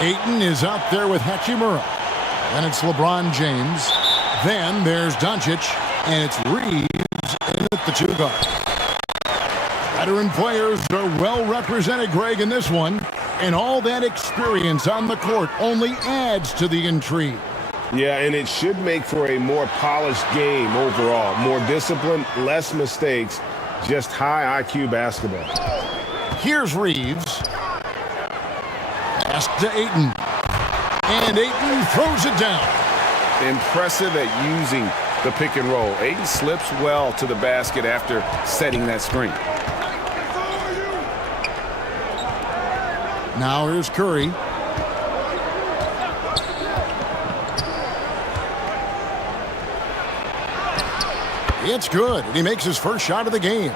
Ayton is out there with Hachimura. Then it's LeBron James. Then there's Doncic. And it's Reeves in at the 2 guard. Veteran players are well represented, Greg, in this one. And all that experience on the court only adds to the intrigue. Yeah, and it should make for a more polished game overall. More discipline, less mistakes, just high IQ basketball. Here's Reeves. Pass to Ayton. And Ayton throws it down. Impressive at using the pick and roll. Ayton slips well to the basket after setting that screen. Now here's Curry. It's good. And he makes his first shot of the game.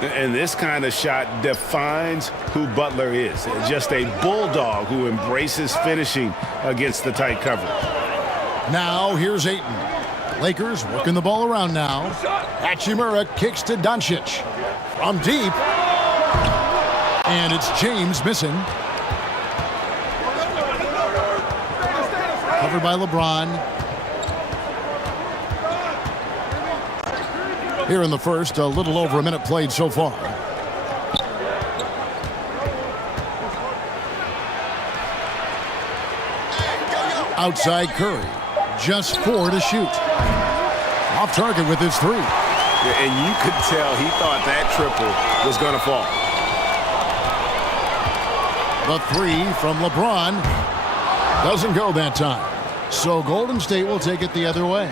And this kind of shot defines who Butler is. Just a bulldog who embraces finishing against the tight coverage. Now here's Ayton. Lakers working the ball around now. Hachimura kicks to Doncic. From deep. And it's James missing. Covered by LeBron. Here in the first, a little over a minute played so far. Outside Curry. Just 4 to shoot. Off target with his 3. Yeah, and you could tell he thought that triple was going to fall. The 3 from LeBron doesn't go that time. So Golden State will take it the other way.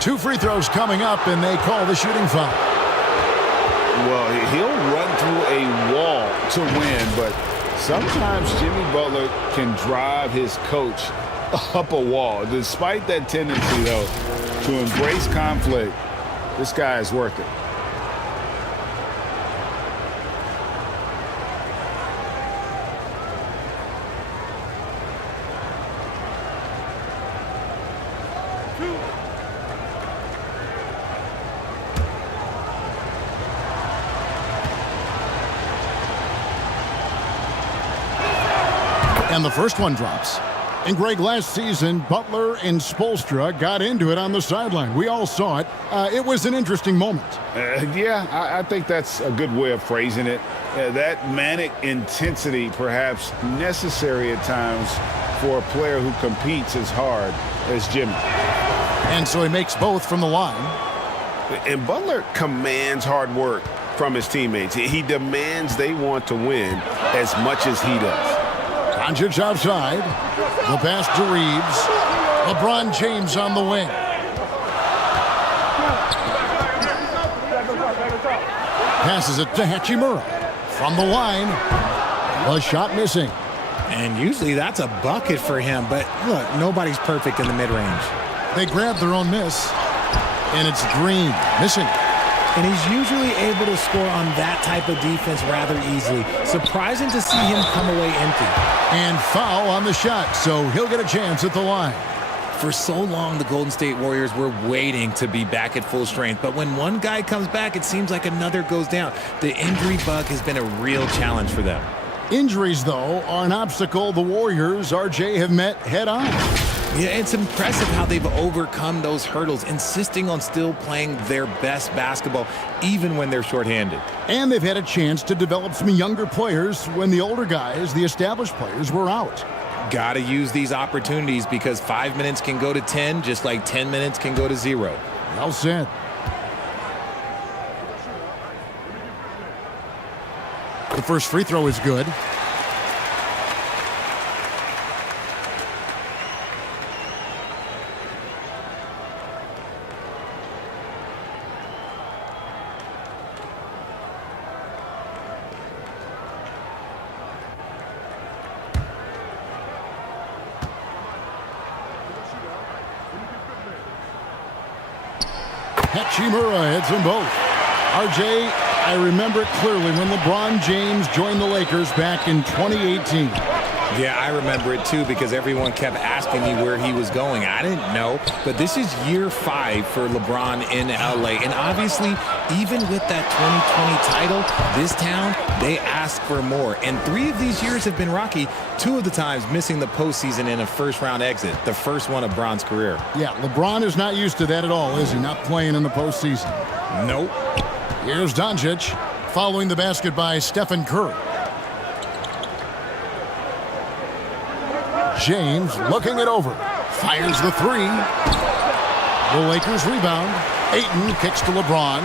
2 free throws coming up, and they call the shooting foul. Well, he'll run through a wall to win, but sometimes Jimmy Butler can drive his coach up a wall. Despite that tendency, though, to embrace conflict, this guy is worth it. And the first one drops. And Greg, last season, Butler and Spoelstra got into it on the sideline. We all saw it. It was an interesting moment. Yeah, I think that's a good way of phrasing it. That manic intensity perhaps necessary at times for a player who competes as hard as Jimmy. And so he makes both from the line. And Butler commands hard work from his teammates. He demands they want to win as much as he does. Doncic outside. The pass to Reeves. LeBron James on the wing. Passes it to Hachimura. From the line. The shot missing. And usually that's a bucket for him. But look, nobody's perfect in the mid-range. They grab their own miss. And it's Green missing. And he's usually able to score on that type of defense rather easily. Surprising to see him come away empty. And foul on the shot, so he'll get a chance at the line. For so long, the Golden State Warriors were waiting to be back at full strength. But when one guy comes back, it seems like another goes down. The injury bug has been a real challenge for them. Injuries, though, are an obstacle the Warriors, RJ, have met head-on. Yeah, it's impressive how they've overcome those hurdles, insisting on still playing their best basketball, even when they're shorthanded. And they've had a chance to develop some younger players when the older guys, the established players, were out. Gotta use these opportunities because 5 minutes can go to 10, just like 10 minutes can go to 0. Well said. The first free throw is good. Hachimura hits them both. RJ, I remember it clearly when LeBron James joined the Lakers back in 2018. Yeah, I remember it too because everyone kept asking me where he was going. I didn't know, but this is year 5 for LeBron in LA. And obviously, even with that 2020 title, this town, they ask for more. And 3 of these years have been rocky, 2 of the times missing the postseason in a first-round exit, the first one of Bron's career. Yeah, LeBron is not used to that at all, is he? Not playing in the postseason. Nope. Here's Doncic, following the basket by Stephen Curry. James looking it over. Fires the 3. The Lakers rebound. Ayton kicks to LeBron.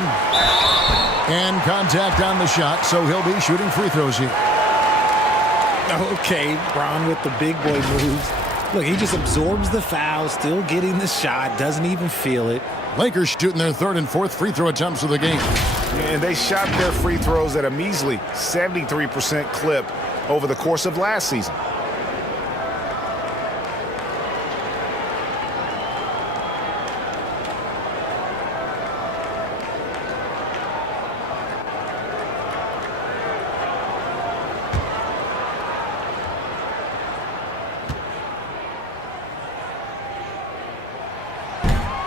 And contact on the shot, so he'll be shooting free throws here. Okay, Bron with the big boy moves. Look, he just absorbs the foul, still getting the shot, doesn't even feel it. Lakers shooting their 3rd and 4th free throw attempts of the game. And they shot their free throws at a measly 73% clip over the course of last season.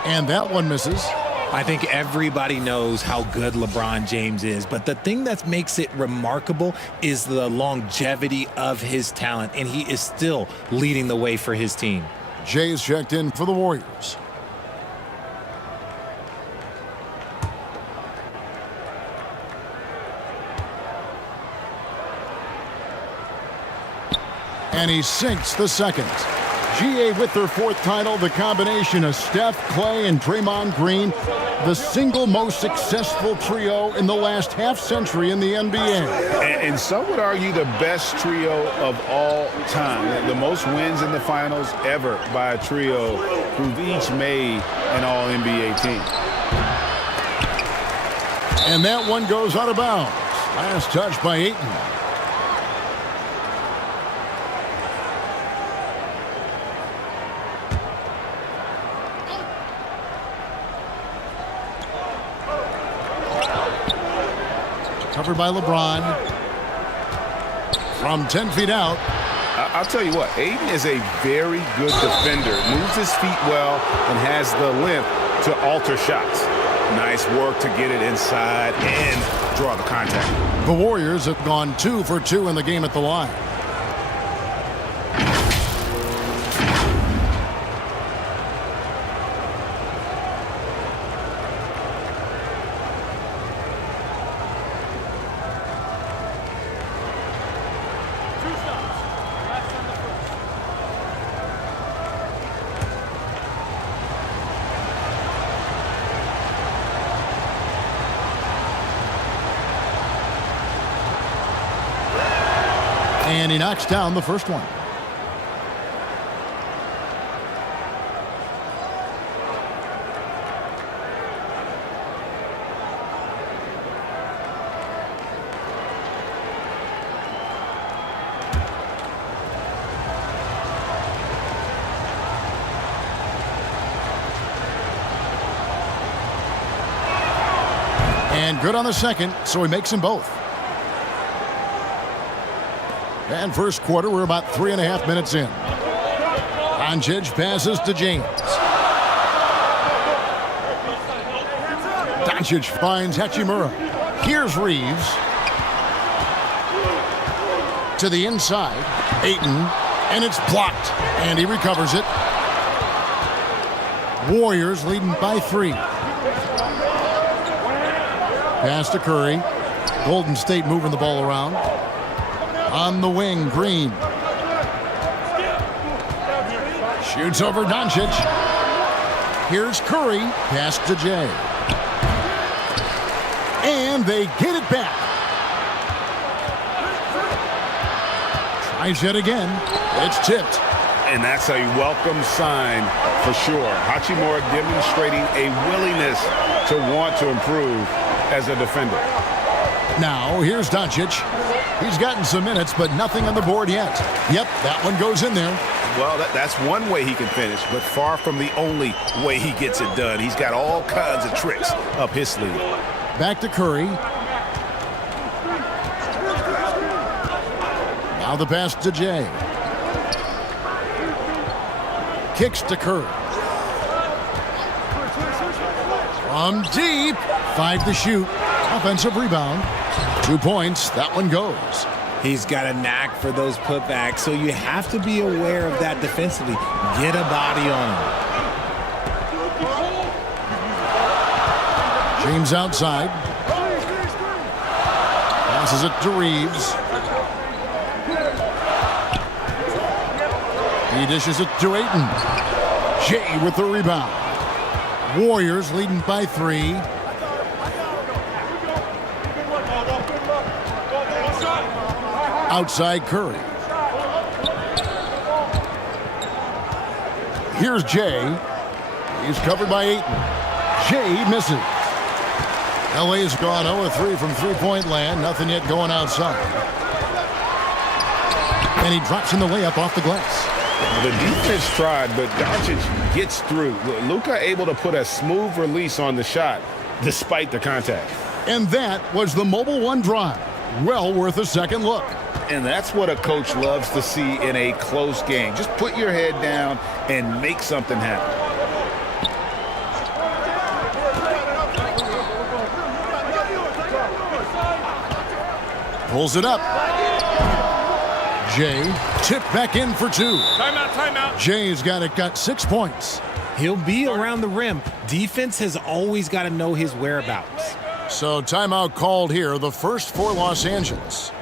And that one misses. I think everybody knows how good LeBron James is, but the thing that makes it remarkable is the longevity of his talent, and he is still leading the way for his team. Jay's checked in for the Warriors. And he sinks the second. GA with their 4th title, the combination of Steph, Clay, and Draymond Green, the single most successful trio in the last half-century in the NBA. And some would argue the best trio of all time. The most wins in the finals ever by a trio who've each made an All-NBA team. And that one goes out of bounds. Last touch by Ayton. Covered by LeBron. From 10 feet out. I'll tell you what, Ayton is a very good defender. Moves his feet well and has the length to alter shots. Nice work to get it inside and draw the contact. The Warriors have gone 2 for 2 in the game at the line. And he knocks down the first one. And good on the second, so he makes them both. And first quarter, we're about 3.5 minutes in. Doncic passes to James. Doncic finds Hachimura. Here's Reeves. To the inside. Ayton. And it's blocked. And he recovers it. Warriors leading by 3. Pass to Curry. Golden State moving the ball around. On the wing, Green. Shoots over Doncic. Here's Curry. Pass to Jay. And they get it back. Tries it again. It's tipped. And that's a welcome sign for sure. Hachimura demonstrating a willingness to want to improve as a defender. Now, here's Doncic. He's gotten some minutes, but nothing on the board yet. Yep, that one goes in there. Well, that's one way he can finish, but far from the only way he gets it done. He's got all kinds of tricks up his sleeve. Back to Curry. Now the pass to Jay. kicks to Curry. From deep, 5 to shoot. Offensive rebound. 2 points. That one goes. He's got a knack for those putbacks, so you have to be aware of that defensively. Get a body on him. James outside. Passes it to Reeves. He dishes it to Ayton. Jay with the rebound. Warriors leading by 3. Outside Curry. Here's Jay. He's covered by Ayton. Jay misses. LA's gone 0-3 from three-point land. Nothing yet going outside. And he drops in the layup off the glass. The defense tried, but Doncic gets through. Luka able to put a smooth release on the shot despite the contact. And that was the Mobile One drive. Well worth a second look. And that's what a coach loves to see in a close game. Just put your head down and make something happen. Pulls it up. Jay tipped back in for 2. Timeout. Jay's got 6 points. He'll be around the rim. Defense has always got to know his whereabouts. So timeout called here, the first for Los Angeles.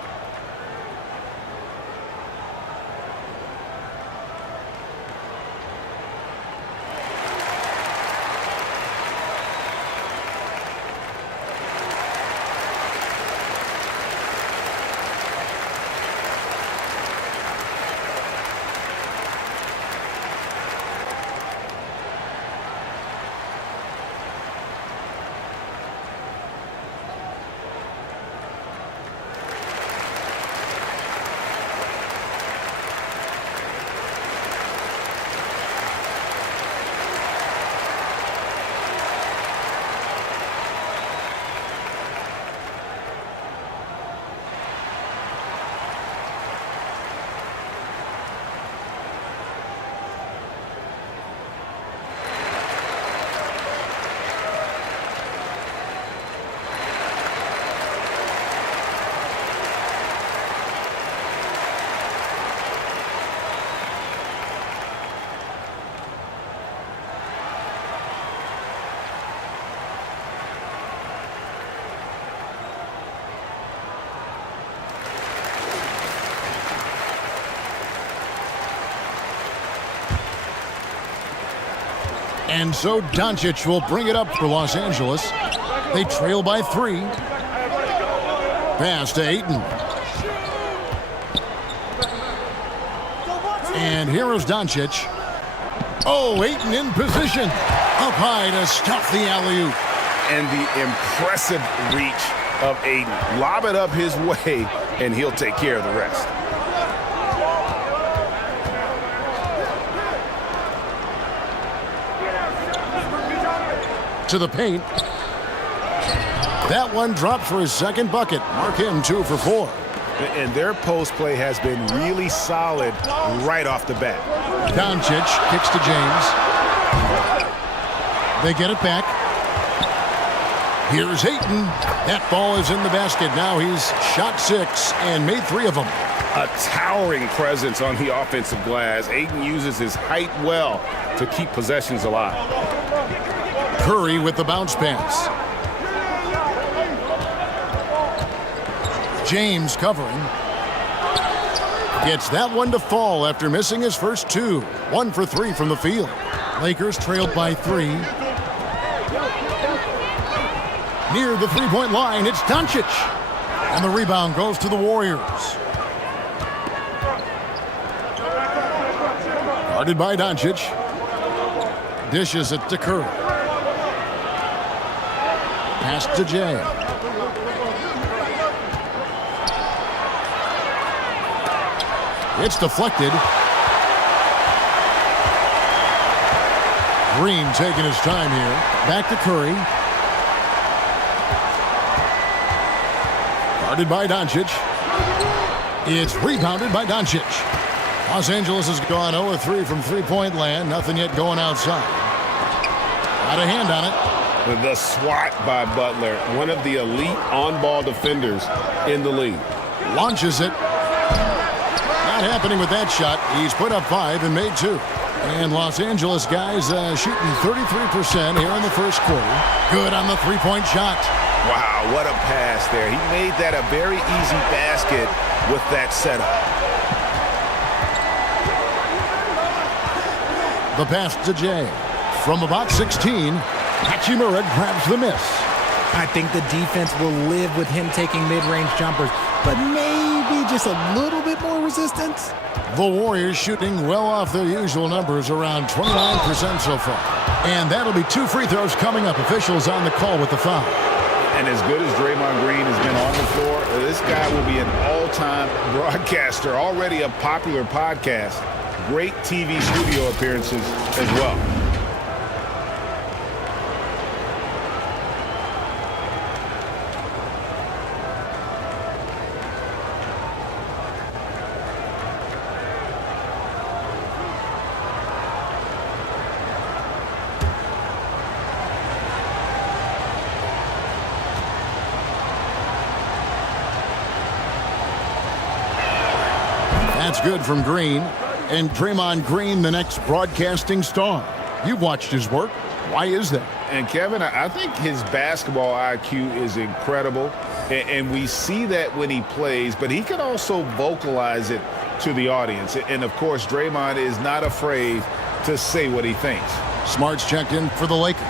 And so Doncic will bring it up for Los Angeles. They trail by 3. Pass to Ayton. And here is Doncic. Oh, Ayton in position. Up high to stuff the alley-oop. And the impressive reach of Ayton. Lob it up his way, and he'll take care of the rest. To the paint. That one dropped for his second bucket. Mark him 2 for 4. And their post play has been really solid right off the bat. Doncic kicks to James. They get it back. Here's Ayton. That ball is in the basket. Now he's shot 6 and made 3 of them. A towering presence on the offensive glass. Ayton uses his height well to keep possessions alive. Curry with the bounce pass. James covering. Gets that one to fall after missing his first 2. 1 for 3 from the field. Lakers trailed by 3. Near the three-point line, it's Doncic. And the rebound goes to the Warriors. Guarded by Doncic. Dishes it to Curry. Pass to Jay. It's deflected. Green taking his time here. Back to Curry. Guarded by Doncic. It's rebounded by Doncic. Los Angeles has gone 0-3 from three-point land. Nothing yet going outside. Got a hand on it. The swat by Butler, one of the elite on-ball defenders in the league. Launches it. Not happening with that shot. He's put up 5 and made 2. And Los Angeles guys shooting 33% here in the first quarter. Good on the three-point shot. Wow, what a pass there. He made that a very easy basket with that setup. The pass to Jay. From about 16, Hachimura grabs the miss. I think the defense will live with him taking mid-range jumpers, but maybe just a little bit more resistance. The Warriors shooting well off their usual numbers, around 29% so far. And that'll be 2 free throws coming up. Officials on the call with the foul. And as good as Draymond Green has been on the floor, this guy will be an all-time broadcaster, already a popular podcast. Great TV studio appearances as well. That's good from Green. And Draymond Green, the next broadcasting star. You've watched his work. Why is that? And Kevin, I think his basketball IQ is incredible. And we see that when he plays, but he can also vocalize it to the audience. And of course, Draymond is not afraid to say what he thinks. Smart's checked in for the Lakers.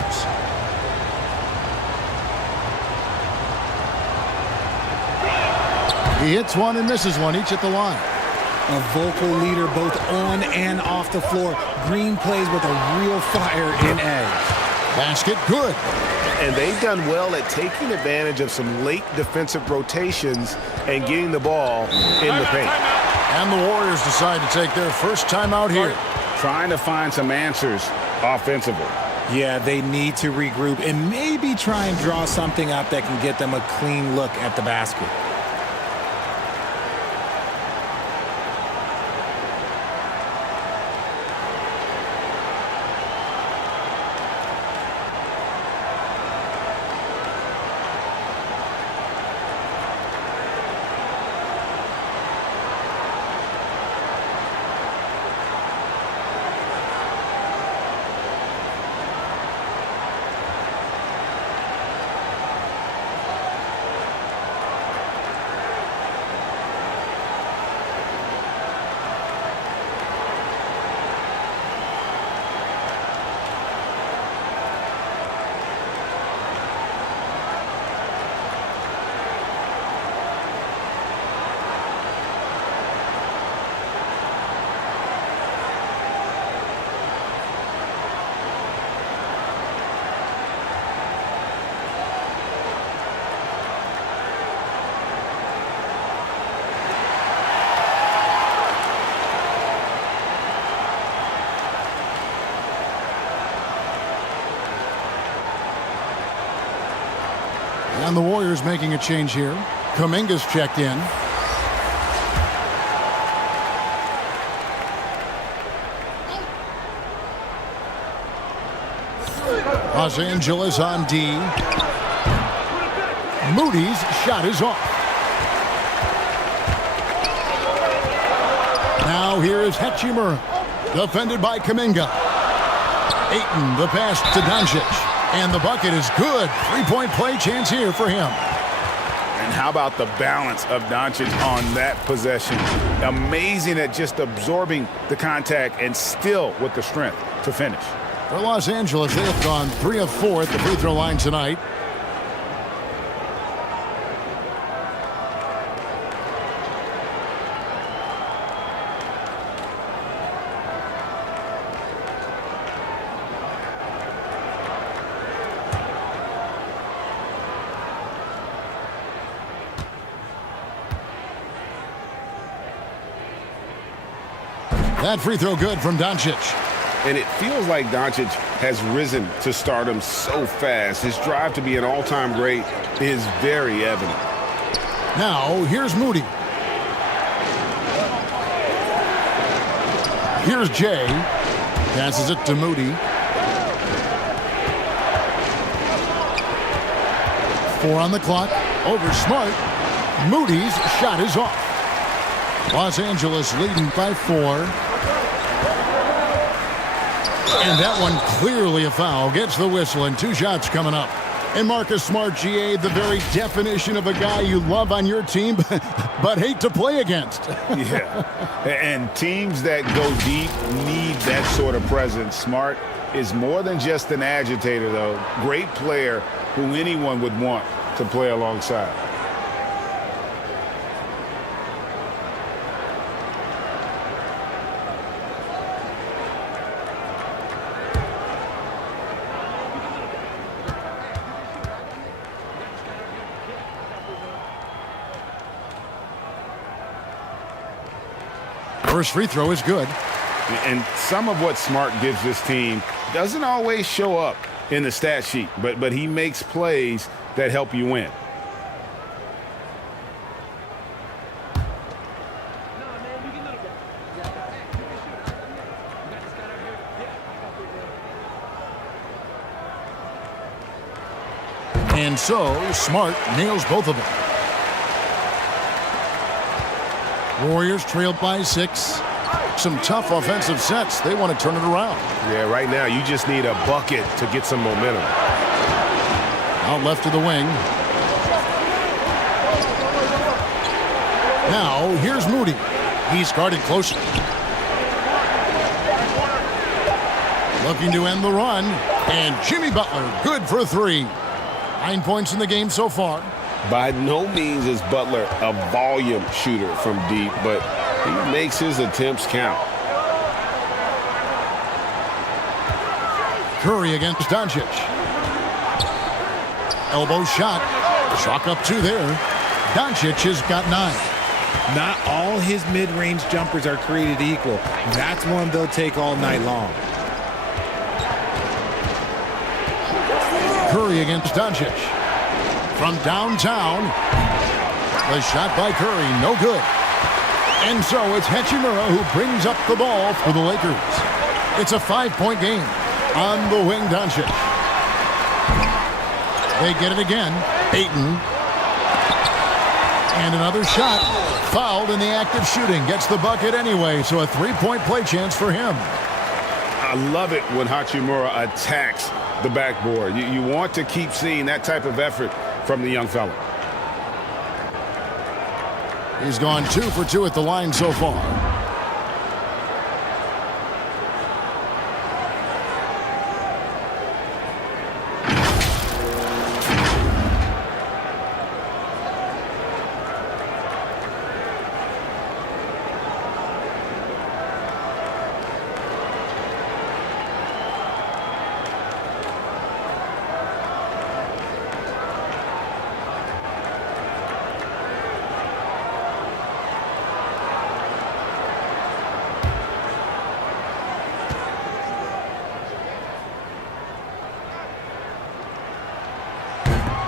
He hits one and misses one, each at the line. A vocal leader both on and off the floor. Green plays with a real fire in edge. Basket good. And they've done well at taking advantage of some late defensive rotations and getting the ball in the paint. And the Warriors decide to take their first timeout here. Trying to find some answers offensively. Yeah, they need to regroup and maybe try and draw something up that can get them a clean look at the basket. And the Warriors making a change here. Kuminga's checked in. Los Angeles on D. Moody's shot is off. Now here is Hachimura, defended by Kuminga. Ayton, the pass to Doncic. And the bucket is good. Three-point play chance here for him. And how about the balance of Doncic on that possession? Amazing at just absorbing the contact and still with the strength to finish. For Los Angeles, they have gone 3 of 4 at the free throw line tonight. That free throw good from Doncic. And it feels like Doncic has risen to stardom so fast. His drive to be an all-time great is very evident. Now, here's Moody. Here's Jay. Passes it to Moody. 4 on the clock. Over Smart. Moody's shot is off. Los Angeles leading by 4. And that one clearly a foul. Gets the whistle and 2 shots coming up. And Marcus Smart, GA, the very definition of a guy you love on your team but hate to play against. Yeah. And teams that go deep need that sort of presence. Smart is more than just an agitator, though. Great player who anyone would want to play alongside. First free throw is good. And some of what Smart gives this team doesn't always show up in the stat sheet, but he makes plays that help you win. And so Smart nails both of them. Warriors trail by 6. Some tough offensive sets. They want to turn it around. Yeah, right now you just need a bucket to get some momentum. Out left to the wing. Now here's Moody. He's guarded closely. Looking to end the run. And Jimmy Butler good for 3. 9 points in the game so far. By no means is Butler a volume shooter from deep, but he makes his attempts count. Curry against Doncic. Elbow shot. Chalk up 2 there. Doncic has got 9. Not all his mid-range jumpers are created equal. That's one they'll take all night long. Curry against Doncic. From downtown, the shot by Curry, no good. And so it's Hachimura who brings up the ball for the Lakers. It's a 5-point game on the wing, Doncic. They get it again. Ayton. And another shot. Fouled in the act of shooting. Gets the bucket anyway, so a 3-point play chance for him. I love it when Hachimura attacks the backboard. You want to keep seeing that type of effort from the young fella. He's gone 2 for 2 at the line so far.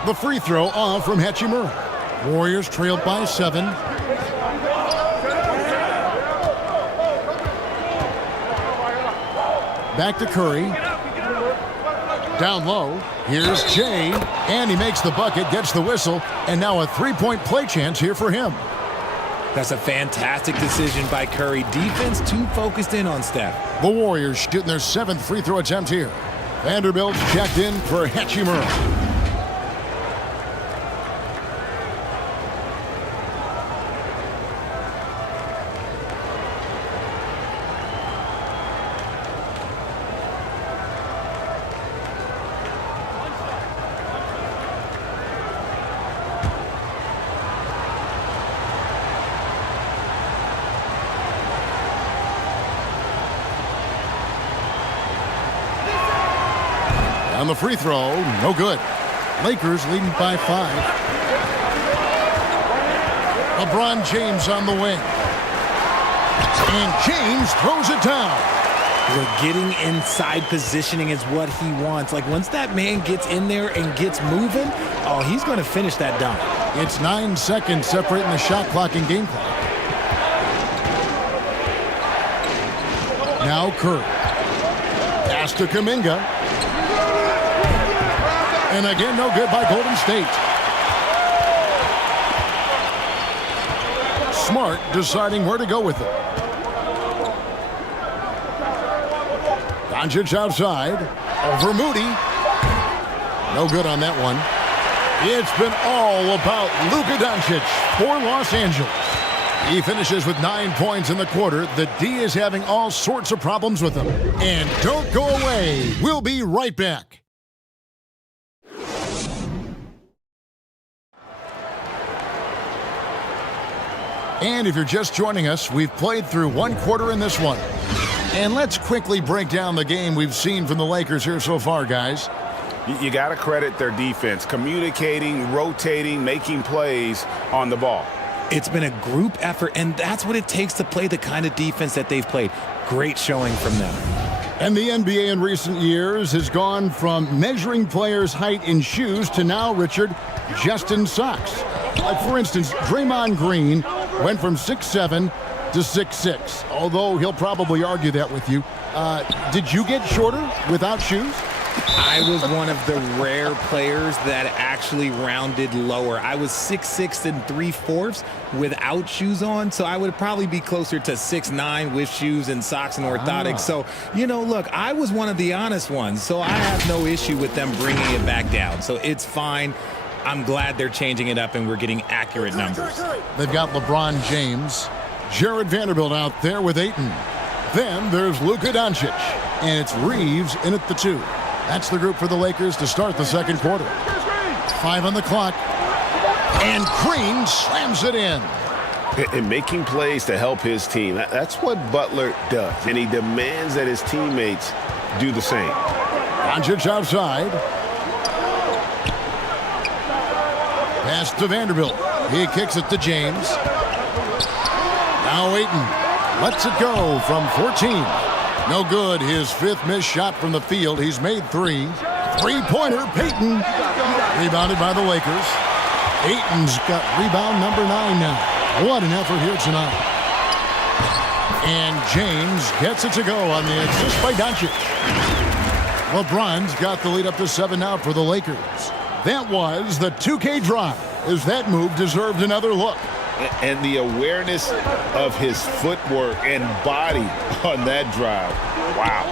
The free throw off from Hachimura. Warriors trailed by 7. Back to Curry. Down low. Here's Jay. And he makes the bucket, gets the whistle, and now a 3-point play chance here for him. That's a fantastic decision by Curry. Defense too focused in on Steph. The Warriors shooting their 7th free throw attempt here. Vanderbilt's checked in for Hachimura. On the free throw, no good. Lakers leading by 5. LeBron James on the wing. And James throws it down. We're getting inside positioning is what he wants. Like once that man gets in there and gets moving, oh, he's going to finish that dunk. It's 9 seconds separating the shot clock and game clock. Now Curry. Pass to Kuminga. And again, no good by Golden State. Smart deciding where to go with it. Doncic outside. Over Moody. No good on that one. It's been all about Luka Doncic for Los Angeles. He finishes with 9 points in the quarter. The D is having all sorts of problems with him. And don't go away. We'll be right back. And if you're just joining us, we've played through one quarter in this one. And let's quickly break down the game we've seen from the Lakers here so far, guys. You got to credit their defense, communicating, rotating, making plays on the ball. It's been a group effort, and that's what it takes to play the kind of defense that they've played. Great showing from them. And the NBA in recent years has gone from measuring players' height in shoes to now, Richard, just in socks. Like, for instance, Draymond Green went from 6'7" to 6'6", although he'll probably argue that with you. Did you get shorter without shoes? I was one of the rare players that actually rounded lower. I was 6'6" and 3/4 without shoes on, so I would probably be closer to 6'9" with shoes and socks and orthotics. So, you know, look, I was one of the honest ones, so I have no issue with them bringing it back down. So it's fine. I'm glad they're changing it up and we're getting accurate numbers. They've got LeBron James, Jared Vanderbilt out there with Ayton. Then there's Luka Doncic, and it's Reeves in at the 2. That's the group for the Lakers to start the second quarter. 5 on the clock. And Green slams it in. And making plays to help his team. That's what Butler does. And he demands that his teammates do the same. Doncic outside. Pass to Vanderbilt. He kicks it to James. Now Ayton lets it go from 14. No good. His 5th missed shot from the field. He's made 3. Three-pointer, Payton. Rebounded by the Lakers. Ayton's got rebound number 9 now. What an effort here tonight. And James gets it to go on the assist by Doncic. LeBron's got the lead up to 7 now for the Lakers. That was the 2K drive, as that move deserved another look. And the awareness of his footwork and body on that drive. Wow.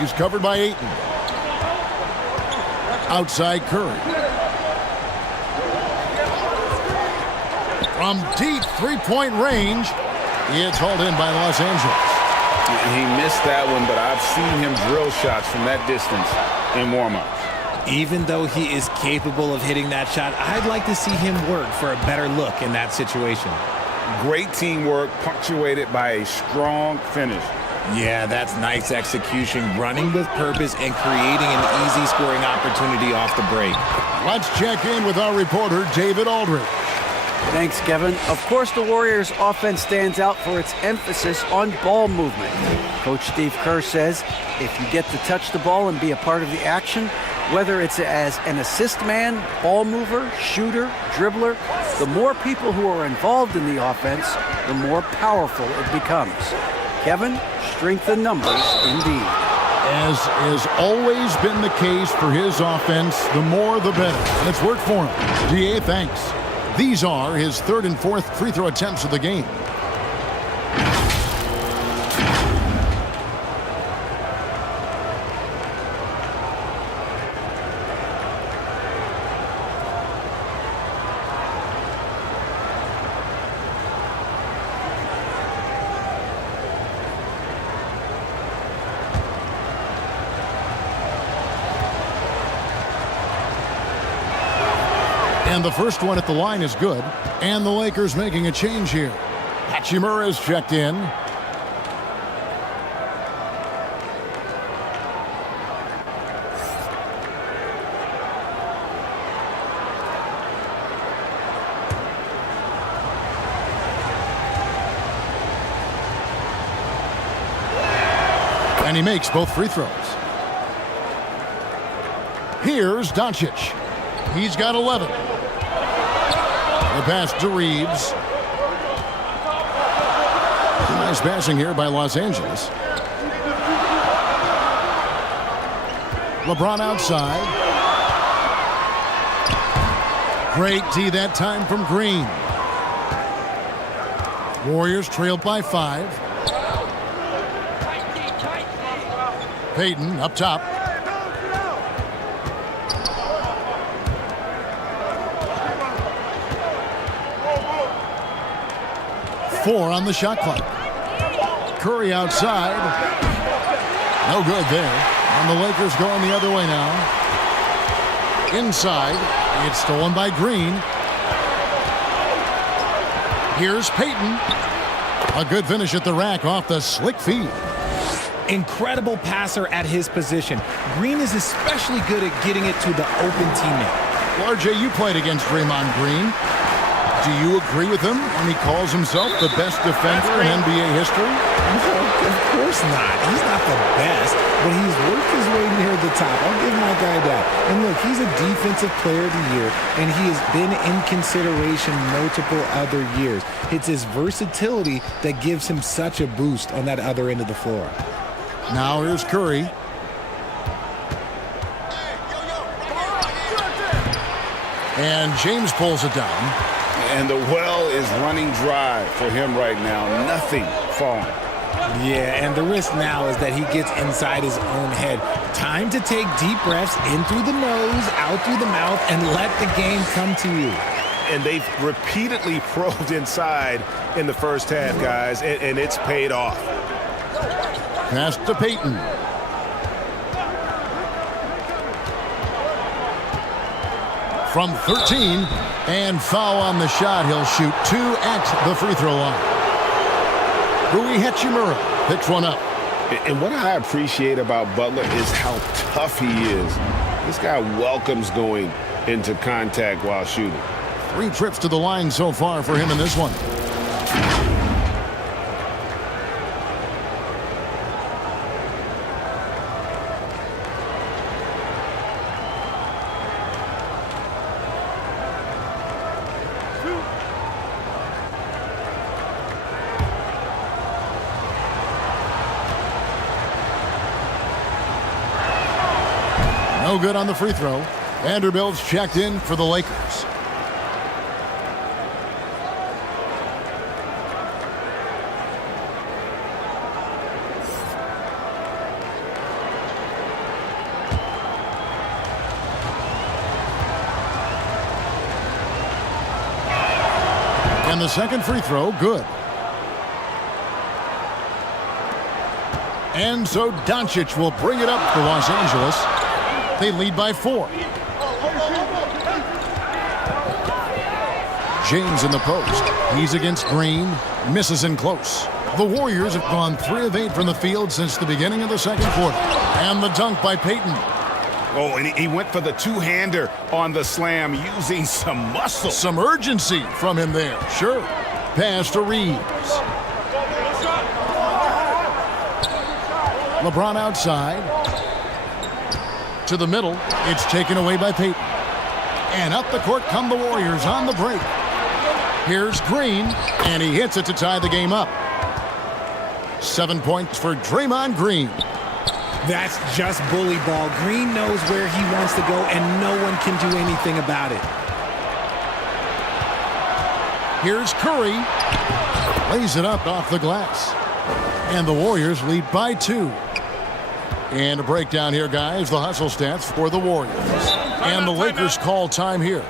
He's covered by Ayton. Outside Curry. From deep three-point range, it's hauled in by Los Angeles. He missed that one, but I've seen him drill shots from that distance in warm-ups. Even though he is capable of hitting that shot, I'd like to see him work for a better look in that situation. Great teamwork, punctuated by a strong finish. Yeah, that's nice execution, running with purpose and creating an easy scoring opportunity off the break. Let's check in with our reporter, David Aldridge. Thanks, Kevin. Of course, the Warriors' offense stands out for its emphasis on ball movement. Coach Steve Kerr says if you get to touch the ball and be a part of the action, whether it's as an assist man, ball mover, shooter, dribbler, the more people who are involved in the offense, the more powerful it becomes. Kevin, strength in numbers indeed. As has always been the case for his offense, the more the better. And it's worked for him. DA, thanks. These are his 3rd and 4th free throw attempts of the game. And the first one at the line is good. And the Lakers making a change here. Hachimura's checked in. And he makes both free throws. Here's Doncic. He's got 11. The pass to Reeves. Nice passing here by Los Angeles. LeBron outside. Great D that time from Green. Warriors trailed by 5. Payton up top. Four on the shot clock. Curry outside. No good there. And the Lakers going the other way now. Inside. It's stolen by Green. Here's Payton. A good finish at the rack off the slick feed. Incredible passer at his position. Green is especially good at getting it to the open teammate. RJ, you played against Draymond Green. Do you agree with him when he calls himself the best defender in NBA history? No, of course not. He's not the best, but he's worked his way near the top. I'll give my guy that. And look, he's a defensive player of the year, and he has been in consideration multiple other years. It's his versatility that gives him such a boost on that other end of the floor. Now here's Curry. And James pulls it down. And the well is running dry for him right now. Nothing falling. Yeah, and the risk now is that he gets inside his own head. Time to take deep breaths in through the nose, out through the mouth, and let the game come to you. And they've repeatedly probed inside in the first half, guys, and it's paid off. Pass to Payton. From 13, and foul on the shot. He'll shoot 2 at the free throw line. Rui Hachimura picks one up. And what I appreciate about Butler is how tough he is. This guy welcomes going into contact while shooting. 3 trips to the line so far for him in this one. No good on the free throw. Vanderbilt's checked in for the Lakers. And the second free throw, good. And so Doncic will bring it up for Los Angeles. They lead by 4. James in the post. He's against Green. Misses in close. The Warriors have gone 3 of 8 from the field since the beginning of the second quarter. And the dunk by Payton. Oh, and he went for the two-hander on the slam using some muscle. Some urgency from him there. Sure. Pass to Reeves. LeBron outside. To the middle. It's taken away by Payton. And up the court come the Warriors on the break. Here's Green, and he hits it to tie the game up. 7 points for Draymond Green. That's just bully ball. Green knows where he wants to go, and no one can do anything about it. Here's Curry. Lays it up off the glass. And the Warriors lead by 2. And a breakdown here, guys. The hustle stats for the Warriors. And the Lakers call time here.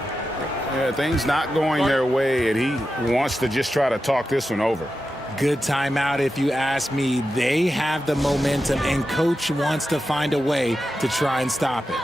Yeah, things not going their way, and he wants to just try to talk this one over. Good timeout, if you ask me. They have the momentum, and coach wants to find a way to try and stop it.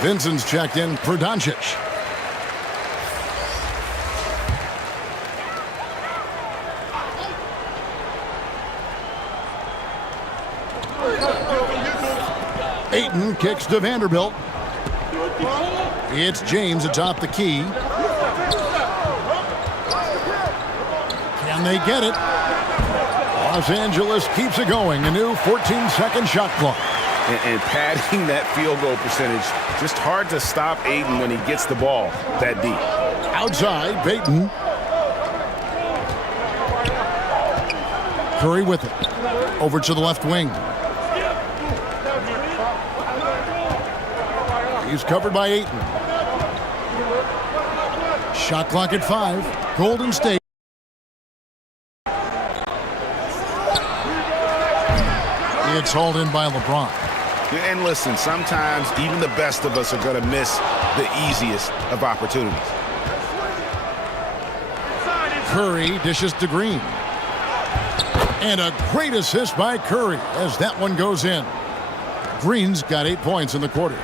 Vincent's checked in for Doncic. Ayton kicks to Vanderbilt. It's James atop the key. Can they get it? Los Angeles keeps it going. A new 14-second shot clock. And padding that field goal percentage, just hard to stop Ayton when he gets the ball that deep. Outside, Payton. Curry with it. Over to the left wing. He's covered by Ayton. Shot clock at 5. Golden State. It's hauled in by LeBron. And listen, sometimes even the best of us are going to miss the easiest of opportunities. Curry dishes to Green. And a great assist by Curry as that one goes in. Green's got 8 points in the quarter.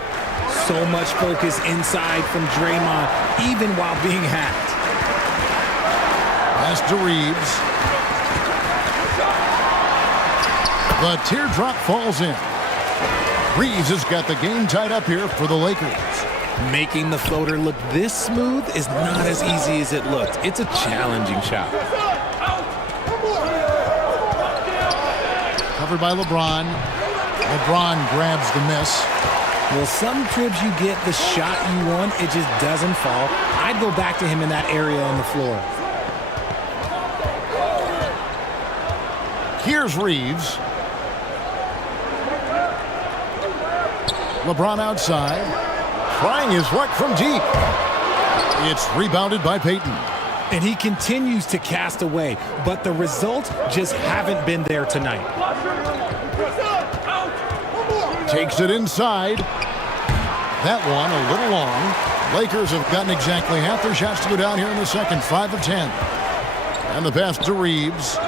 So much focus inside from Draymond, even while being hacked. Pass to Reeves. The teardrop falls in. Reeves has got the game tied up here for the Lakers. Making the floater look this smooth is not as easy as it looked. It's a challenging shot. Covered by LeBron. LeBron grabs the miss. Well, some trips you get the shot you want, it just doesn't fall. I'd go back to him in that area on the floor. Here's Reeves. LeBron outside. Trying his luck from deep. It's rebounded by Payton. And he continues to cast away, but the results just haven't been there tonight. Takes it inside. That one a little long. Lakers have gotten exactly half their shots to go down here in the second. 5 of 10. And the pass to Reeves.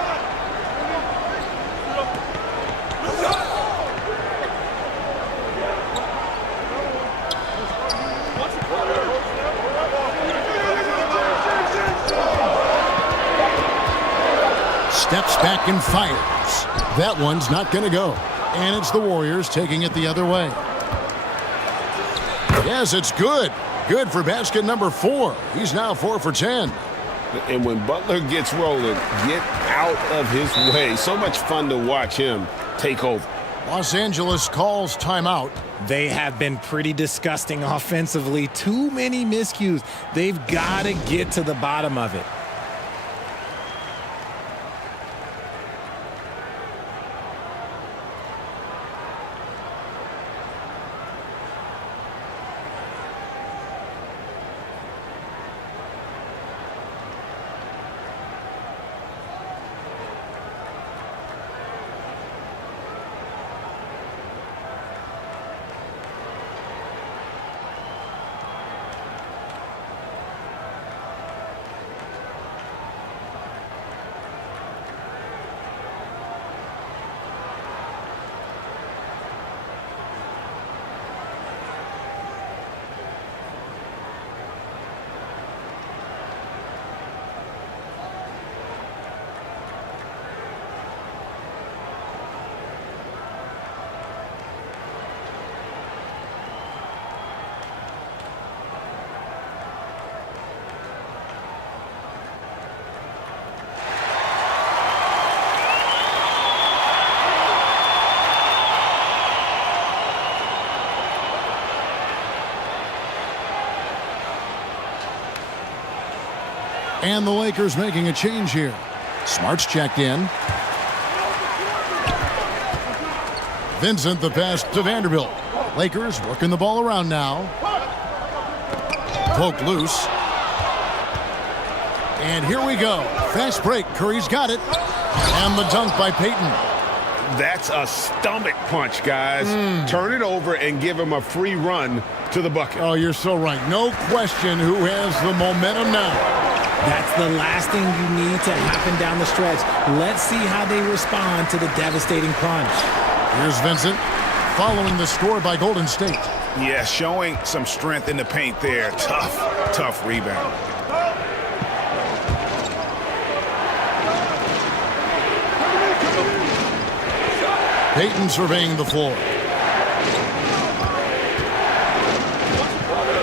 Steps back and fires. That one's not going to go. And it's the Warriors taking it the other way. Yes, it's good. Good for basket number 4. He's now 4 for 10. And when Butler gets rolling, get out of his way. So much fun to watch him take over. Los Angeles calls timeout. They have been pretty disgusting offensively. Too many miscues. They've got to get to the bottom of it. And the Lakers making a change here. Smart's checked in. Vincent the pass to Vanderbilt. Lakers working the ball around now. Poked loose. And here we go. Fast break. Curry's got it. And the dunk by Payton. That's a stomach punch, guys. Turn it over and give him a free run to the bucket. Oh, you're so right. No question who has the momentum now. That's the last thing you need to happen down the stretch. Let's see how they respond to the devastating punch. Here's Vincent following the score by Golden State. Yeah, showing some strength in the paint there. Tough rebound. Payton surveying the floor.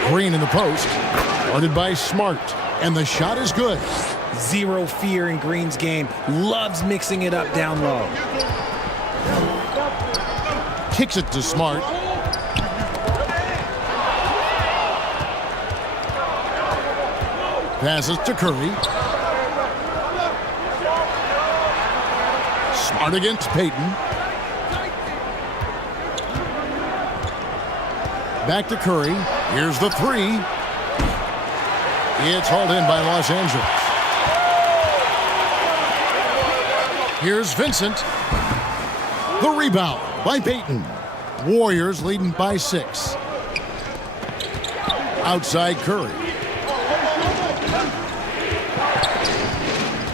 Green in the post. Guarded by Smart. And the shot is good. Zero fear in Green's game. Loves mixing it up down low. Kicks it to Smart. Passes to Curry. Smart against Payton. Back to Curry. Here's the three. It's hauled in by Los Angeles. Here's Vincent. The rebound by Payton. Warriors leading by 6. Outside Curry.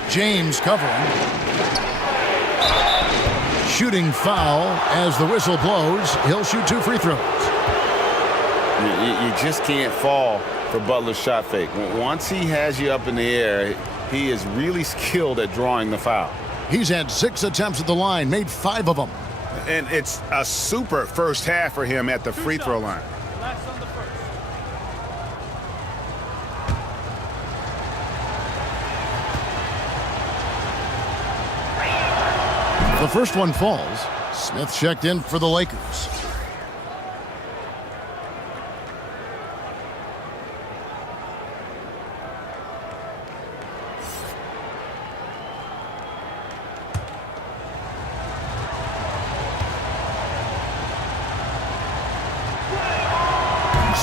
James covering. Shooting foul as the whistle blows. He'll shoot 2 free throws. You just can't fall for Butler's shot fake. Once he has you up in the air, he is really skilled at drawing the foul. He's had 6 attempts at the line, made 5 of them. And it's a super first half for him at the free throw line. The first one falls. Smith checked in for the Lakers.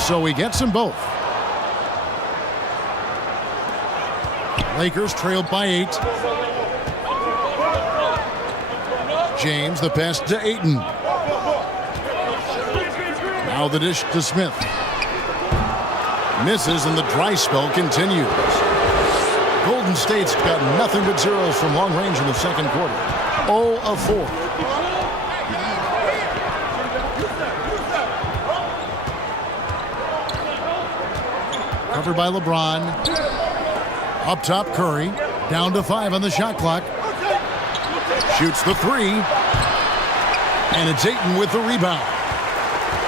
So he gets them both. Lakers trailed by 8. James, the pass to Ayton. Now the dish to Smith. Misses and the dry spell continues. Golden State's got nothing but zeros from long range in the second quarter. 0 of 4. Covered by LeBron. Up top, Curry. Down to 5 on the shot clock. Shoots the 3. And it's Ayton with the rebound.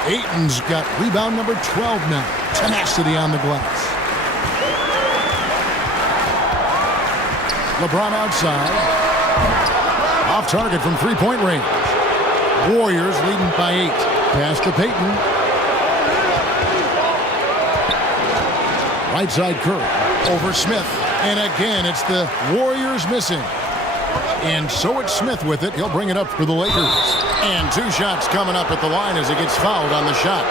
Ayton's got rebound number 12 now. Tenacity on the glass. LeBron outside. Off target from three-point range. Warriors leading by 8. Pass to Payton. Right side Curry. Over Smith. And again, it's the Warriors missing. And so it's Smith with it. He'll bring it up for the Lakers. And 2 shots coming up at the line as he gets fouled on the shot.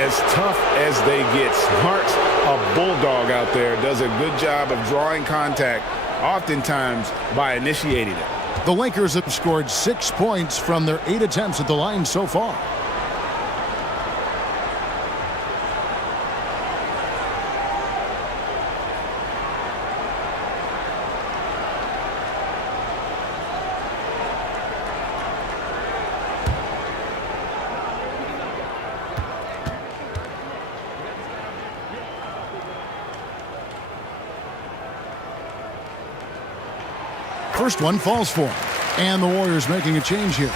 As tough as they get, Smart's a bulldog out there. Does a good job of drawing contact, oftentimes by initiating it. The Lakers have scored 6 points from their 8 attempts at the line so far. First one falls for him. And the Warriors making a change here.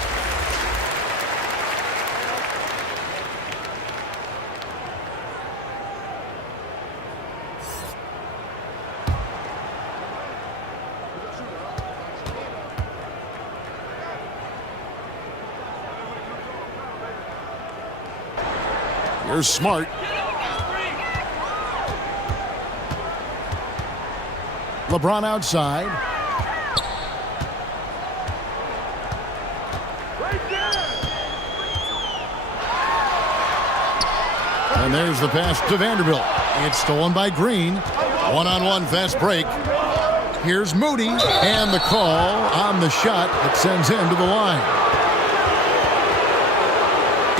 Here's Smart. LeBron outside. And there's the pass to Vanderbilt. It's stolen by Green. One-on-one fast break. Here's Moody. And the call on the shot that sends him to the line.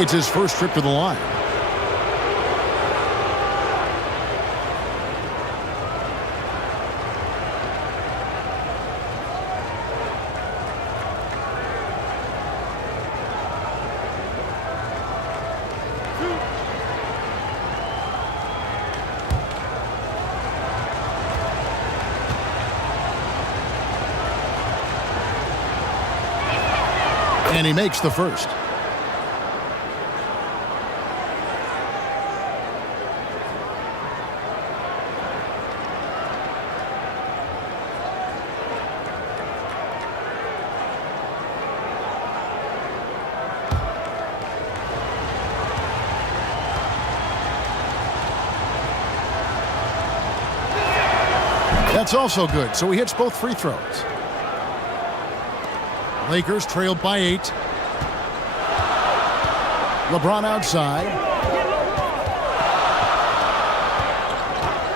It's his first trip to the line. And he makes the first. That's also good, so he hits both free throws. Lakers trailed by 8. LeBron outside.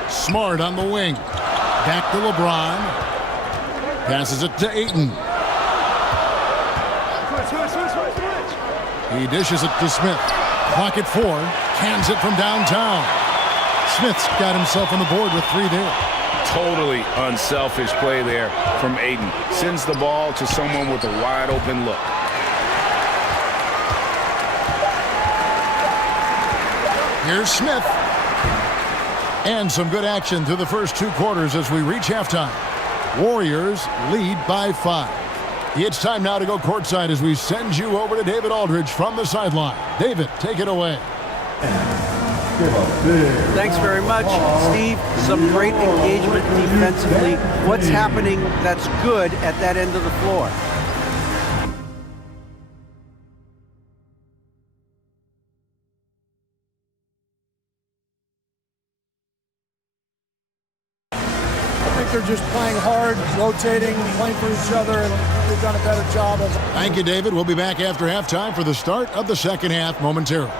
Smart on the wing. Back to LeBron. Passes it to Ayton. He dishes it to Smith. Clock at 4. Cans it from downtown. Smith's got himself on the board with 3 there. Totally unselfish play there from Ayton. Sends the ball to someone with a wide open look. Here's Smith. And some good action through the first 2 quarters as we reach halftime. Warriors lead by 5. It's time now to go courtside as we send you over to David Aldridge from the sideline. David, take it away. Thanks very much, Steve. Some great engagement defensively. What's happening that's good at that end of the floor? I think they're just playing hard, rotating, playing for each other, and they've done a better job of it. Thank you, David. We'll be back after halftime for the start of the second half momentarily.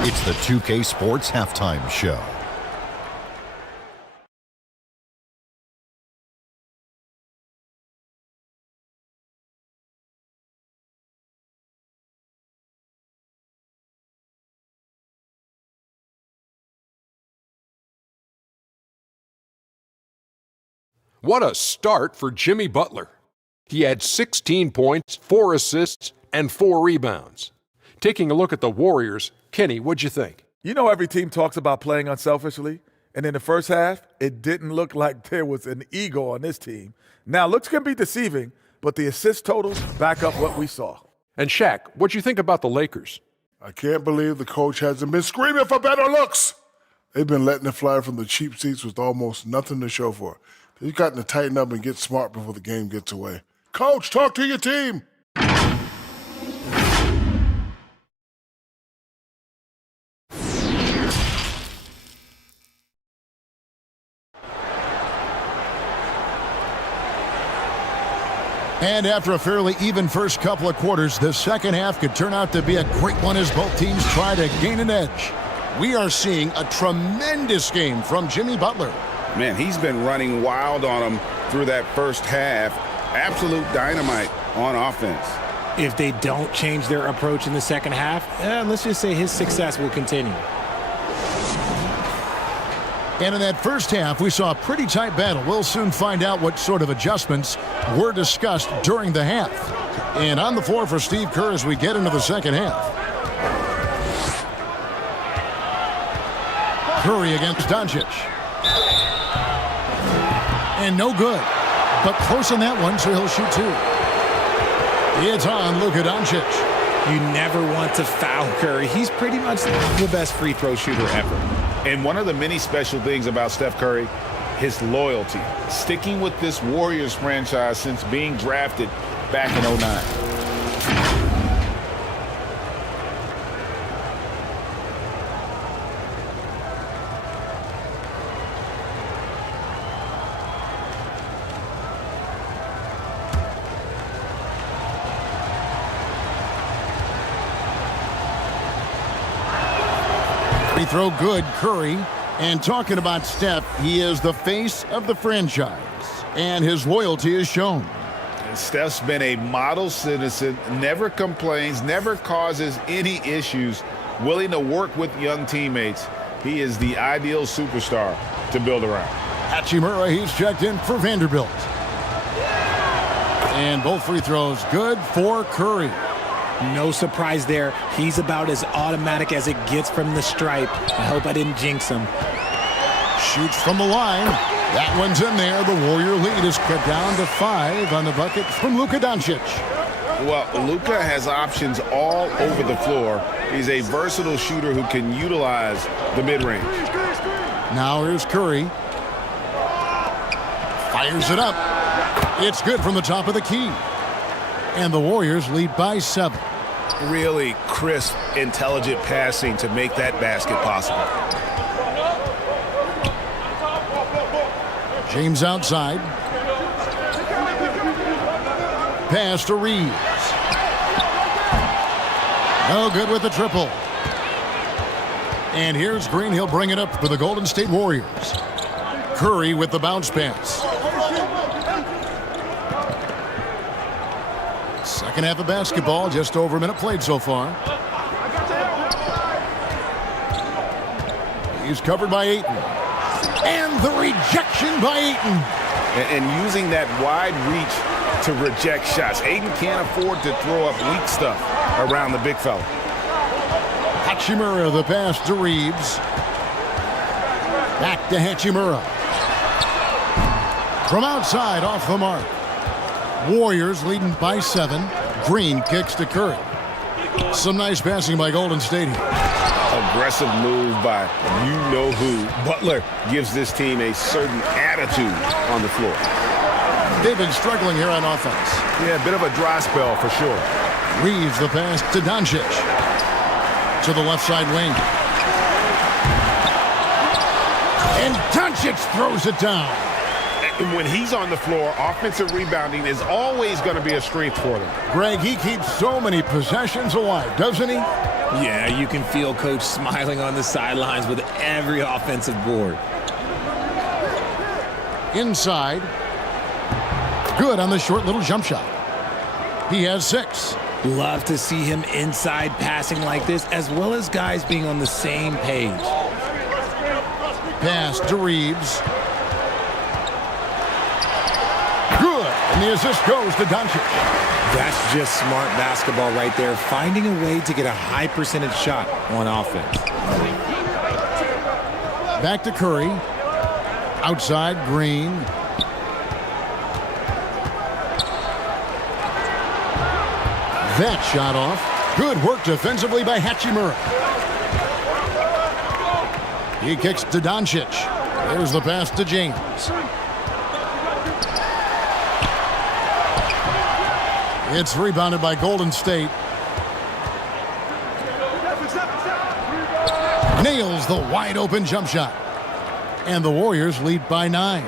It's the 2K Sports Halftime Show. What a start for Jimmy Butler. He had 16 points, 4 assists, and 4 rebounds. Taking a look at the Warriors, Kenny, what'd you think? You know, every team talks about playing unselfishly, and in the first half, it didn't look like there was an ego on this team. Now, looks can be deceiving, but the assist totals back up what we saw. And Shaq, what'd you think about the Lakers? I can't believe the coach hasn't been screaming for better looks. They've been letting it fly from the cheap seats with almost nothing to show for it. They've gotten to tighten up and get smart before the game gets away. Coach, talk to your team. And after a fairly even first couple of quarters, the second half could turn out to be a great one as both teams try to gain an edge. We are seeing a tremendous game from Jimmy Butler. Man, he's been running wild on them through that first half. Absolute dynamite on offense. If they don't change their approach in the second half, let's just say his success will continue. And in that first half, we saw a pretty tight battle. We'll soon find out what sort of adjustments were discussed during the half. And on the floor for Steve Kerr as we get into the second half. Curry against Doncic. And no good. But close on that one, so he'll shoot 2. It's on Luka Doncic. You never want to foul Curry. He's pretty much the best free throw shooter ever. And one of the many special things about Steph Curry, his loyalty. Sticking with this Warriors franchise since being drafted back in 2009. Free throw good, Curry. And talking about Steph, he is the face of the franchise, and his loyalty is shown. Steph's been a model citizen, never complains, never causes any issues, willing to work with young teammates. He is the ideal superstar to build around. Hachimura, he's checked in for Vanderbilt. And both free throws good for Curry. No surprise there. He's about as automatic as it gets from the stripe. I hope I didn't jinx him. Shoots from the line. That one's in there. The Warrior lead is cut down to 5 on the bucket from Luka Doncic. Well, Luka has options all over the floor. He's a versatile shooter who can utilize the mid-range. Now here's Curry. Fires it up. It's good from the top of the key. And the Warriors lead by 7. Really crisp, intelligent passing to make that basket possible. James outside. Pass to Reeves. No good with the triple. And here's Green. He'll bring it up for the Golden State Warriors. Curry with the bounce pass. Second half of basketball, just over a minute played so far. He's covered by Ayton. And the rejection by Ayton. And using that wide reach to reject shots. Ayton can't afford to throw up weak stuff around the big fella. Hachimura, the pass to Reeves. Back to Hachimura. From outside, off the mark. Warriors leading by 7. Green kicks to Curry. Some nice passing by Golden State here. Aggressive move by you-know-who. Butler gives this team a certain attitude on the floor. They've been struggling here on offense. Yeah, a bit of a dry spell for sure. Reeves the pass to Doncic. To the left side wing. And Doncic throws it down. And when he's on the floor, offensive rebounding is always going to be a strength for them. Greg, he keeps so many possessions alive, doesn't he? Yeah, you can feel Coach smiling on the sidelines with every offensive board. Inside. Good on the short little jump shot. He has 6. Love to see him inside passing like this, as well as guys being on the same page. Pass to Reeves. Good. And the assist goes to Doncic. That's just smart basketball right there, finding a way to get a high percentage shot on offense. Back to Curry. Outside, Green. That shot off. Good work defensively by Hachimura. He kicks to Doncic. There's the pass to James. It's rebounded by Golden State. Nails the wide open jump shot. And the Warriors lead by 9.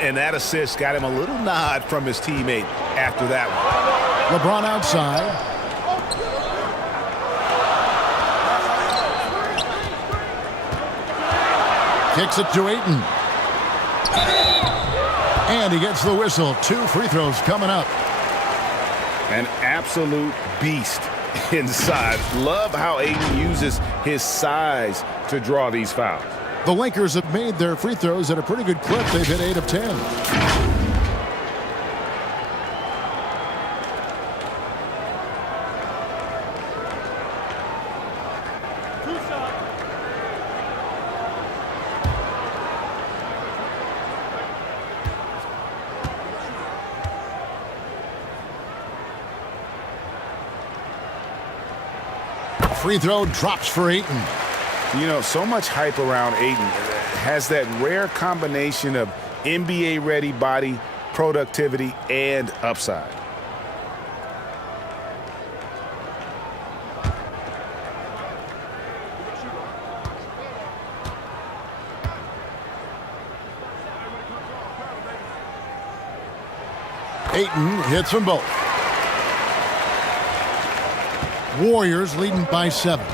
And that assist got him a little nod from his teammate after that one. LeBron outside. Kicks it to Ayton. And he gets the whistle. 2 free throws coming up. An absolute beast inside. Love how Ayton uses his size to draw these fouls. The Lakers have made their free throws at a pretty good clip. They've hit 8 of 10. Free throw drops for Ayton. You know, so much hype around Ayton. Has that rare combination of NBA-ready body, productivity, and upside. Ayton hits them both. Warriors leading by 7.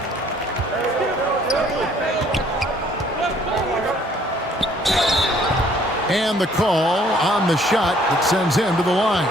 And the call on the shot that sends him to the line.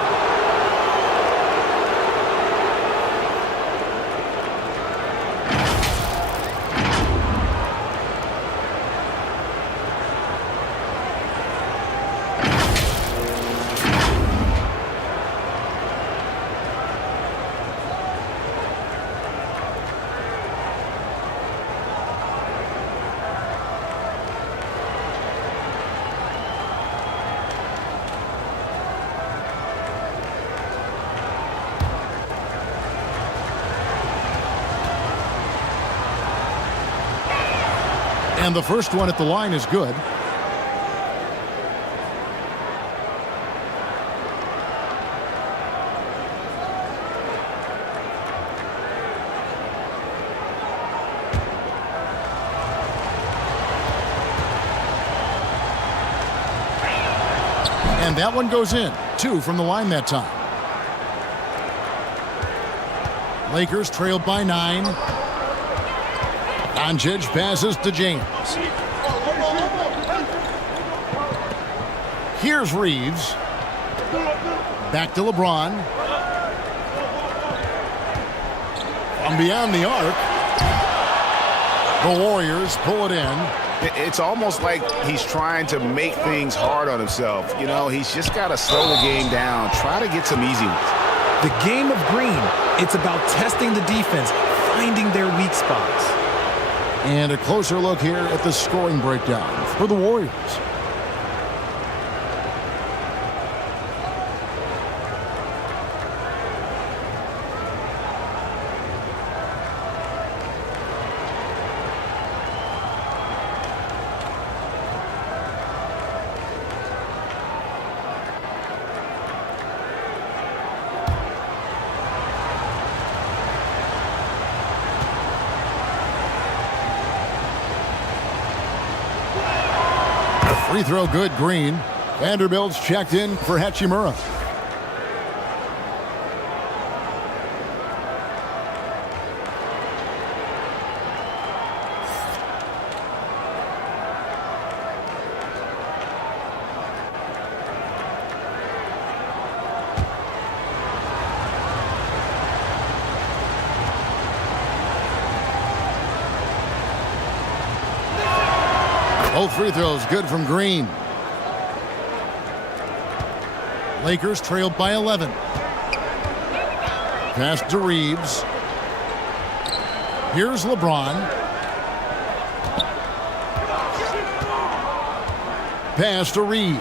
And the first one at the line is good. And that one goes in. 2 from the line that time. Lakers trailed by 9. Doncic passes to James. Here's Reeves. Back to LeBron. From beyond the arc. The Warriors pull it in. It's almost like he's trying to make things hard on himself. You know, he's just got to slow the game down, try to get some easy ones. The game of green, it's about testing the defense, finding their weak spots. And a closer look here at the scoring breakdown for the Warriors. Free throw good, Green. Vanderbilt's checked in for Hachimura. Both free throws good from Green. Lakers trailed by 11. Pass to Reeves. Here's LeBron. Pass to Reeves.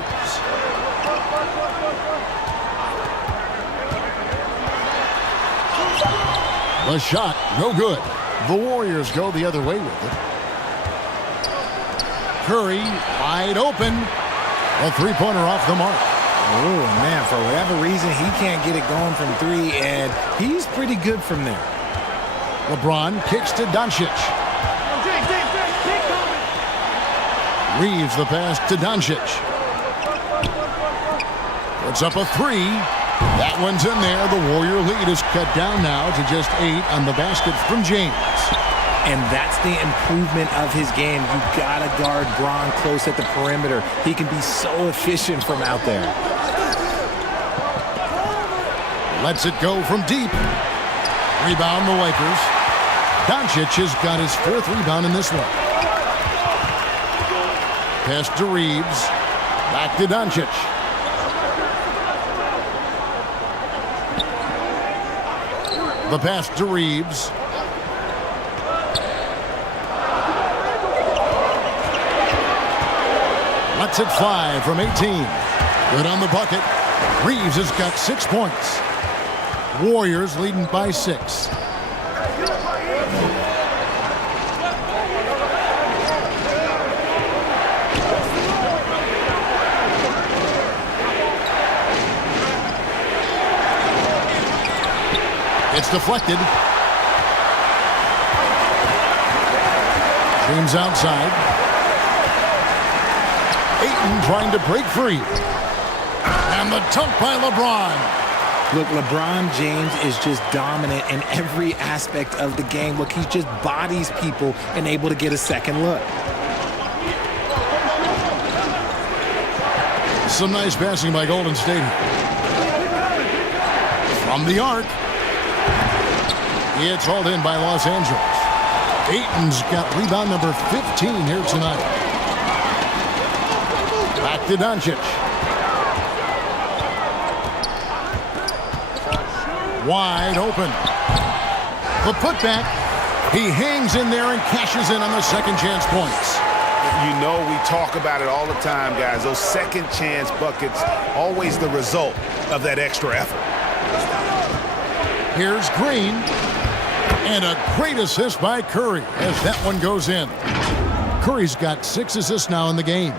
The shot, no good. The Warriors go the other way with it. Curry, wide open. A three-pointer off the mark. Oh, man, for whatever reason, he can't get it going from 3, and he's pretty good from there. LeBron kicks to Doncic. Reeves the pass to Doncic. Puts up a 3. That one's in there. The Warrior lead is cut down now to just 8 on the basket from James. And that's the improvement of his game. You've got to guard Bron close at the perimeter. He can be so efficient from out there. Lets it go from deep. Rebound the Lakers. Doncic has got his 4th rebound in this one. Pass to Reeves. Back to Doncic. The pass to Reeves. Lets it fly from 18. Good on the bucket. Reeves has got 6 points. Warriors leading by 6. It's deflected. James outside. Ayton trying to break free. And the dunk by LeBron. Look, LeBron James is just dominant in every aspect of the game. Look, he just bodies people and able to get a second look. Some nice passing by Golden State. From the arc. It's hauled in by Los Angeles. Ayton's got rebound number 15 here tonight. Back to Doncic. Wide open. The putback. He hangs in there and cashes in on the second chance points. You know we talk about it all the time, guys. Those second chance buckets, always the result of that extra effort. Here's Green. And a great assist by Curry as that one goes in. Curry's got 6 assists now in the game.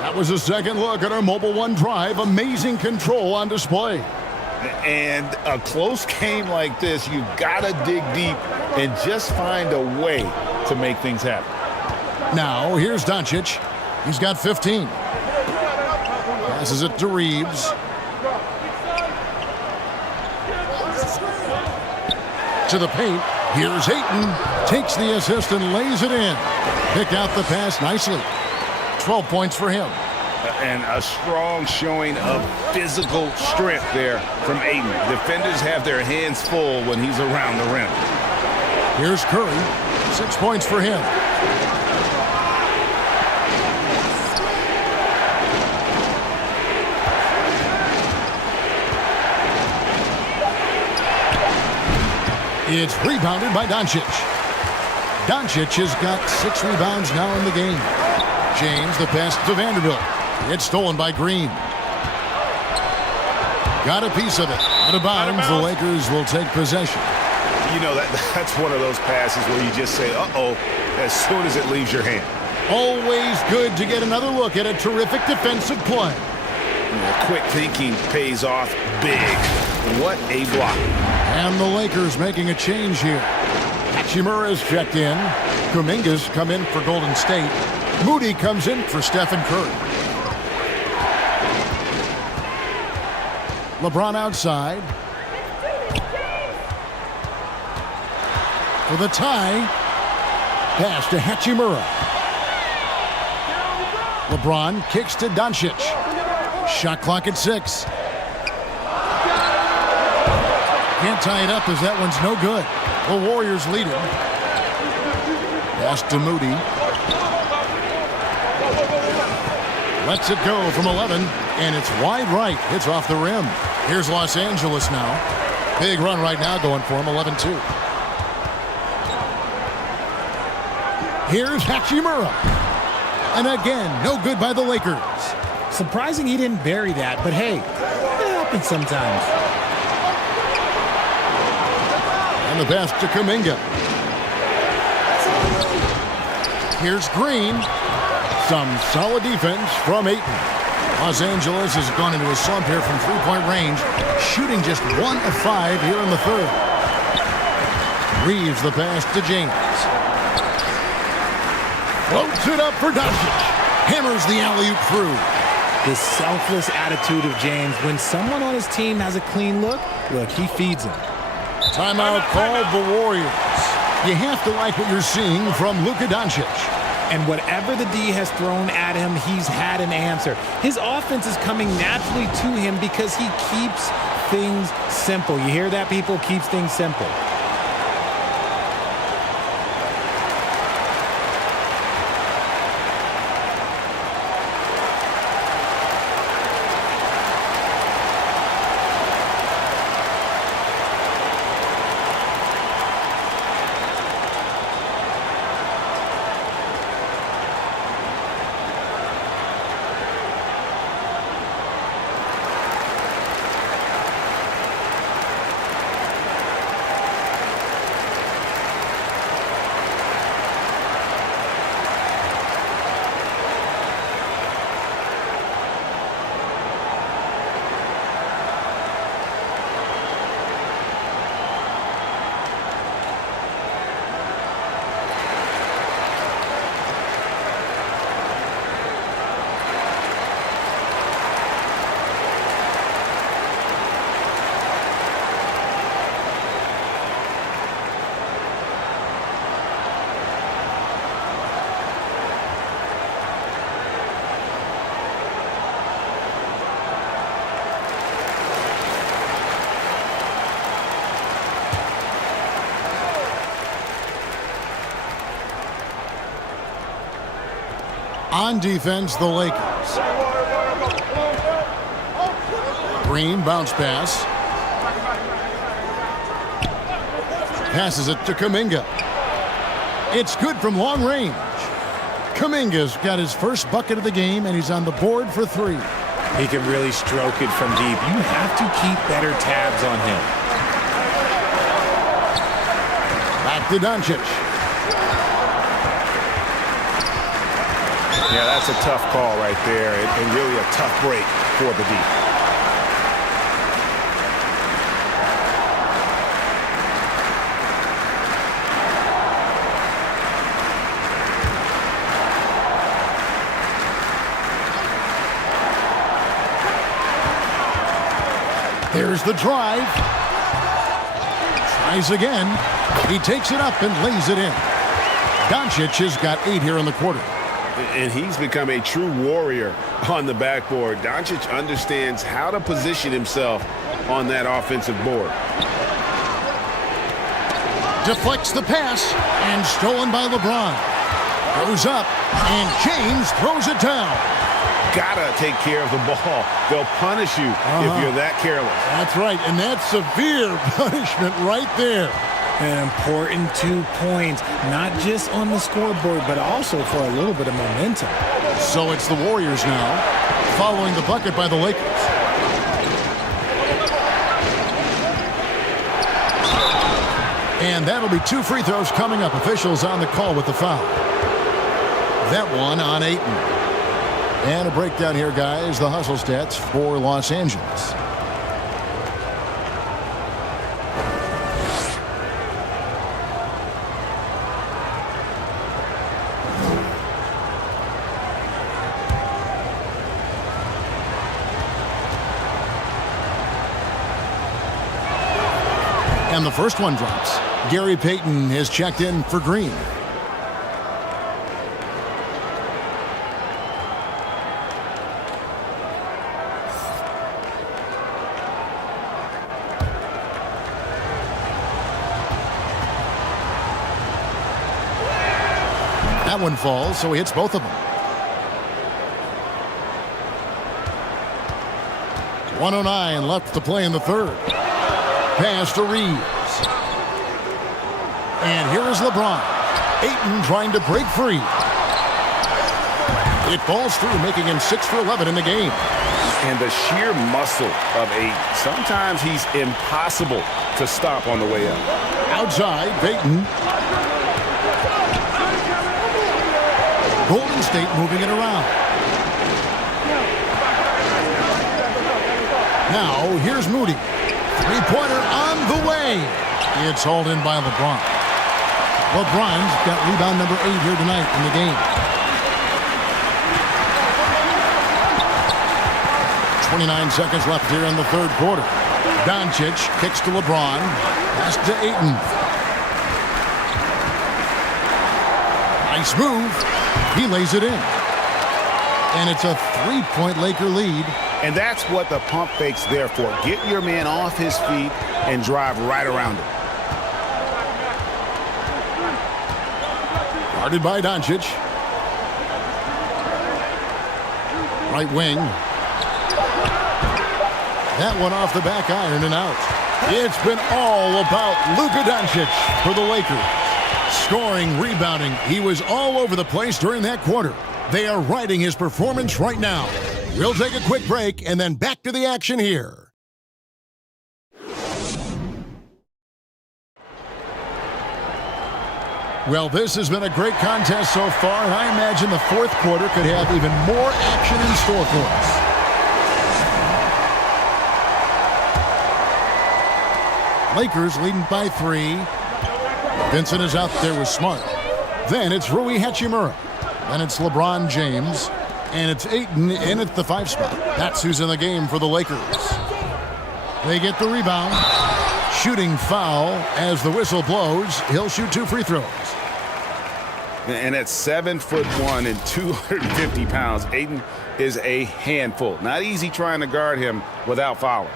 That was a second look at our Mobile One drive. Amazing control on display. And a close game like this, you've got to dig deep and just find a way to make things happen. Now, here's Doncic. He's got 15. Passes it to Reeves. To the paint. Here's Ayton. Takes the assist and lays it in. Picked out the pass nicely. 12 points for him. And a strong showing of physical strength there from Ayton. Defenders have their hands full when he's around the rim. Here's Curry. 6 points for him. It's rebounded by Doncic. Doncic has got 6 rebounds now in the game. James, the pass to Vanderbilt. It's stolen by Green. Got a piece of it. Out of bounds, the Lakers will take possession. You know, that's one of those passes where you just say, uh-oh, as soon as it leaves your hand. Always good to get another look at a terrific defensive play. Quick thinking pays off big. What a block. And the Lakers making a change here. Hachimura's checked in. Kuminga's come in for Golden State. Moody comes in for Stephen Curry. LeBron outside. For the tie. Pass to Hachimura. LeBron kicks to Doncic. Shot clock at 6. Can't tie it up as that one's no good. The Warriors lead it. Pass to Moody. Lets it go from 11, and it's wide right. It's off the rim. Here's Los Angeles now. Big run right now going for him, 11-2. Here's Hachimura. And again, no good by the Lakers. Surprising he didn't bury that, but hey, it happens sometimes. And the pass to Kuminga. Here's Green. Some solid defense from Ayton. Los Angeles has gone into a slump here from three-point range, shooting just 1 of 5 here in the third. Reeves the pass to James. Floats it up for Doncic. Hammers the alley-oop through. The selfless attitude of James. When someone on his team has a clean look, he feeds him. Timeout called the Warriors. You have to like what you're seeing from Luka Doncic. And whatever the D has thrown at him, he's had an answer. His offense is coming naturally to him because he keeps things simple. You hear that, people? Keeps things simple. On defense, the Lakers. Green bounce pass. Passes it to Kuminga. It's good from long range. Kuminga's got his first bucket of the game, and he's on the board for 3. He can really stroke it from deep. You have to keep better tabs on him. Back to Doncic. Yeah, that's a tough call right there, and really a tough break for the D. There's the drive. Tries again. He takes it up and lays it in. Doncic has got 8 here in the quarter. And he's become a true warrior on the backboard. Doncic understands how to position himself on that offensive board. Deflects the pass and stolen by LeBron. Goes up and James throws it down. Gotta take care of the ball. They'll punish you if you're that careless. That's right, and that's severe punishment right there. An important 2 points, not just on the scoreboard, but also for a little bit of momentum. So it's the Warriors now, following the bucket by the Lakers. And that'll be 2 free throws coming up. Officials on the call with the foul. That one on Ayton. And a breakdown here, guys. The hustle stats for Los Angeles. And the first one drops. Gary Payton has checked in for Green. That one falls, so he hits both of them. 1:09 left to play in the third. Pass to Reeves. And here is LeBron. Ayton trying to break free. It falls through, making him 6 for 11 in the game. And the sheer muscle of Ayton. Sometimes he's impossible to stop on the way up. Outside, Payton. Golden State moving it around. Now, here's Moody. Three-pointer on the way. It's hauled in by LeBron. LeBron's got rebound number 8 here tonight in the game. 29 seconds left here in the third quarter. Doncic kicks to LeBron. Pass to Ayton. Nice move. He lays it in. And it's a 3-point Laker lead. And that's what the pump fake's there for. Get your man off his feet and drive right around him. Guarded by Doncic. Right wing. That one off the back iron and out. It's been all about Luka Doncic for the Lakers. Scoring, rebounding. He was all over the place during that quarter. They are riding his performance right now. We'll take a quick break and then back to the action here. Well, this has been a great contest so far, and I imagine the fourth quarter could have even more action in store for us. Lakers leading by 3. Vincent is out there with Smart. Then it's Rui Hachimura. Then it's LeBron James. And it's Ayton in at the 5 spot. That's who's in the game for the Lakers. They get the rebound. Shooting foul as the whistle blows. He'll shoot 2 free throws. And at 7'1" and 250 pounds, Ayton is a handful. Not easy trying to guard him without fouling.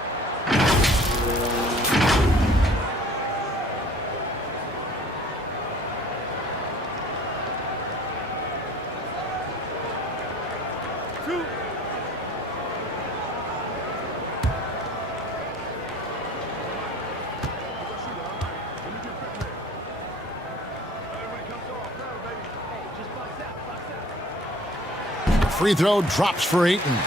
Free throw drops for Ayton.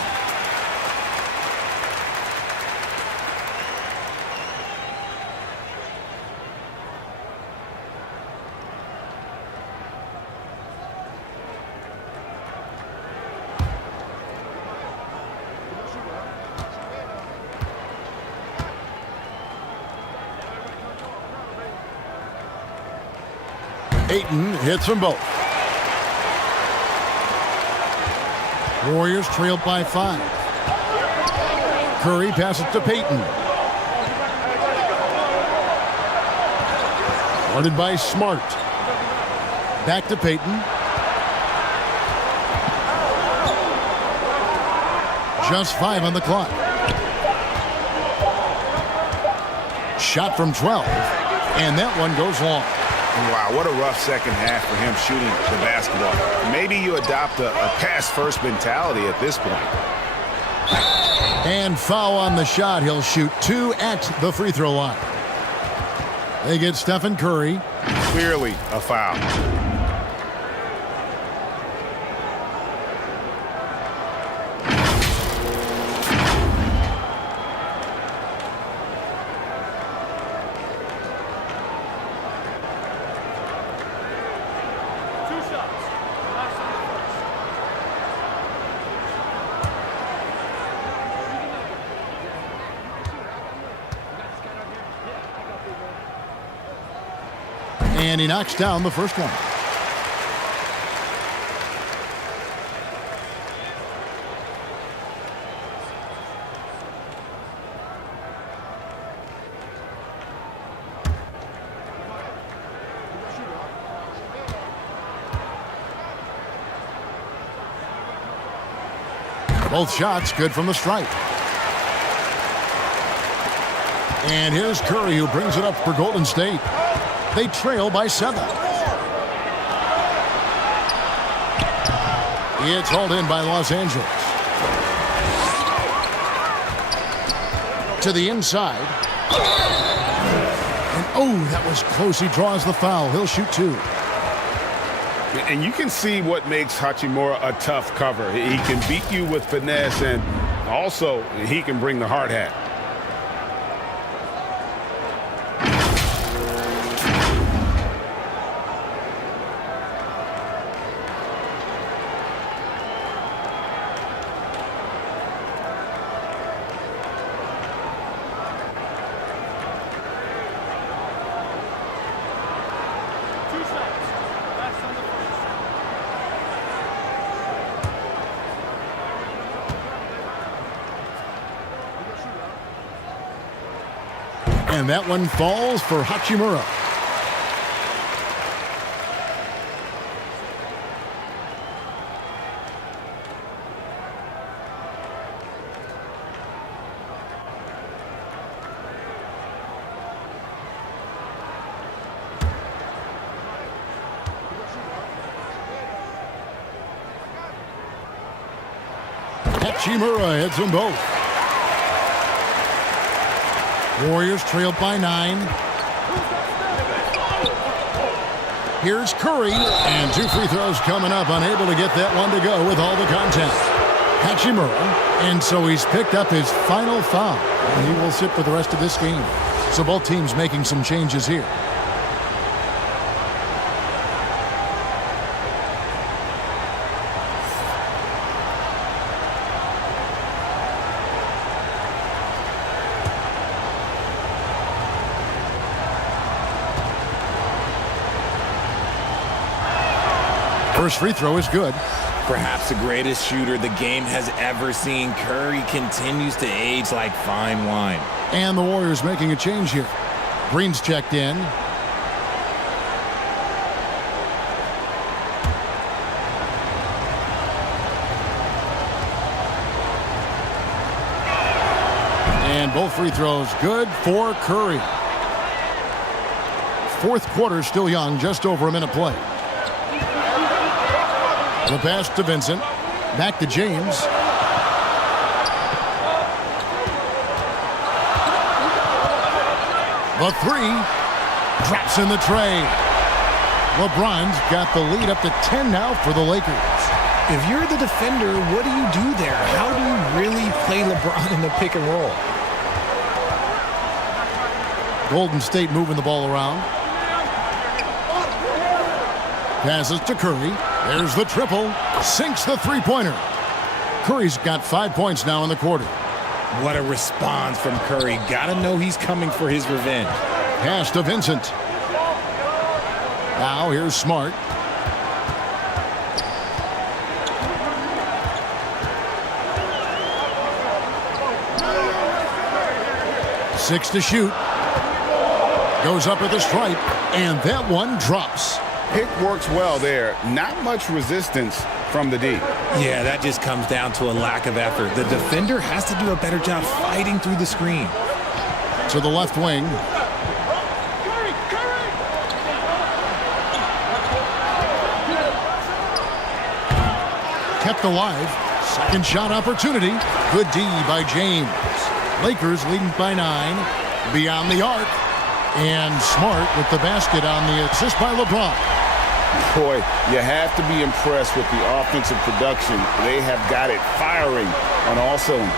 Ayton hits them both. Warriors trailed by 5. Curry passes to Payton. Guarded by Smart. Back to Payton. Just 5 on the clock. Shot from 12, and that one goes long. Wow, what a rough second half for him shooting the basketball. Maybe you adopt a pass-first mentality at this point. And foul on the shot. He'll shoot 2 at the free throw line. They get Stephen Curry. Clearly a foul. And he knocks down the first one. Both shots good from the stripe. And here's Curry, who brings it up for Golden State. They trail by 7. It's hauled in by Los Angeles. To the inside. And oh, that was close. He draws the foul. He'll shoot 2. And you can see what makes Hachimura a tough cover. He can beat you with finesse, and also he can bring the hard hat. And that one falls for Hachimura. Hachimura hits them both. Warriors trailed by 9. Here's Curry, and 2 free throws coming up, unable to get that one to go with all the contact. Hachimura, and so he's picked up his final foul, and he will sit for the rest of this game. So both teams making some changes here. First free throw is good. Perhaps the greatest shooter the game has ever seen. Curry continues to age like fine wine. And the Warriors making a change here. Green's checked in. And both free throws good for Curry. Fourth quarter still young, just over a minute play. The pass to Vincent. Back to James. The 3 drops in the tray. LeBron's got the lead up to 10 now for the Lakers. If you're the defender, what do you do there? How do you really play LeBron in the pick and roll? Golden State moving the ball around. Passes to Curry. There's the triple. Sinks the three-pointer. Curry's got 5 points now in the quarter. What a response from Curry. Gotta know he's coming for his revenge. Pass to Vincent. Now here's Smart. Six to shoot. Goes up at the stripe, and that one drops. Pick works well there. Not much resistance from the D. Yeah, that just comes down to a lack of effort. The defender has to do a better job fighting through the screen. To the left wing. Kept alive. Second shot opportunity. Good D by James. Lakers leading by 9. Beyond the arc. And Smart with the basket on the assist by LeBron. Boy, you have to be impressed with the offensive production. They have got it firing on all cylinders.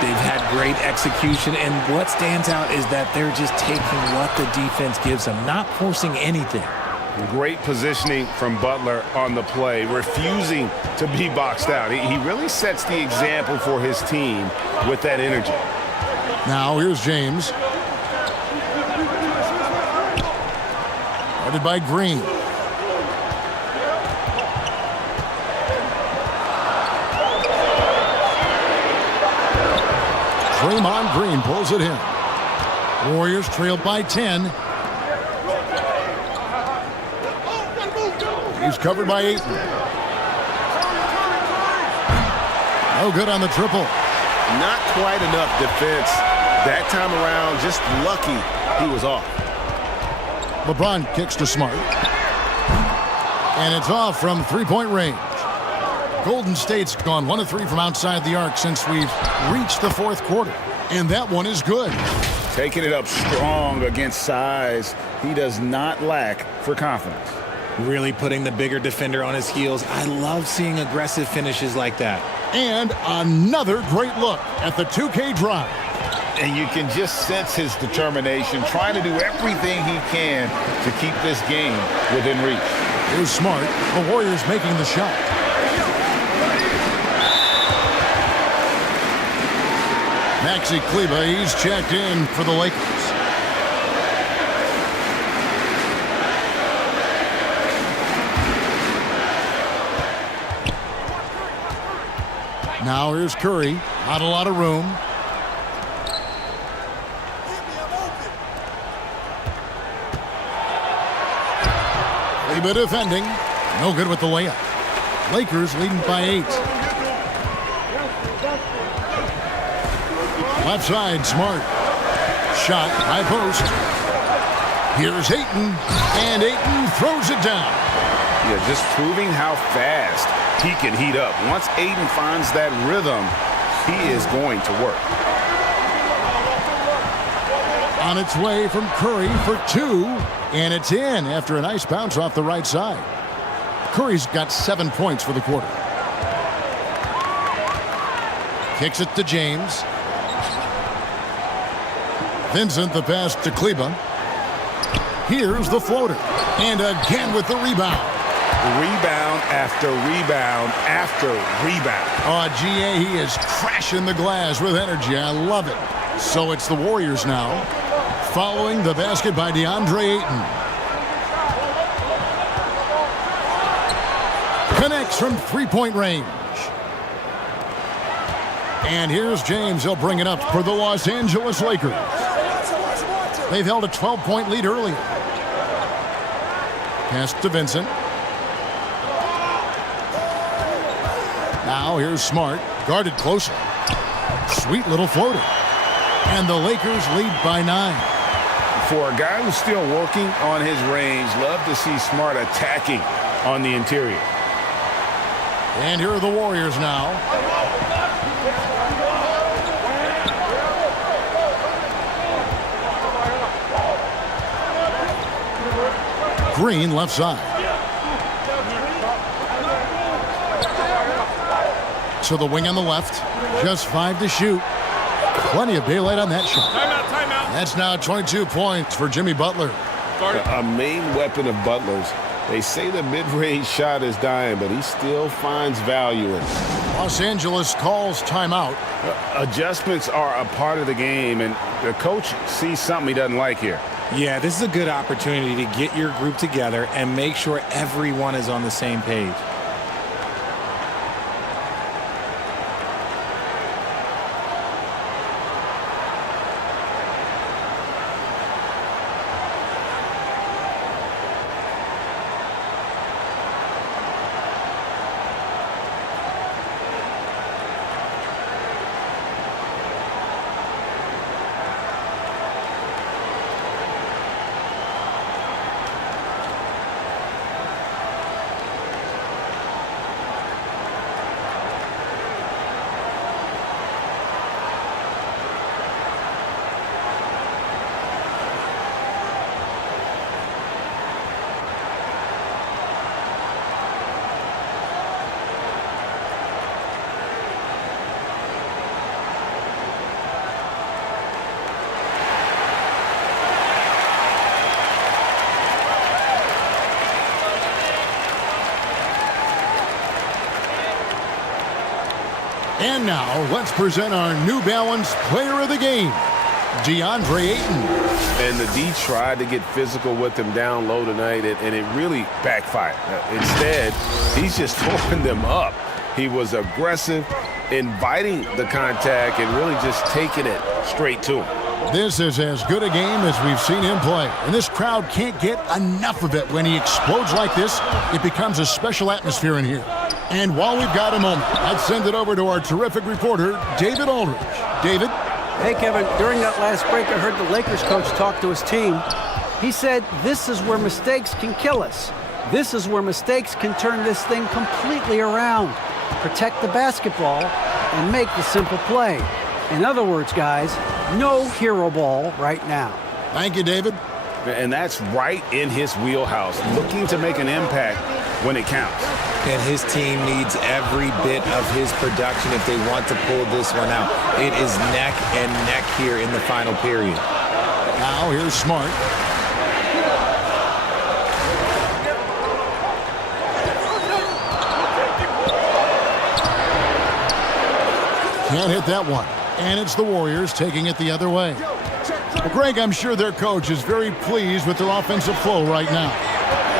They've had great execution, and what stands out is that they're just taking what the defense gives them, not forcing anything. Great positioning from Butler on the play, refusing to be boxed out. He really sets the example for his team with that energy. Now here's James. Guarded by Green. Draymond Green pulls it in. Warriors trail by 10. He's covered by 8. No good on the triple. Not quite enough defense that time around. Just lucky he was off. LeBron kicks to Smart. And it's off from three-point range. Golden State's gone 1 of 3 from outside the arc since we've reached the fourth quarter. And that one is good. Taking it up strong against size. He does not lack for confidence. Really putting the bigger defender on his heels. I love seeing aggressive finishes like that. And another great look at the 2K drive. And you can just sense his determination, trying to do everything he can to keep this game within reach. Here's Smart. The Warriors making the shot. Maxi Kleber, he's checked in for the Lakers. Now here's Curry. Not a lot of room. Kleber defending. No good with the layup. Lakers leading by 8. Left side, Smart. Shot, high post. Here's Ayton, and Ayton throws it down. Yeah, just proving how fast he can heat up. Once Ayton finds that rhythm, he is going to work. On its way from Curry for 2, and it's in after a nice bounce off the right side. Curry's got 7 points for the quarter. Kicks it to James. Vincent, the pass to Kleber. Here's the floater. And again with the rebound. Rebound after rebound after rebound. Oh, GA, he is crashing the glass with energy. I love it. So it's the Warriors now, following the basket by DeAndre Ayton. Connects from three-point range. And here's James. He'll bring it up for the Los Angeles Lakers. They've held a 12-point lead earlier. Pass to Vincent. Now here's Smart, guarded closer. Sweet little floater. And the Lakers lead by 9. For a guy who's still working on his range, love to see Smart attacking on the interior. And here are the Warriors now. Green left side. To the wing on the left. Just 5 to shoot. Plenty of daylight on that shot. Timeout. That's now 22 points for Jimmy Butler. A main weapon of Butler's. They say the mid-range shot is dying, but he still finds value in it. Los Angeles calls timeout. Adjustments are a part of the game, and the coach sees something he doesn't like here. Yeah, this is a good opportunity to get your group together and make sure everyone is on the same page. And now, let's present our New Balance Player of the Game, DeAndre Ayton. And the D tried to get physical with him down low tonight, and it really backfired. Instead, he's just throwing them up. He was aggressive, inviting the contact, and really just taking it straight to him. This is as good a game as we've seen him play, and this crowd can't get enough of it. When he explodes like this, it becomes a special atmosphere in here. And while we've got a moment, I'd send it over to our terrific reporter, David Aldridge. David? Hey, Kevin, during that last break, I heard the Lakers coach talk to his team. He said, this is where mistakes can kill us. This is where mistakes can turn this thing completely around. Protect the basketball and make the simple play. In other words, guys, no hero ball right now. Thank you, David. And that's right in his wheelhouse, looking to make an impact when it counts. And his team needs every bit of his production if they want to pull this one out. It is neck and neck here in the final period. Now here's Smart. Can't hit that one. And it's the Warriors taking it the other way. Well, Greg, I'm sure their coach is very pleased with their offensive flow right now.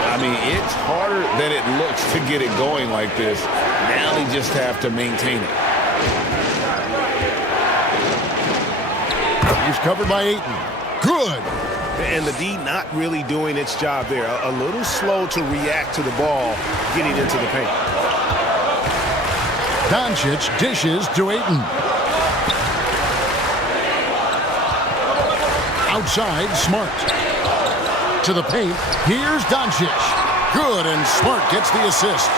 I mean, it's harder than it looks to get it going like this. Now they just have to maintain it. He's covered by Ayton. Good. And the D not really doing its job there. A little slow to react to the ball getting into the paint. Doncic dishes to Ayton. Outside, Smart. To the paint, here's Doncic. Good, and Smart gets the assist.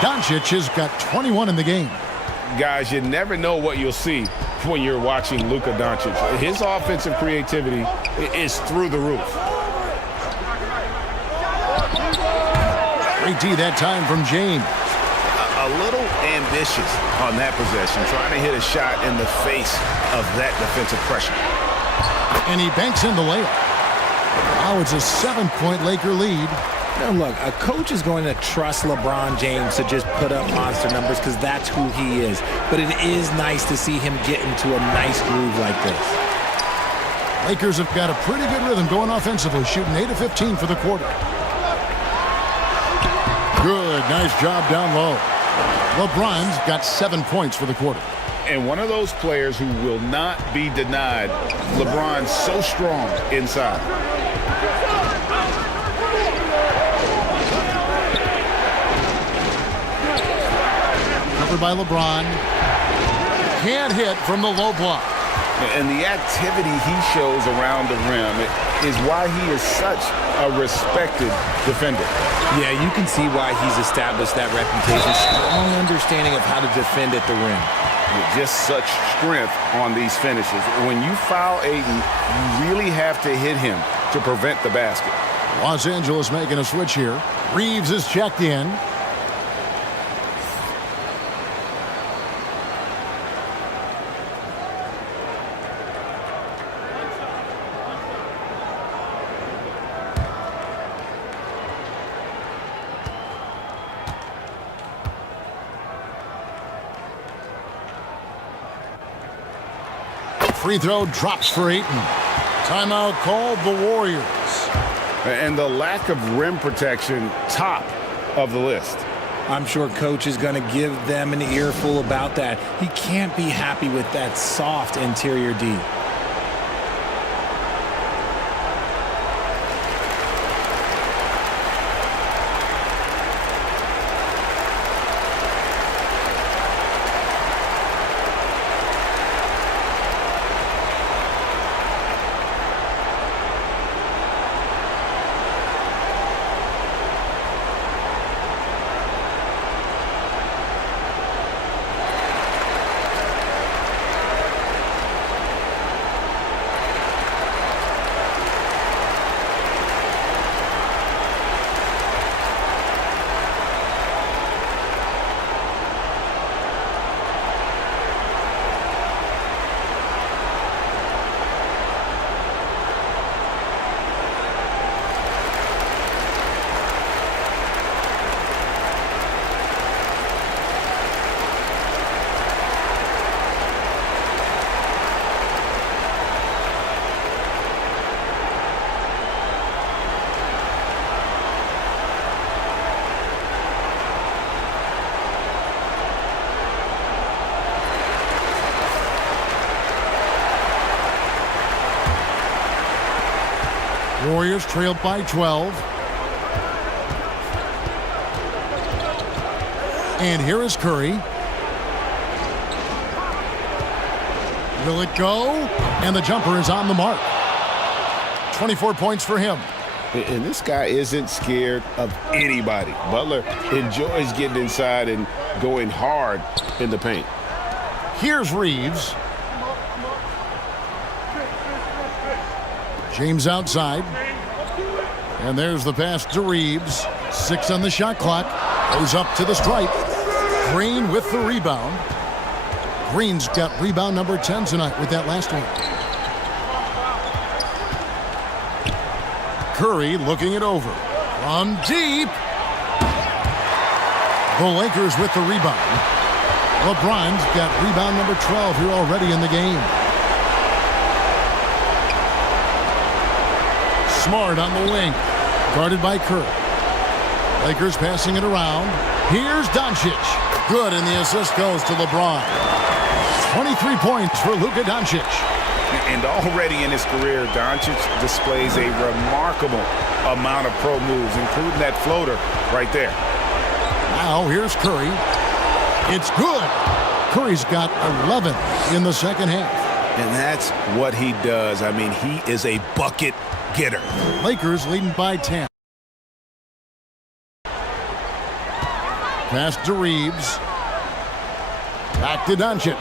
Doncic has got 21 in the game. Guys, you never know what you'll see when you're watching Luka Doncic. His offensive creativity is through the roof. Great D that time from James. A little ambitious on that possession, trying to hit a shot in the face of that defensive pressure. And he banks in the layup. Now it's a 7-point Laker lead. Now look, a coach is going to trust LeBron James to just put up monster numbers because that's who he is. But it is nice to see him get into a nice groove like this. Lakers have got a pretty good rhythm going offensively, shooting 8 of 15 for the quarter. Good, nice job down low. LeBron's got 7 points for the quarter. And one of those players who will not be denied. LeBron's so strong inside. Covered by LeBron. Can't hit from the low block. And the activity he shows around the rim is why he is such a respected defender. Yeah, you can see why he's established that reputation. Strong understanding of how to defend at the rim. With just such strength on these finishes. When you foul Ayton, you really have to hit him to prevent the basket. Los Angeles making a switch here. Reeves is checked in. Free throw drops for Ayton. Timeout called the Warriors. And the lack of rim protection, top of the list. I'm sure coach is going to give them an earful about that. He can't be happy with that soft interior D. Warriors trailed by 12. And here is Curry. Will it go? And the jumper is on the mark. 24 points for him. And this guy isn't scared of anybody. Butler enjoys getting inside and going hard in the paint. Here's Reeves. James outside. And there's the pass to Reeves. 6 on the shot clock. Goes up to the stripe. Green with the rebound. Green's got rebound number 10 tonight with that last one. Curry looking it over. From deep. The Lakers with the rebound. LeBron's got rebound number 12 here already in the game. Smart on the wing. Guarded by Curry. Lakers passing it around. Here's Doncic. Good, and the assist goes to LeBron. 23 points for Luka Doncic. And already in his career, Doncic displays a remarkable amount of pro moves, including that floater right there. Now here's Curry. It's good. Curry's got 11 in the second half. And that's what he does. I mean, he is a bucket getter. Lakers leading by 10. Pass to Reeves. Back to Doncic.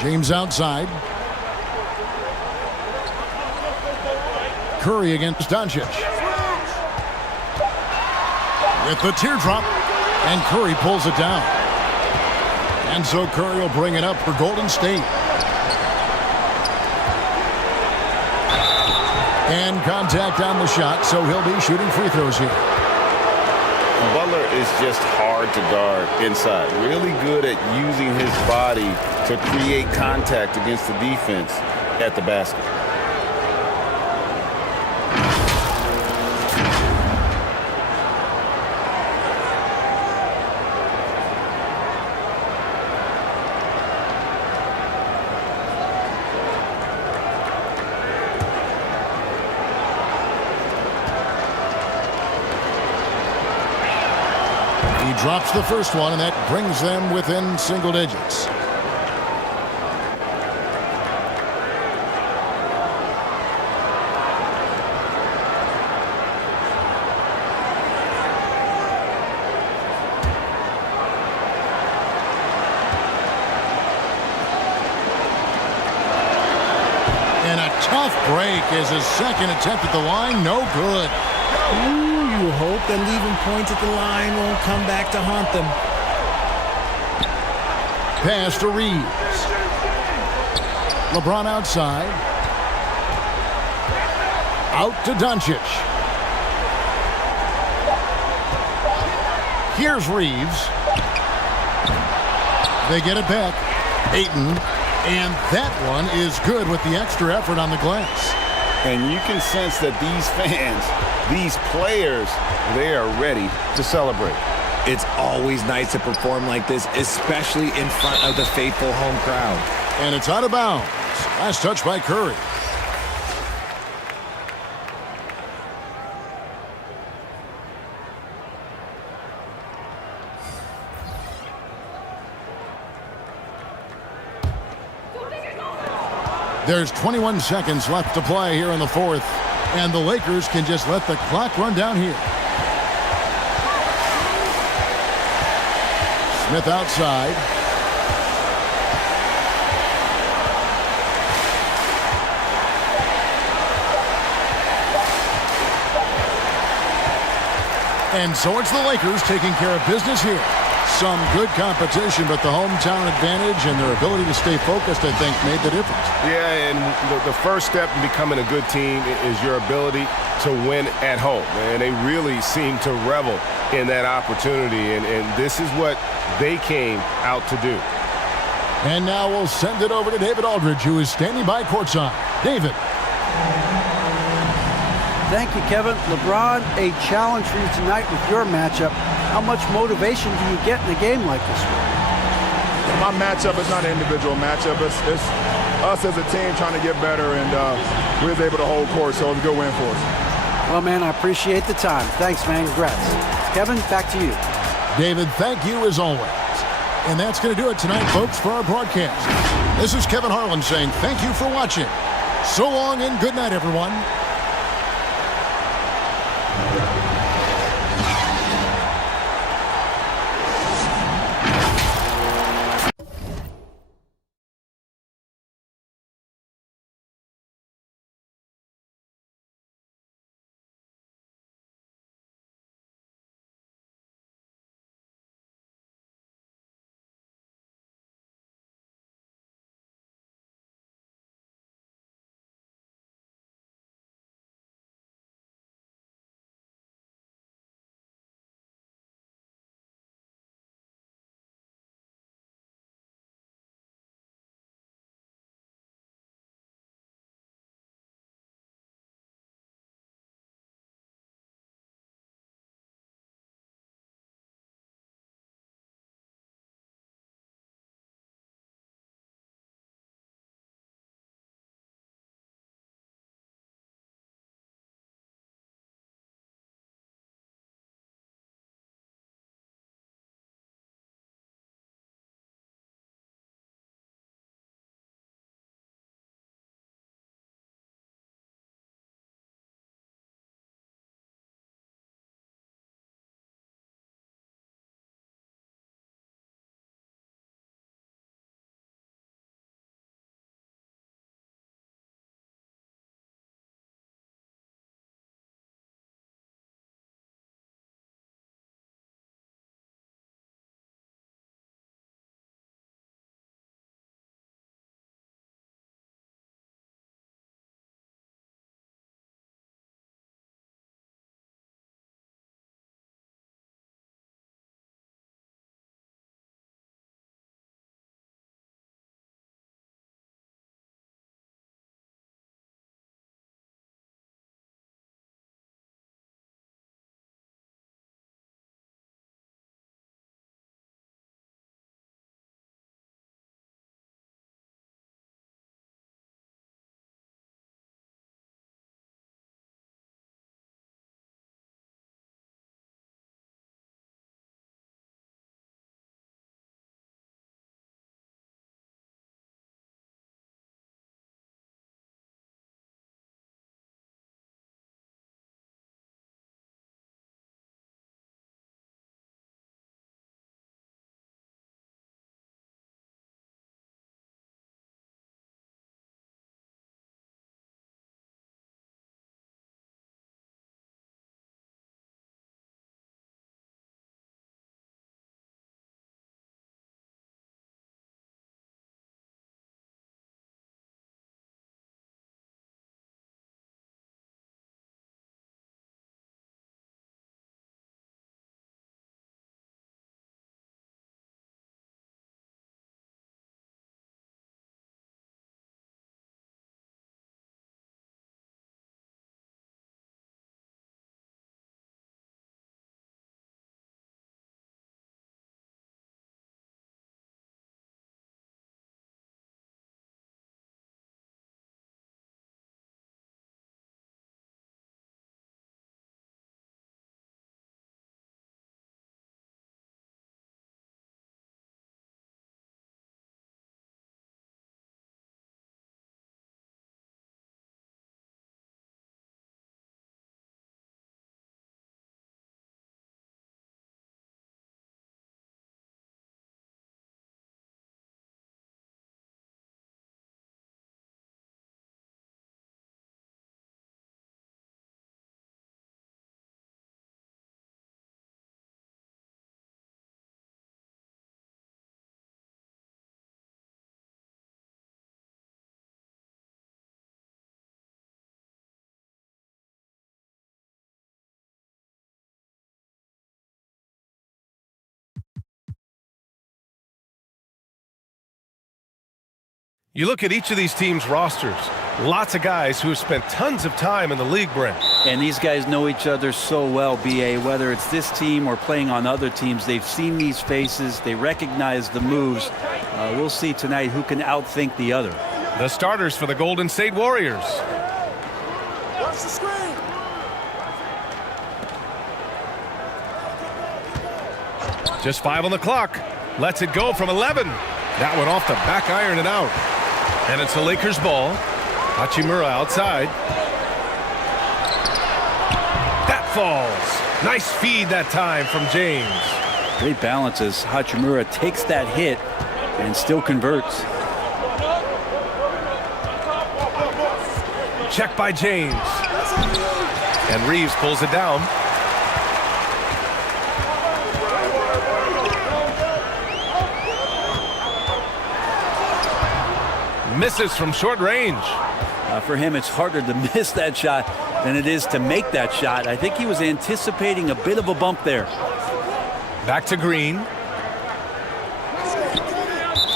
James outside. Curry against Doncic. With the teardrop. And Curry pulls it down. And so Curry will bring it up for Golden State. And contact on the shot, so he'll be shooting free throws here. Butler is just hard to guard inside. Really good at using his body to create contact against the defense at the basket. He drops the first one, and that brings them within single digits. And a tough break is his second attempt at the line. No good. Ooh, you hope that leaving points at the line won't come back to haunt them. Pass to Reeves. LeBron outside. Out to Doncic. Here's Reeves. They get it back. Ayton And that one is good with the extra effort on the glass. And you can sense that these fans, these players, they are ready to celebrate. It's always nice to perform like this, especially in front of the faithful home crowd. And it's out of bounds. Last touch by Curry. There's 21 seconds left to play here in the fourth, and the Lakers can just let the clock run down here. Smith outside. And so it's the Lakers taking care of business here. Some good competition, but the hometown advantage and their ability to stay focused, I think, made the difference. Yeah, and the first step in becoming a good team is your ability to win at home. And they really seem to revel in that opportunity, and this is what they came out to do. And now we'll send it over to David Aldridge, who is standing by courtside. David. Thank you, Kevin. LeBron, a challenge for you tonight with your matchup. How much motivation do you get in a game like this one? My matchup is not an individual matchup. It's us as a team trying to get better, and we was able to hold court, so it was a good win for us. Well, man, I appreciate the time. Thanks, man. Congrats. Kevin, back to you. David, thank you as always. And that's going to do it tonight, folks, for our broadcast. This is Kevin Harlan saying thank you for watching. So long and good night, everyone. You look at each of these teams' rosters. Lots of guys who have spent tons of time in the league, Brent. And these guys know each other so well, B.A. Whether it's this team or playing on other teams, they've seen these faces. They recognize the moves. We'll see tonight who can outthink the other. The starters for the Golden State Warriors. Watch the screen. Just 5 on the clock. Lets it go from 11. That one off the back iron and out. And it's the Lakers ball. Hachimura outside. That falls. Nice feed that time from James. Great balance as Hachimura takes that hit and still converts. Check by James. And Reeves pulls it down. Misses from short range. For him, it's harder to miss that shot than it is to make that shot. I think he was anticipating a bit of a bump there. Back to Green.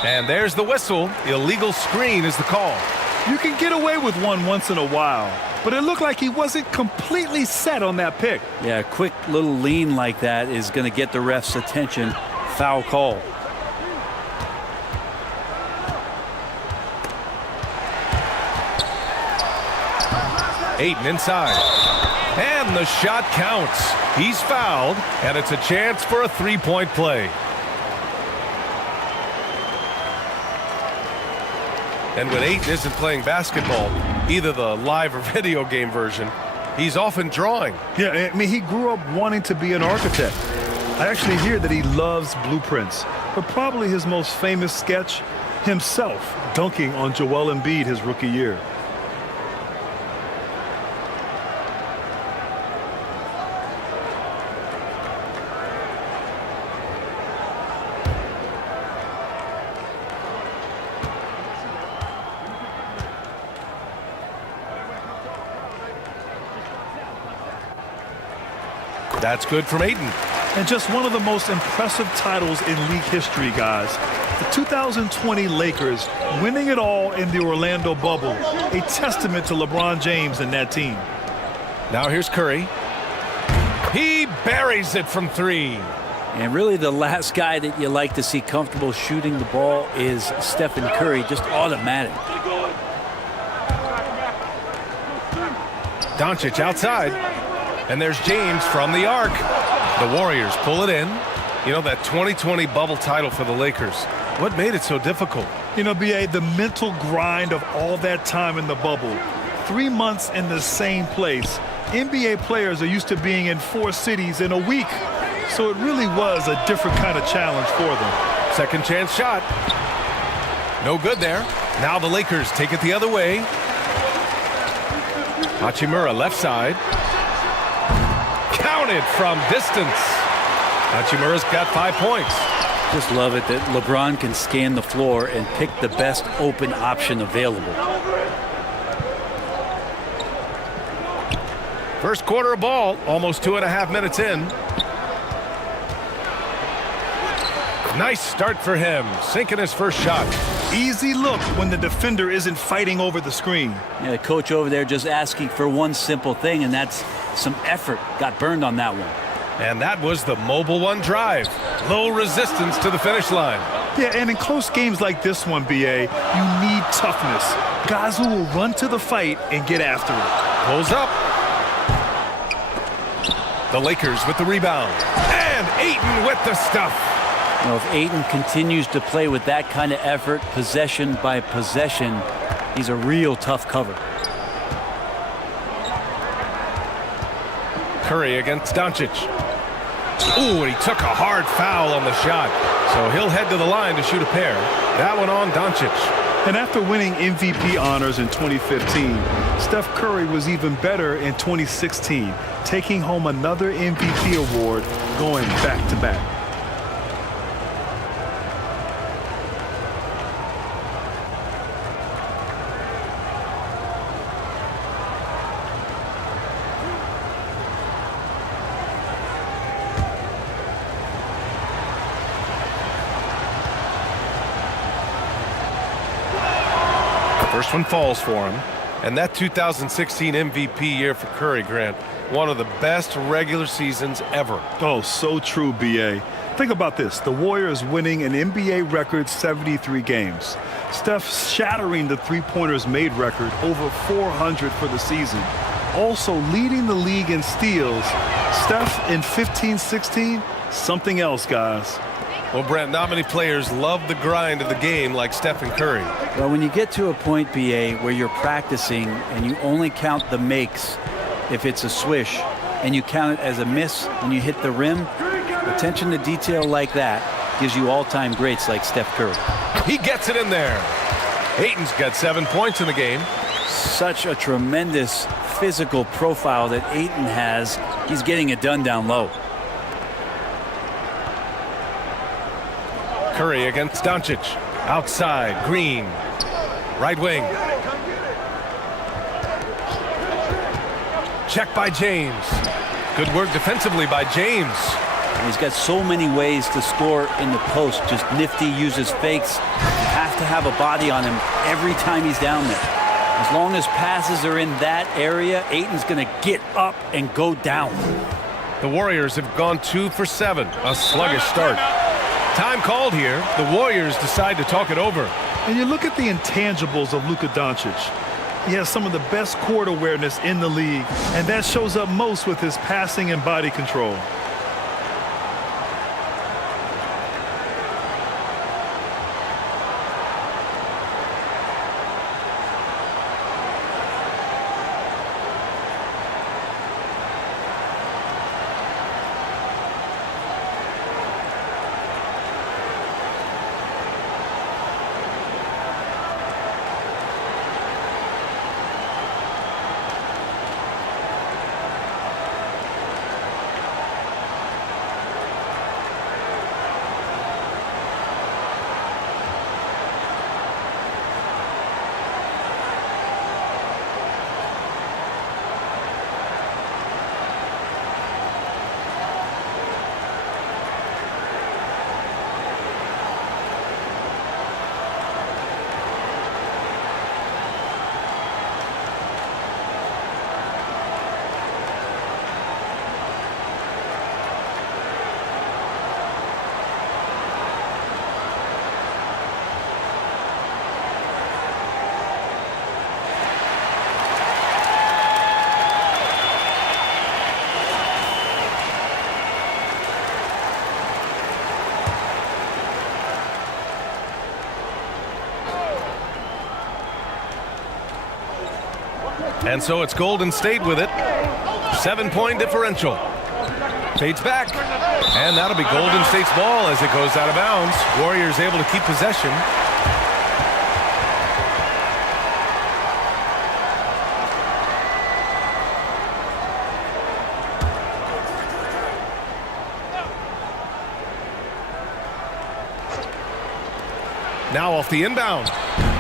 And there's the whistle. Illegal screen is the call. You can get away with one once in a while, but it looked like he wasn't completely set on that pick. Yeah, a quick little lean like that is going to get the ref's attention. Foul call. Ayton inside. And the shot counts. He's fouled, and it's a chance for a three-point play. And when Ayton isn't playing basketball, either the live or video game version, he's often drawing. Yeah, I mean, he grew up wanting to be an architect. I actually hear that he loves blueprints, but probably his most famous sketch, himself dunking on Joel Embiid his rookie year. That's good from Ayton. And just one of the most impressive titles in league history, guys. The 2020 Lakers winning it all in the Orlando bubble. A testament to LeBron James and that team. Now here's Curry. He buries it from 3. And really the last guy that you like to see comfortable shooting the ball is Stephen Curry, just automatic. Doncic outside. And there's James from the arc. The Warriors pull it in. You know, that 2020 bubble title for the Lakers. What made it so difficult? You know, B.A., the mental grind of all that time in the bubble. 3 months in the same place. NBA players are used to being in 4 cities in a week. So it really was a different kind of challenge for them. Second chance shot. No good there. Now the Lakers take it the other way. Hachimura left side. Counted from distance. Hachimura's got 5 points. Just love it that LeBron can scan the floor and pick the best open option available. First quarter of ball, almost 2.5 minutes in. Nice start for him, sinking his first shot. Easy look when the defender isn't fighting over the screen. Yeah, coach over there just asking for one simple thing, and that's some effort. Got burned on that one. And that was the mobile one drive. Low resistance to the finish line. Yeah, and in close games like this one, B.A., you need toughness. Guys who will run to the fight and get after it. Pulls up. The Lakers with the rebound. And Ayton with the stuff. You know, if Ayton continues to play with that kind of effort, possession by possession, he's a real tough cover. Curry against Doncic. Ooh, and he took a hard foul on the shot. So he'll head to the line to shoot a pair. That one on Doncic. And after winning MVP honors in 2015, Steph Curry was even better in 2016, taking home another MVP award, going back-to-back. First one falls for him. And that 2016 MVP year for Curry, Grant, one of the best regular seasons ever. Oh, so true, B.A. Think about this. The Warriors winning an NBA record 73 games. Steph shattering the three-pointers made record, over 400 for the season. Also leading the league in steals. Steph in 15-16, something else, guys. Well, Brent, not many players love the grind of the game like Stephen Curry. Well, when you get to a point, B.A., where you're practicing and you only count the makes if it's a swish, and you count it as a miss when you hit the rim, attention to detail like that gives you all-time greats like Steph Curry. He gets it in there. Ayton's got 7 points in the game. Such a tremendous physical profile that Ayton has. He's getting it done down low. Curry against Doncic. Outside, Green. Right wing. Check by James. Good work defensively by James. He's got so many ways to score in the post. Just nifty, uses fakes. You have to have a body on him every time he's down there. As long as passes are in that area, Ayton's going to get up and go down. The Warriors have gone 2 for 7. A sluggish start. Time called here. The Warriors decide to talk it over. And you look at the intangibles of Luka Doncic. He has some of the best court awareness in the league, and that shows up most with his passing and body control. And so it's Golden State with it. 7-point differential. Fades back. And that'll be Golden State's ball as it goes out of bounds. Warriors able to keep possession. Now off the inbound.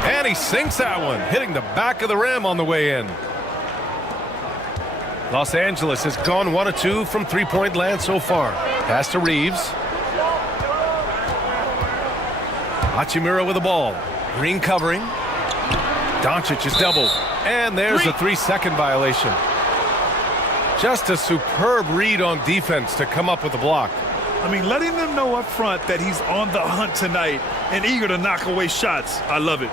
And he sinks that one, hitting the back of the rim on the way in. Los Angeles has gone 1 of 2 from three-point land so far. Pass to Reeves. Hachimura with the ball. Green covering. Doncic is doubled. And there's a 3-second violation. Just a superb read on defense to come up with the block. I mean, letting them know up front that he's on the hunt tonight and eager to knock away shots. I love it.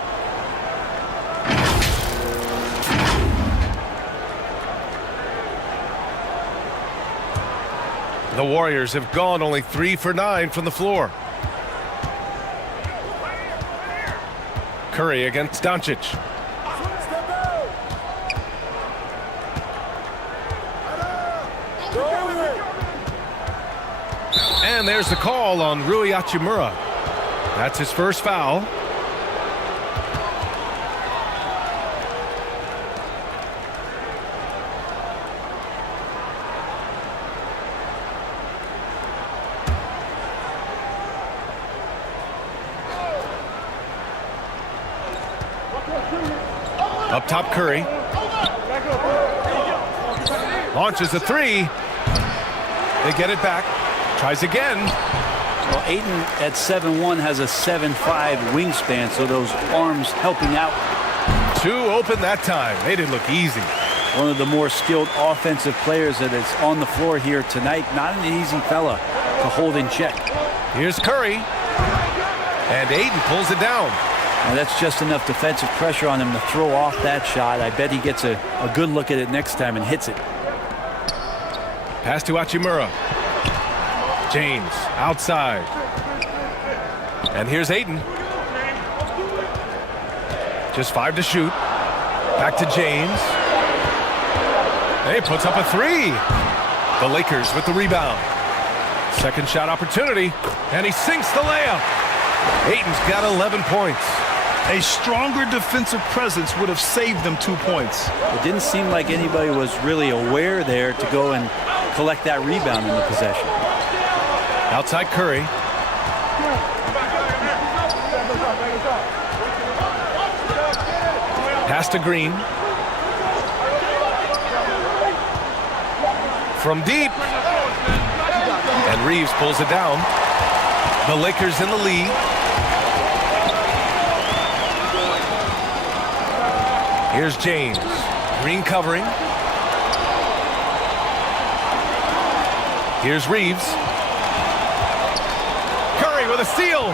The Warriors have gone only 3 for 9 from the floor. Curry against Doncic. And there's the call on Rui Hachimura. That's his first foul. Up top, Curry. Launches a 3. They get it back. Tries again. Well, Ayton at 7'1" has a 7'5" wingspan, so those arms helping out. Two open that time. They didn't look easy. One of the more skilled offensive players that is on the floor here tonight. Not an easy fella to hold in check. Here's Curry. And Ayton pulls it down. And that's just enough defensive pressure on him to throw off that shot. I bet he gets a good look at it next time and hits it. Pass to Hachimura. James outside. And here's Ayton. Just 5 to shoot. Back to James. And he puts up a 3. The Lakers with the rebound. Second shot opportunity. And he sinks the layup. Ayton's got 11 points. A stronger defensive presence would have saved them 2 points. It didn't seem like anybody was really aware there to go and collect that rebound in the possession. Outside Curry. Pass to Green. From deep. And Reeves pulls it down. The Lakers in the lead. Here's James. Green covering. Here's Reeves. Curry with a steal.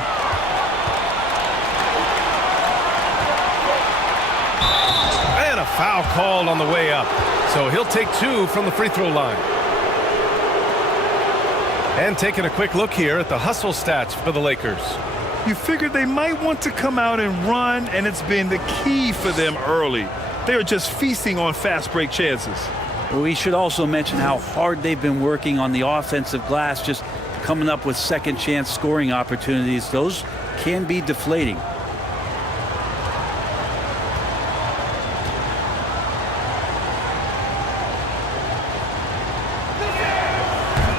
And a foul called on the way up. So he'll take 2 from the free throw line. And taking a quick look here at the hustle stats for the Lakers. You figured they might want to come out and run, and it's been the key for them early. They are just feasting on fast break chances. We should also mention how hard they've been working on the offensive glass, just coming up with second chance scoring opportunities. Those can be deflating.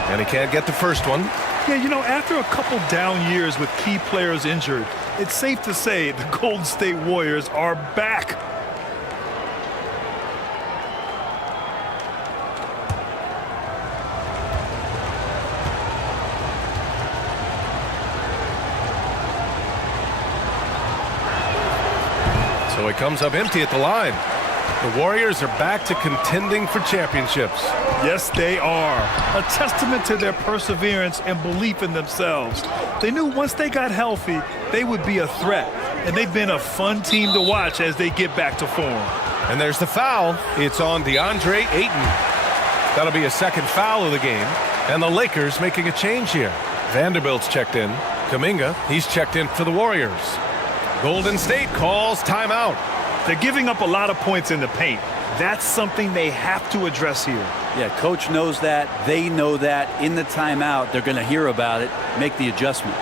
And he can't get the first one. Yeah, you know, after a couple down years with key players injured, it's safe to say the Golden State Warriors are back. So it comes up empty at the line. The Warriors are back to contending for championships. Yes, they are. A testament to their perseverance and belief in themselves. They knew once they got healthy, they would be a threat. And they've been a fun team to watch as they get back to form. And there's the foul. It's on DeAndre Ayton. That'll be a second foul of the game. And the Lakers making a change here. Vanderbilt's checked in. Kuminga, he's checked in for the Warriors. Golden State calls timeout. They're giving up a lot of points in the paint. That's something they have to address here. Yeah, coach knows that. They know that. In the timeout, they're going to hear about it, make the adjustment.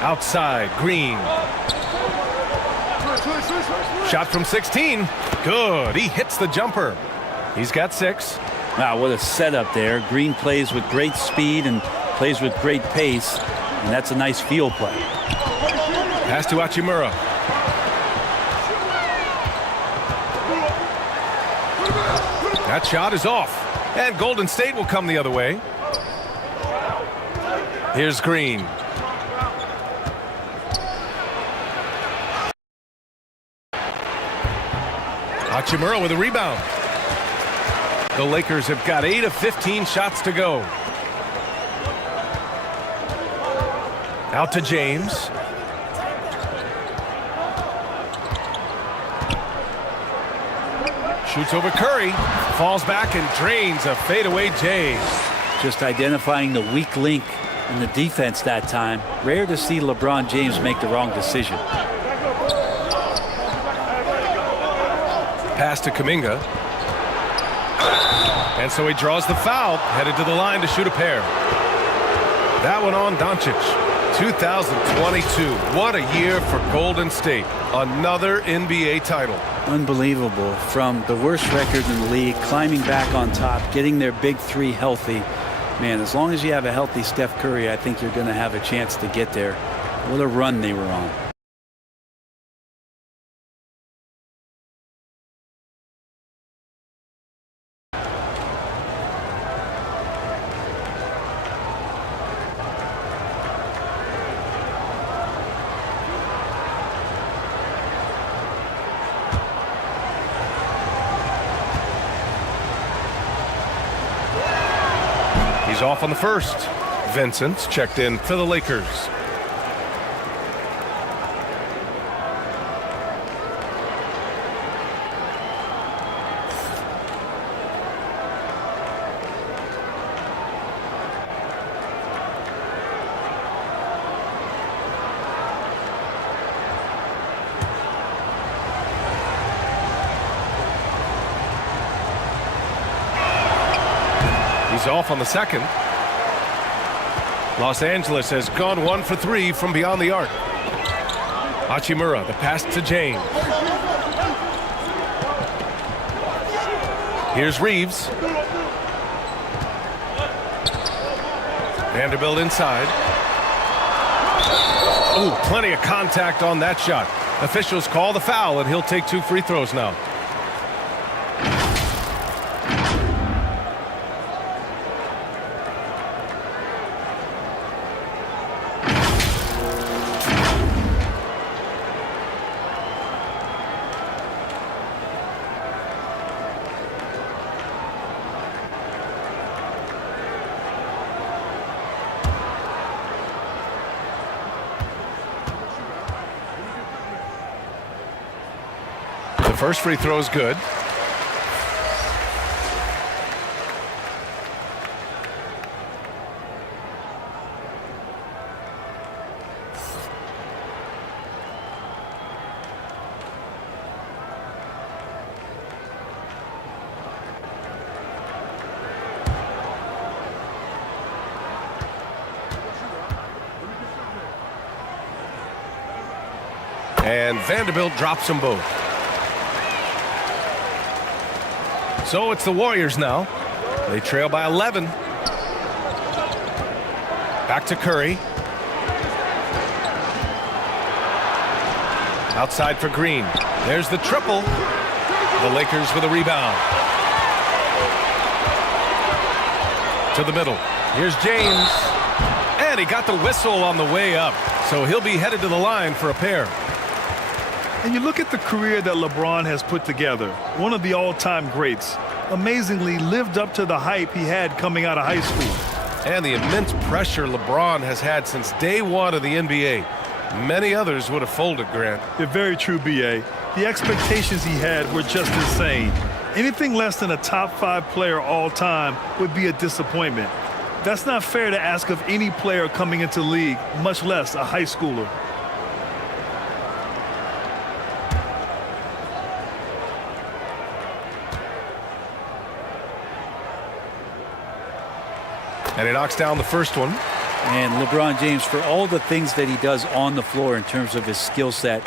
Outside, Green. Shot from 16. Good. He hits the jumper. He's got 6. Wow, what a setup there. Green plays with great speed and plays with great pace, and that's a nice field play. Pass to Hachimura. That shot is off, and Golden State will come the other way. Here's Green. Hachimura with a rebound. The Lakers have got 8 of 15 shots to go. Out to James. Shoots over Curry. Falls back and drains a fadeaway J. Just identifying the weak link in the defense that time. Rare to see LeBron James make the wrong decision. Pass to Kuminga. And so he draws the foul, headed to the line to shoot a pair. That one on Doncic. 2022. What a year for Golden State. Another NBA title. Unbelievable. From the worst record in the league, climbing back on top, getting their big three healthy. Man, as long as you have a healthy Steph Curry, I think you're going to have a chance to get there. What a run they were on. He's off on the first. Vincent's checked in for the Lakers. He's off on the second. Los Angeles has gone 1 for 3 from beyond the arc. Hachimura, the pass to James. Here's Reeves. Vanderbilt inside. Ooh, plenty of contact on that shot. Officials call the foul, and he'll take 2 free throws now. First free throw is good. And Vanderbilt drops them both. So it's the Warriors now. They trail by 11. Back to Curry. Outside for Green. There's the triple. The Lakers with a rebound. To the middle. Here's James. And he got the whistle on the way up. So he'll be headed to the line for a pair. And you look at the career that LeBron has put together, one of the all-time greats, amazingly lived up to the hype he had coming out of high school. And the immense pressure LeBron has had since day one of the NBA. Many others would have folded, Grant. You're very true, B.A. The expectations he had were just insane. Anything less than a top 5 player all time would be a disappointment. That's not fair to ask of any player coming into the league, much less a high schooler. And he knocks down the first one. And LeBron James, for all the things that he does on the floor in terms of his skill set,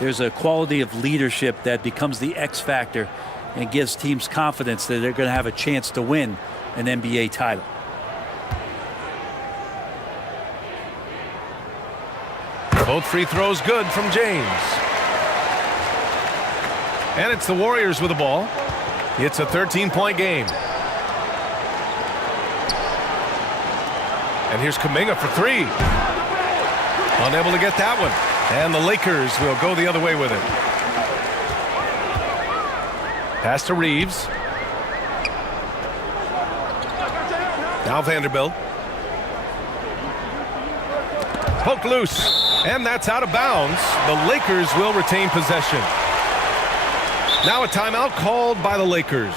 there's a quality of leadership that becomes the X factor and gives teams confidence that they're going to have a chance to win an NBA title. Both free throws good from James. And it's the Warriors with the ball. It's a 13-point game. And here's Kuminga for 3. Unable to get that one. And the Lakers will go the other way with it. Pass to Reeves. Now Vanderbilt. Poked loose, and that's out of bounds. The Lakers will retain possession. Now a timeout called by the Lakers.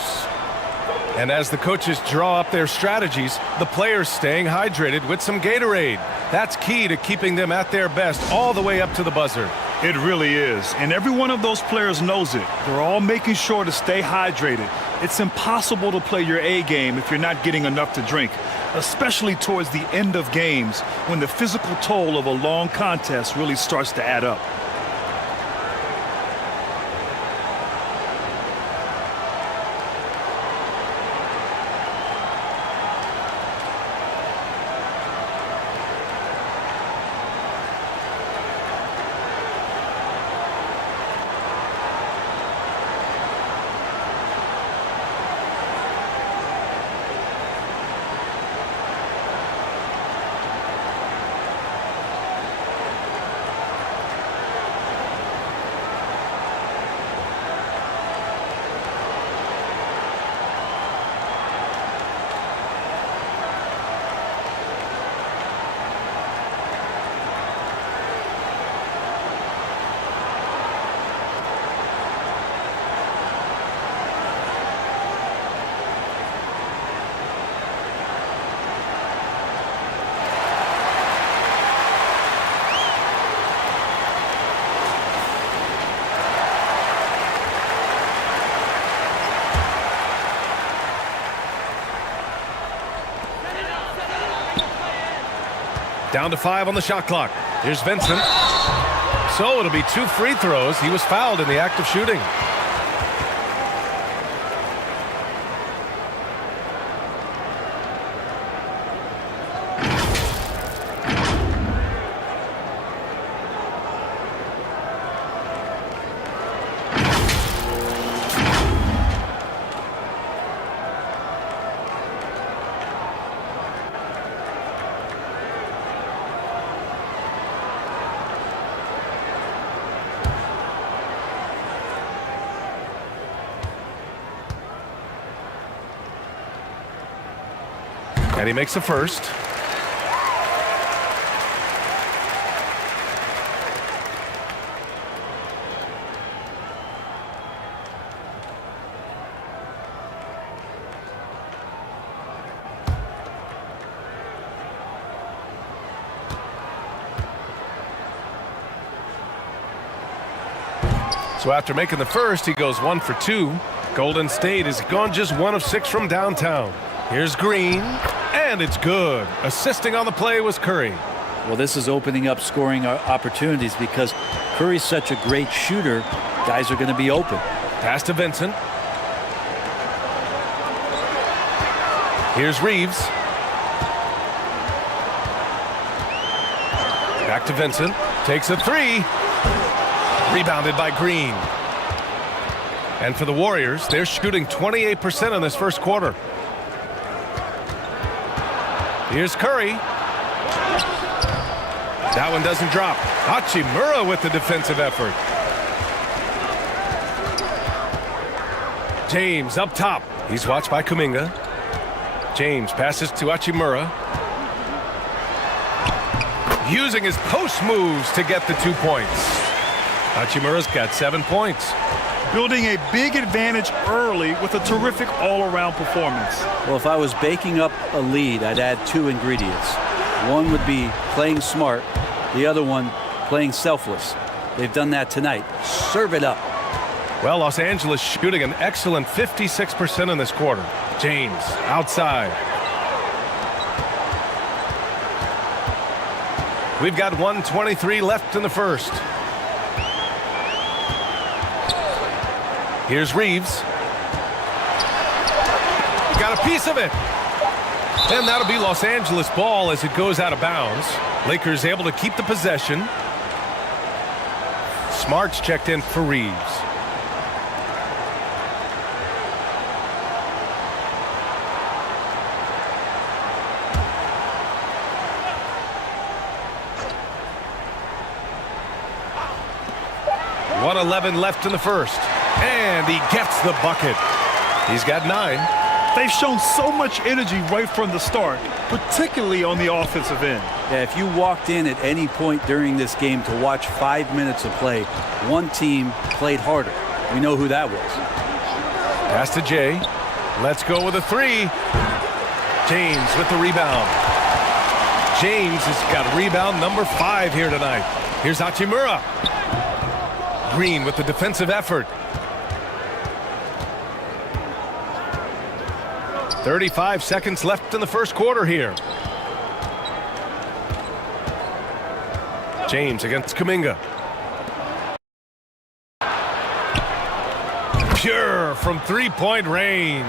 And as the coaches draw up their strategies, the players staying hydrated with some Gatorade. That's key to keeping them at their best all the way up to the buzzer. It really is. And every one of those players knows it. They're all making sure to stay hydrated. It's impossible to play your A game if you're not getting enough to drink, especially towards the end of games when the physical toll of a long contest really starts to add up. Down to 5 on the shot clock. Here's Vincent. So it'll be 2 free throws. He was fouled in the act of shooting. And he makes the first. So after making the first, he goes 1 for 2. Golden State has gone just 1 of 6 from downtown. Here's Green. And it's good. Assisting on the play was Curry. Well, this is opening up scoring opportunities because Curry's such a great shooter. Guys are going to be open. Pass to Vincent. Here's Reeves. Back to Vincent. Takes a 3. Rebounded by Green. And for the Warriors, they're shooting 28% in this first quarter. Here's Curry. That one doesn't drop. Hachimura with the defensive effort. James up top. He's watched by Kuminga. James passes to Hachimura. Using his post moves to get the 2 points. Hachimura's got 7 points. Building a big advantage early with a terrific all-around performance. Well, if I was baking up a lead, I'd add 2 ingredients. One would be playing smart. The other one, playing selfless. They've done that tonight. Serve it up. Well, Los Angeles shooting an excellent 56% in this quarter. James outside. We've got 1:23 left in the first. Here's Reeves. Got a piece of it. And that'll be Los Angeles ball as it goes out of bounds. Lakers able to keep the possession. Smart's checked in for Reeves. .111 left in the first. And he gets the bucket. He's got 9. They've shown so much energy right from the start, particularly on the offensive end. Yeah, if you walked in at any point during this game to watch 5 minutes of play, one team played harder. We know who that was. Pass to Jay. Let's go with a 3. James with the rebound. James has got rebound number 5 here tonight. Here's Hachimura. Green with the defensive effort. 35 seconds left in the first quarter here. James against Kuminga. Pure from three-point range.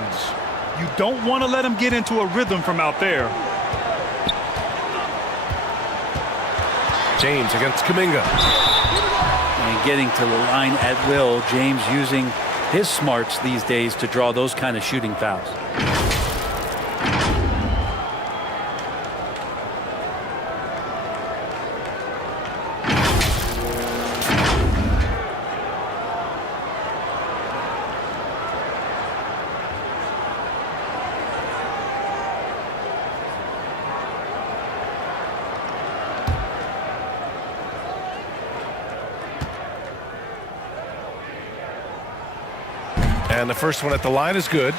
You don't want to let him get into a rhythm from out there. James against Kuminga. And getting to the line at will, James using his smarts these days to draw those kind of shooting fouls. And the first one at the line is good.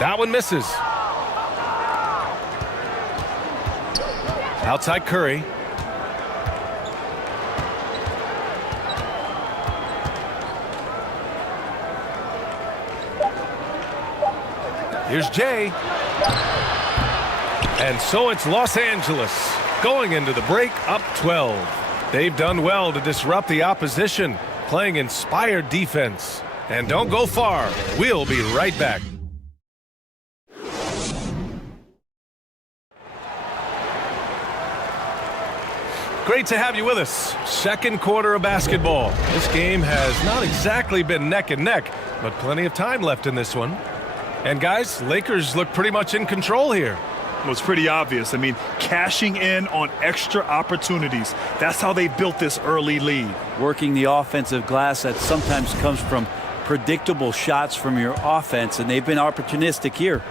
That one misses. Outside Curry. Here's Jay. And so it's Los Angeles going into the break up 12. They've done well to disrupt the opposition, playing inspired defense. And don't go far. We'll be right back. Great to have you with us. Second quarter of basketball. This game has not exactly been neck and neck, but plenty of time left in this one. And guys, Lakers look pretty much in control here. Well, it's pretty obvious. I mean, cashing in on extra opportunities. That's how they built this early lead. Working the offensive glass that sometimes comes from predictable shots from your offense, and they've been opportunistic here.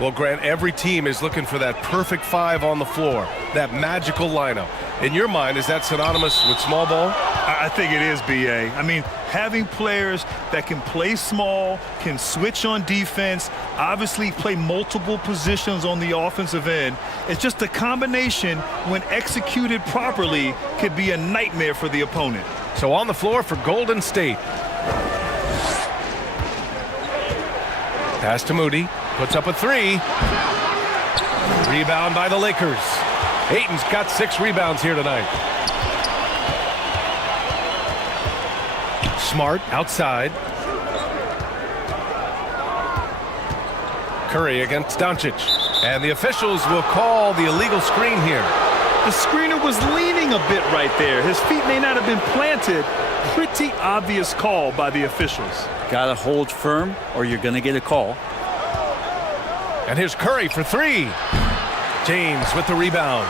Well, Grant, every team is looking for that perfect 5 on the floor, that magical lineup. In your mind, is that synonymous with small ball? I think it is, B.A. I mean, having players that can play small, can switch on defense, obviously play multiple positions on the offensive end. It's just a combination, when executed properly, could be a nightmare for the opponent. So on the floor for Golden State. Pass to Moody. Puts up a 3. Rebound by the Lakers. Ayton's got 6 rebounds here tonight. Smart outside. Curry against Doncic. And the officials will call the illegal screen here. The screener was leaning a bit right there. His feet may not have been planted. Pretty obvious call by the officials. Got to hold firm or you're going to get a call. And here's Curry for 3. James with the rebound.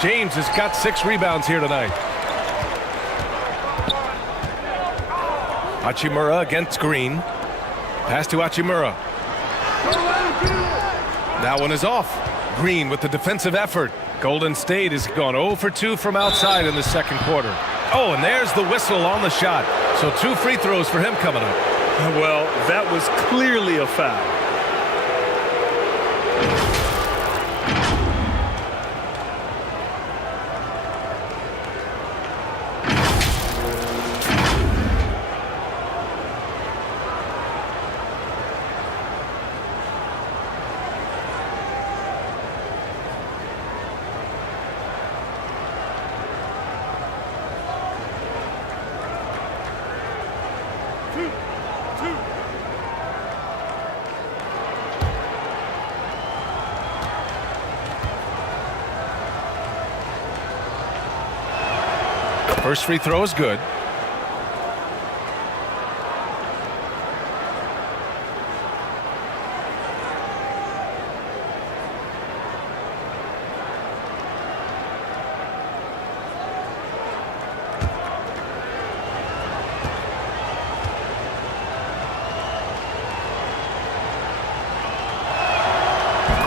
James has got 6 rebounds here tonight. Hachimura against Green. Pass to Hachimura. That one is off. Green with the defensive effort. Golden State has gone 0 for 2 from outside in the second quarter. Oh, and there's the whistle on the shot. So 2 free throws for him coming up. Well, that was clearly a foul. First free throw is good.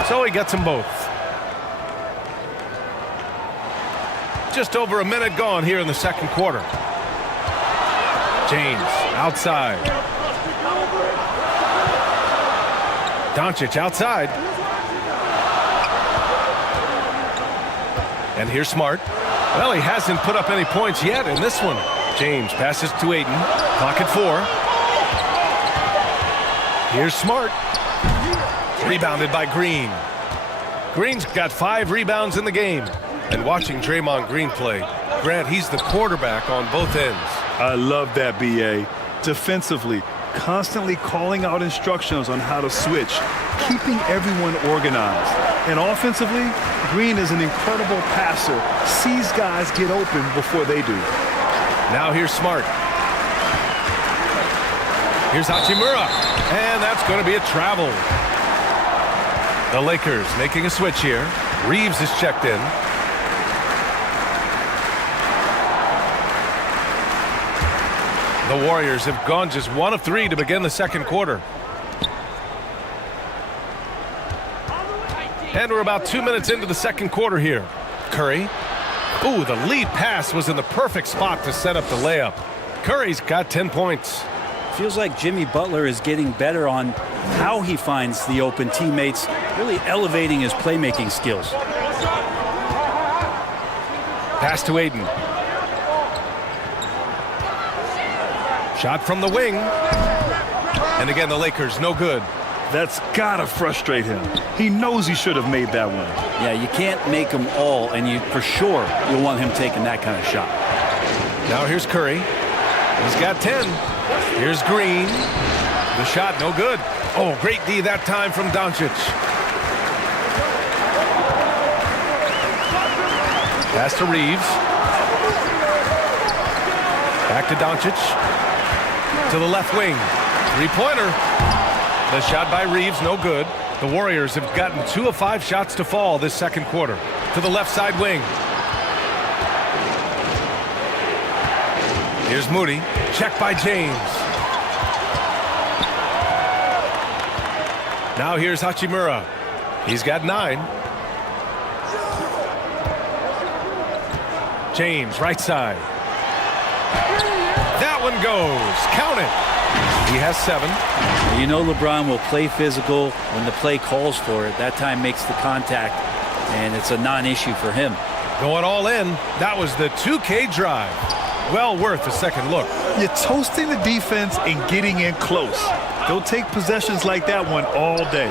So he gets them both. Just over a minute gone here in the second quarter. James outside. Doncic outside. And here's Smart. Well, he hasn't put up any points yet in this one. James passes to Ayton. Clock at 4. Here's Smart. Rebounded by Green. Green's got 5 rebounds in the game. And watching Draymond Green play, Grant, he's the quarterback on both ends. I love that, B.A. Defensively, constantly calling out instructions on how to switch, keeping everyone organized. And offensively, Green is an incredible passer, sees guys get open before they do. Now here's Smart. Here's Hachimura. And that's going to be a travel. The Lakers making a switch here. Reeves is checked in. The Warriors have gone just 1 of 3 to begin the second quarter. And we're about 2 minutes into the second quarter here. Curry. Ooh, the lead pass was in the perfect spot to set up the layup. Curry's got 10 points. Feels like Jimmy Butler is getting better on how he finds the open teammates, really elevating his playmaking skills. Pass to Ayton. Shot from the wing. And again, the Lakers, no good. That's gotta frustrate him. He knows he should have made that one. Yeah, you can't make them all, and you for sure you'll want him taking that kind of shot. Now here's Curry. He's got 10. Here's Green. The shot, no good. Oh, great D that time from Doncic. Pass to Reeves. Back to Doncic. To the left wing. Three-pointer. The shot by Reeves, no good. The Warriors have gotten 2 of 5 shots to fall this second quarter. To the left side wing. Here's Moody. Check by James. Now here's Hachimura. He's got 9. James, right side. That one goes. Count it. He has 7. You know LeBron will play physical when the play calls for it. That time makes the contact, and it's a non-issue for him. Going all in. That was the 2K drive. Well worth a second look. You're toasting the defense and getting in close. They'll take possessions like that one all day.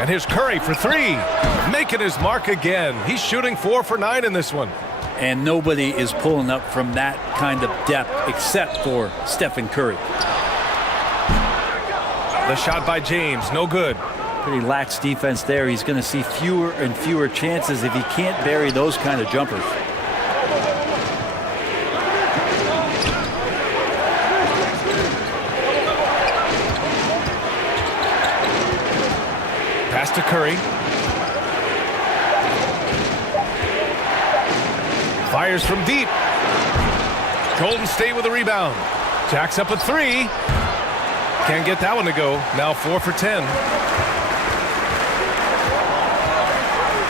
And here's Curry for 3. Making his mark again. He's shooting 4 for 9 in this one. And nobody is pulling up from that kind of depth except for Stephen Curry. The shot by James, no good. Pretty lax defense there. He's going to see fewer and fewer chances if he can't bury those kind of jumpers. Pass to Curry. Fires from deep. Golden State with a rebound. Jacks up a 3. Can't get that one to go. Now 4 for 10.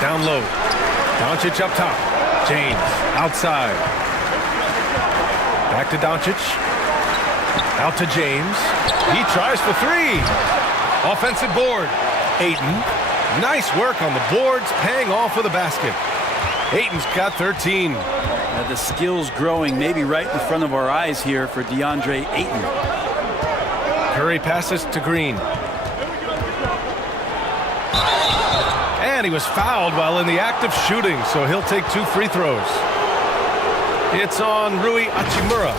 Down low. Doncic up top. James outside. Back to Doncic. Out to James. He tries for 3. Offensive board. Ayton. Nice work on the boards, paying off with a basket. Ayton's got 13. Now the skill's growing maybe right in front of our eyes here for DeAndre Ayton. Curry passes to Green. And he was fouled while in the act of shooting, so he'll take 2 free throws. It's on Rui Hachimura.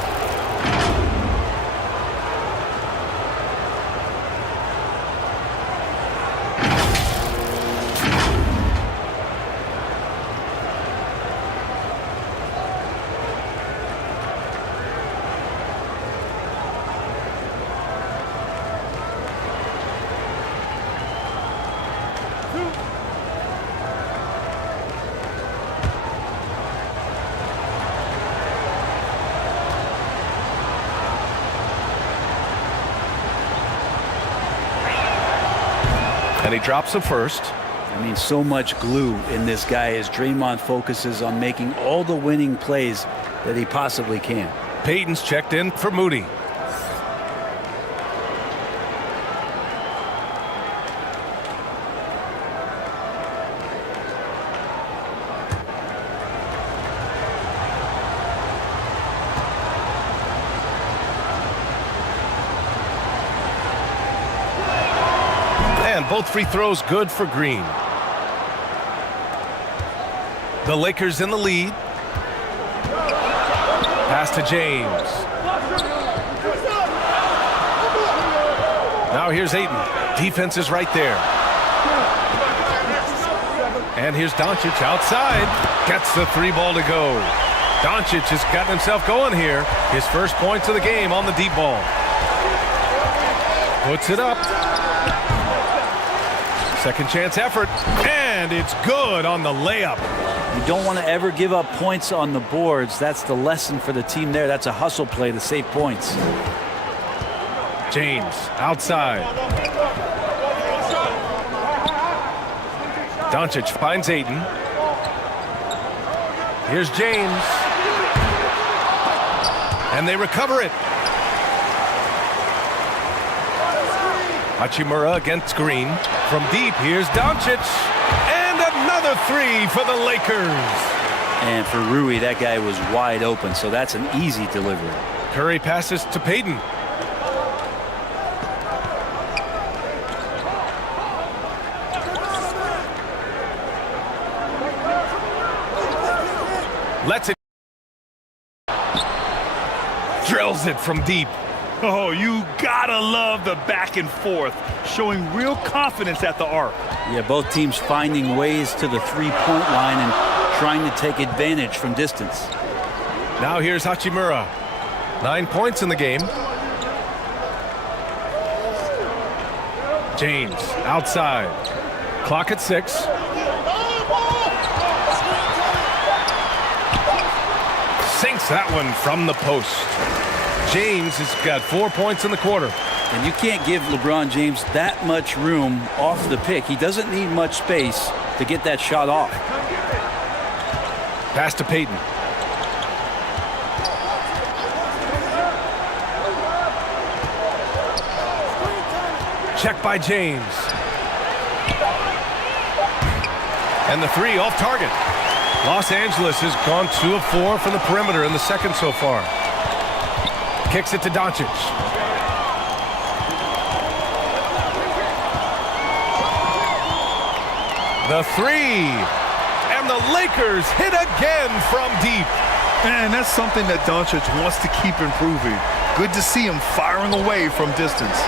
And he drops the first. I mean, so much glue in this guy as Draymond focuses on making all the winning plays that he possibly can. Payton's checked in for Moody. And both free throws good for Green. The Lakers in the lead. Pass to James. Now here's Ayton. Defense is right there. And here's Doncic outside. Gets the 3 ball to go. Doncic has gotten himself going here. His first points of the game on the deep ball. Puts it up. Second chance effort. And it's good on the layup. You don't want to ever give up points on the boards. That's the lesson for the team there. That's a hustle play to save points. James outside. Doncic finds Ayton. Here's James. And they recover it. Hachimura against Green. From deep, here's Doncic. And another 3 for the Lakers. And for Rui, that guy was wide open, so that's an easy delivery. Curry passes to Payton. Lets it. Drills it from deep. Oh, you gotta love the back and forth, showing real confidence at the arc. Yeah, both teams finding ways to the three-point line and trying to take advantage from distance. Now here's Hachimura. 9 points in the game. James outside. Clock at 6. Sinks that one from the post. James has got 4 points in the quarter. And you can't give LeBron James that much room off the pick. He doesn't need much space to get that shot off. Pass to Payton. Check by James. And the 3 off target. Los Angeles has gone 2 of 4 from the perimeter in the second so far. Kicks it to Doncic. The 3. And the Lakers hit again from deep. And that's something that Doncic wants to keep improving. Good to see him firing away from distance.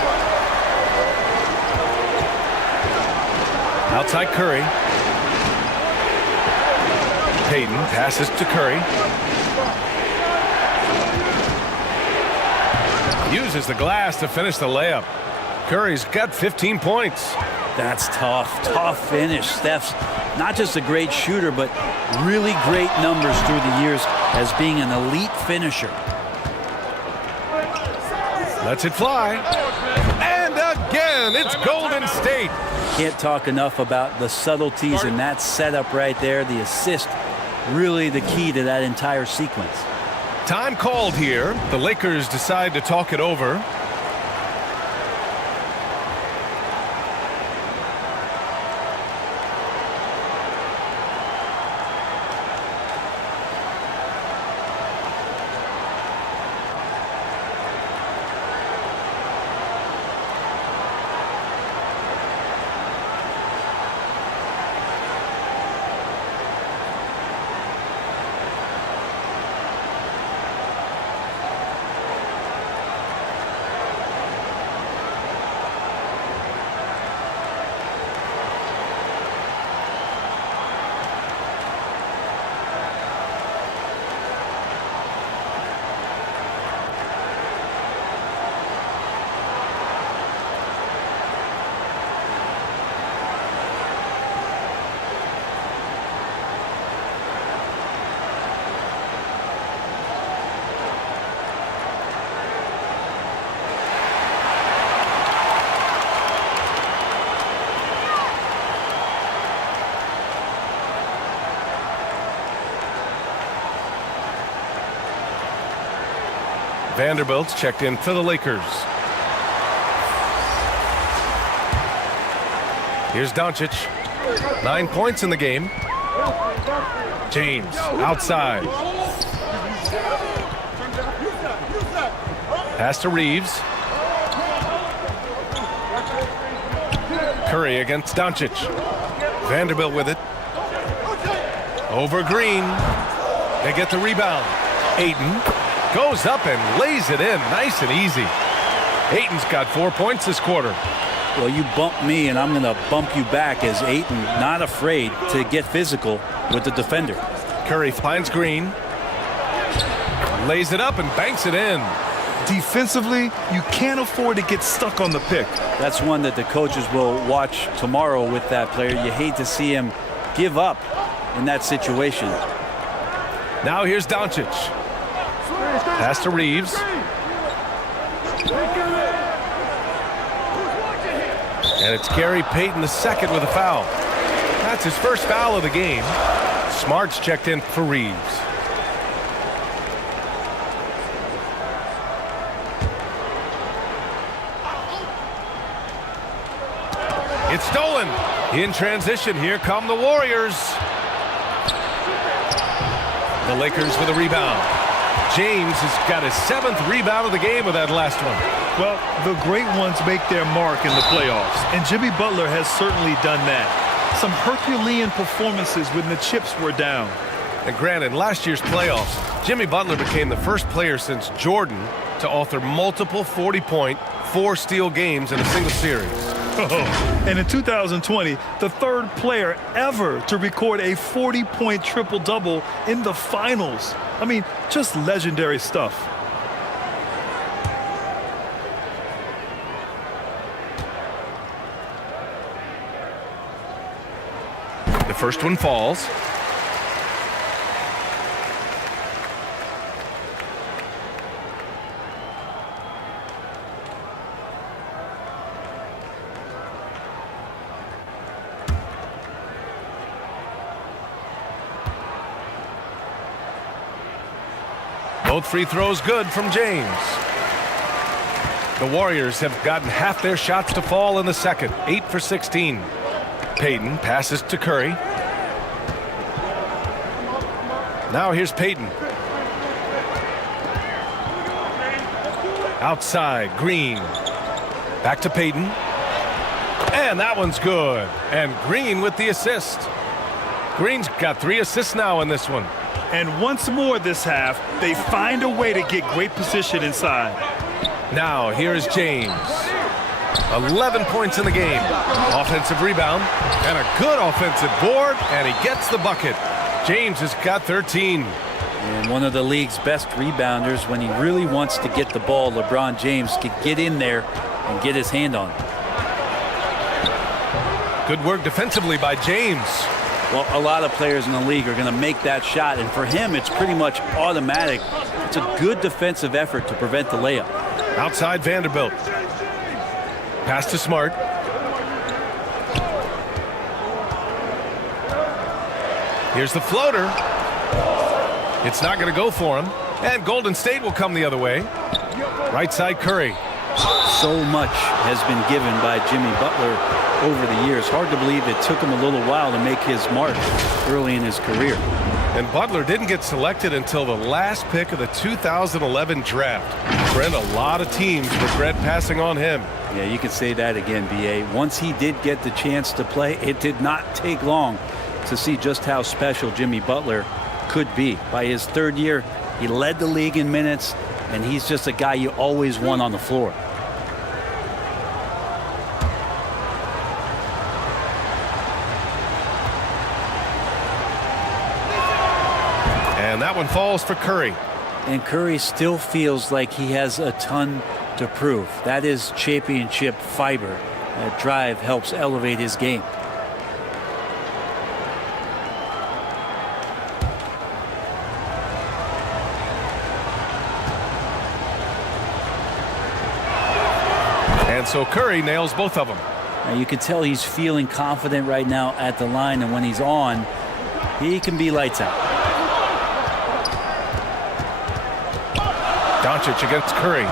Outside Curry. Payton passes to Curry. Uses the glass to finish the layup. Curry's got 15 points. That's tough. Tough finish. Steph's not just a great shooter, but really great numbers through the years as being an elite finisher. Lets it fly. And again, it's Golden State. Can't talk enough about the subtleties in that setup right there. The assist, really the key to that entire sequence. Time called here. The Lakers decide to talk it over. Vanderbilt's checked in for the Lakers. Here's Doncic. 9 points in the game. James outside. Pass to Reeves. Curry against Doncic. Vanderbilt with it. Over Green. They get the rebound. Ayton goes up and lays it in nice and easy. Ayton's got 4 points this quarter. Well, you bump me, and I'm going to bump you back as Ayton not afraid to get physical with the defender. Curry finds Green. Lays it up and banks it in. Defensively, you can't afford to get stuck on the pick. That's one that the coaches will watch tomorrow with that player. You hate to see him give up in that situation. Now here's Doncic. Pass to Reeves. And it's Gary Payton II with a foul. That's his first foul of the game. Smart's checked in for Reeves. It's stolen. In transition, here come the Warriors. The Lakers with a rebound. James has got his 7th rebound of the game with that last one. Well, the great ones make their mark in the playoffs, and Jimmy Butler has certainly done that. Some Herculean performances when the chips were down. And granted, last year's playoffs, Jimmy Butler became the first player since Jordan to author multiple 40-point, 4-steal games in a single series. And in 2020, the third player ever to record a 40-point triple-double in the finals. I mean, just legendary stuff. The first one falls. Both free throws good from James. The Warriors have gotten half their shots to fall in the second. 8 for 16. Payton passes to Curry. Now here's Payton. Outside, Green. Back to Payton. And that one's good. And Green with the assist. Green's got 3 assists now in this one. And once more this half, they find a way to get great position inside. Now here is James. 11 points in the game. Offensive rebound and a good offensive board, and he gets the bucket. James has got 13. And one of the league's best rebounders, when he really wants to get the ball, LeBron James can get in there and get his hand on it. Good work defensively by James. Well, a lot of players in the league are going to make that shot, and for him, it's pretty much automatic. It's a good defensive effort to prevent the layup. Outside Vanderbilt. Pass to Smart. Here's the floater. It's not going to go for him. And Golden State will come the other way. Right side Curry. So much has been given by Jimmy Butler over the years. Hard to believe it took him a little while to make his mark early in his career. And Butler didn't get selected until the last pick of the 2011 draft. Brent, a lot of teams regret passing on him. Yeah, you can say that again, B.A. Once he did get the chance to play, it did not take long to see just how special Jimmy Butler could be. By his third year, he led the league in minutes, and he's just a guy you always want on the floor. And that one falls for Curry. And Curry still feels like he has a ton to prove. That is championship fiber. That drive helps elevate his game. And so Curry nails both of them. Now you can tell he's feeling confident right now at the line, and when he's on, he can be lights out. Doncic against Curry.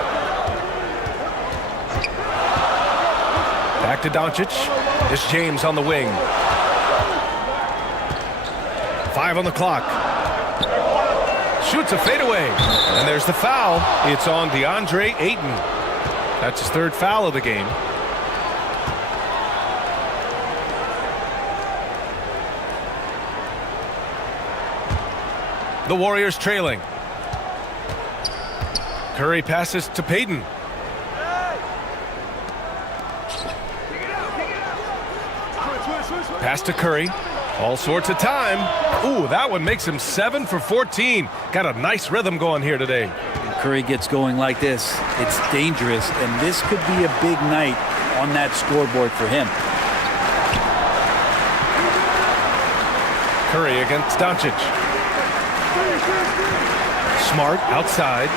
Back to Doncic. It's James on the wing. 5 on the clock. Shoots a fadeaway. And there's the foul. It's on DeAndre Ayton. That's his 3rd foul of the game. The Warriors trailing. Curry passes to Payton. Pass to Curry. All sorts of time. Ooh, that one makes him 7 for 14. Got a nice rhythm going here today. And Curry gets going like this. It's dangerous, and this could be a big night on that scoreboard for him. Curry against Doncic. Smart outside.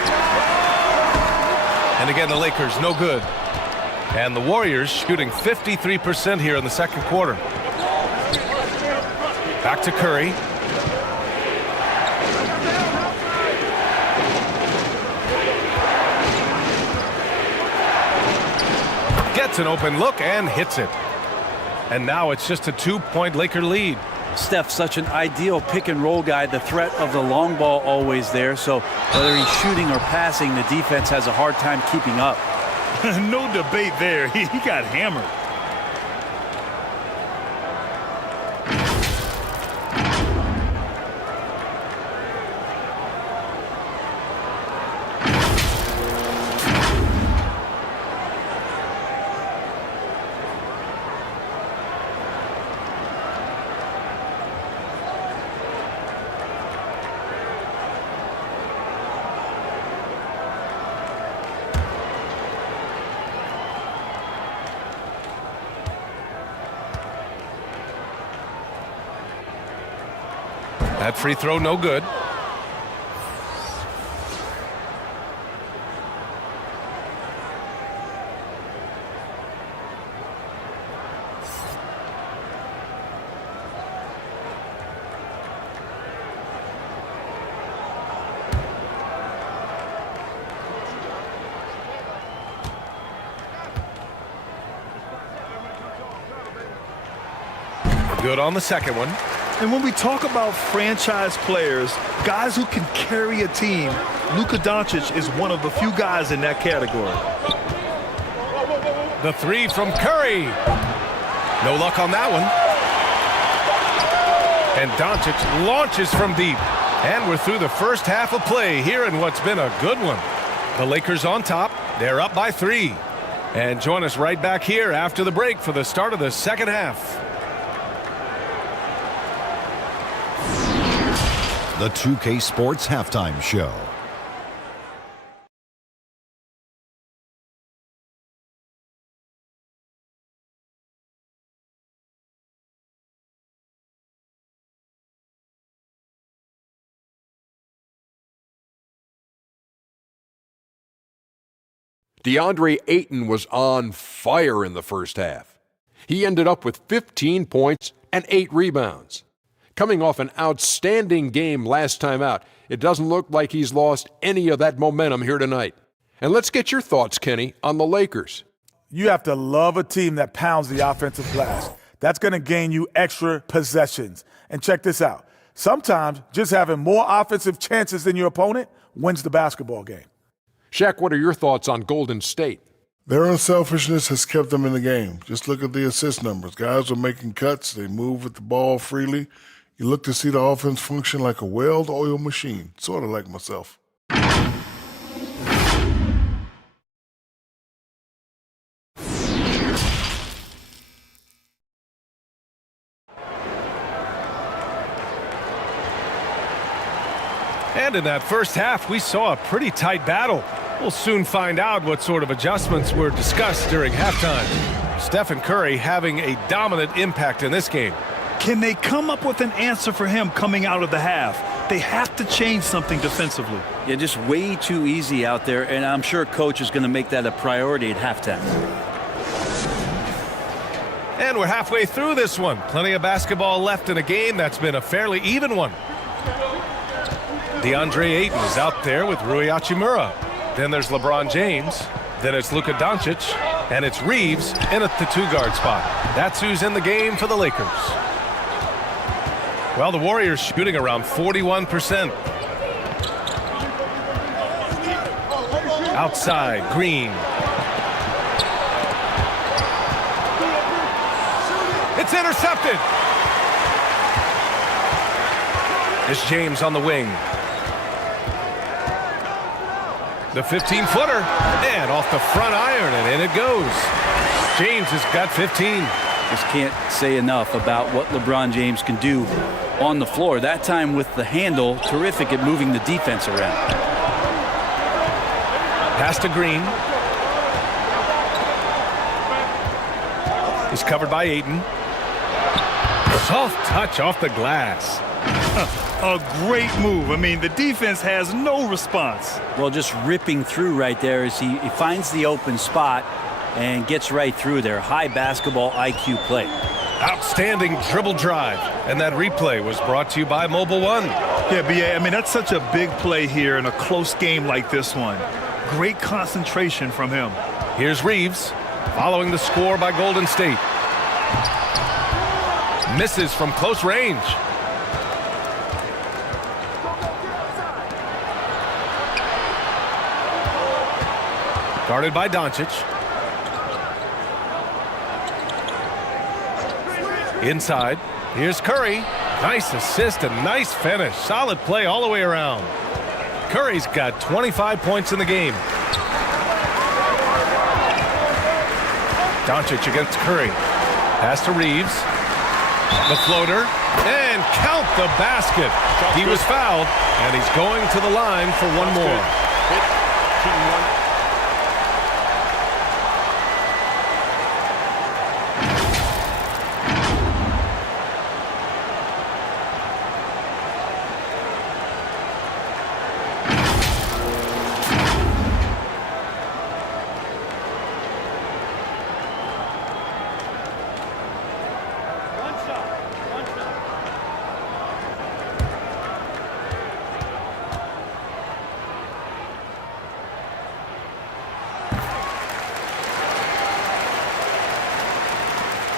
And again, the Lakers no good. And the Warriors shooting 53% here in the 2nd quarter. Back to Curry. Gets an open look and hits it. And now it's just a 2-point Laker lead. Steph's such an ideal pick-and-roll guy. The threat of the long ball always there. So whether he's shooting or passing, the defense has a hard time keeping up. No debate there. He got hammered. That free throw no good. Good on the second one. And when we talk about franchise players, guys who can carry a team, Luka Doncic is one of the few guys in that category. The 3 from Curry. No luck on that one. And Doncic launches from deep. And we're through the first half of play here in what's been a good one. The Lakers on top. They're up by 3. And join us right back here after the break for the start of the second half. The 2K Sports Halftime Show. DeAndre Ayton was on fire in the first half. He ended up with 15 points and 8 rebounds. Coming off an outstanding game last time out, it doesn't look like he's lost any of that momentum here tonight. And let's get your thoughts, Kenny, on the Lakers. You have to love a team that pounds the offensive glass. That's going to gain you extra possessions. And check this out. Sometimes just having more offensive chances than your opponent wins the basketball game. Shaq, what are your thoughts on Golden State? Their unselfishness has kept them in the game. Just look at the assist numbers. Guys are making cuts. They move with the ball freely. You look to see the offense function like a well-oiled machine, sort of like myself. And in that first half, we saw a pretty tight battle. We'll soon find out what sort of adjustments were discussed during halftime. Stephen Curry having a dominant impact in this game. Can they come up with an answer for him coming out of the half? They have to change something defensively. Yeah, just way too easy out there, and I'm sure Coach is going to make that a priority at halftime. And we're halfway through this one. Plenty of basketball left in a game that's been a fairly even one. DeAndre Ayton is out there with Rui Hachimura. Then there's LeBron James. Then it's Luka Doncic. And it's Reeves in at the 2-guard spot. That's who's in the game for the Lakers. Well, the Warriors shooting around 41%. Outside, Green. It's intercepted. It's James on the wing. The 15-footer. And off the front iron, and in it goes. James has got 15. Just can't say enough about what LeBron James can do on the floor. That time with the handle, terrific at moving the defense around. Pass to Green. He's covered by Ayton. Soft touch off the glass. A great move. I mean, the defense has no response. Well, just ripping through right there as he finds the open spot and gets right through there. High basketball IQ play. Outstanding dribble drive. And that replay was brought to you by Mobile One. Yeah, BA, I mean, that's such a big play here in a close game like this one. Great concentration from him. Here's Reeves following the score by Golden State. Misses from close range. Guarded by Doncic. Inside. Here's Curry. Nice assist and nice finish. Solid play all the way around. Curry's got 25 points in the game. Doncic against Curry. Pass to Reeves. The floater. And count the basket. He was fouled, and he's going to the line for one more.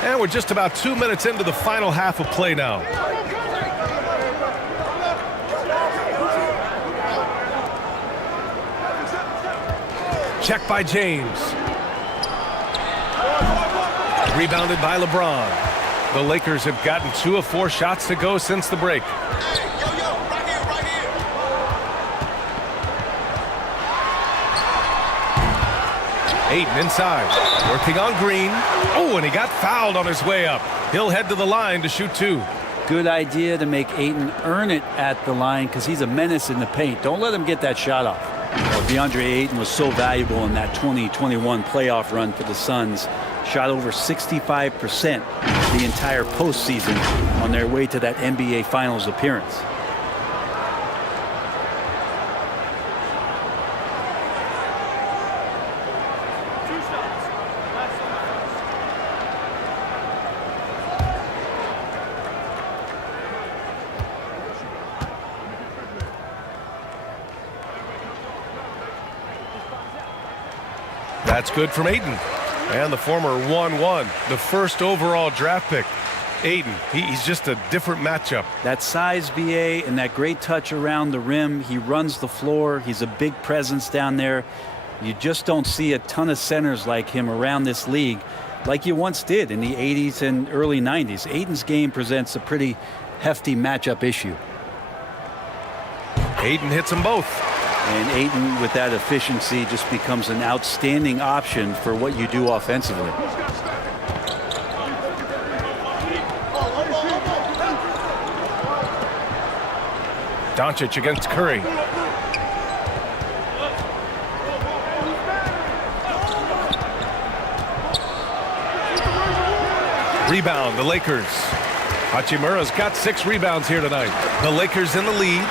And we're just about 2 minutes into the final half of play now. Check by James. Rebounded by LeBron. The Lakers have gotten 2 of 4 shots to go since the break. Ayton inside, working on Green. Oh, and he got fouled on his way up. He'll head to the line to shoot 2. Good idea to make Ayton earn it at the line because he's a menace in the paint. Don't let him get that shot off. DeAndre Ayton was so valuable in that 2021 playoff run for the Suns. Shot over 65% the entire postseason on their way to that NBA Finals appearance. That's good from Ayton. And the former 1-1, the first overall draft pick. Ayton, he's just a different matchup. That size, BA, and that great touch around the rim. He runs the floor. He's a big presence down there. You just don't see a ton of centers like him around this league like you once did in the 80s and early 90s. Ayton's game presents a pretty hefty matchup issue. Ayton hits them both. And Ayton, with that efficiency, just becomes an outstanding option for what you do offensively. Doncic against Curry. Rebound, the Lakers. Hachimura's got 6 rebounds here tonight. The Lakers in the lead.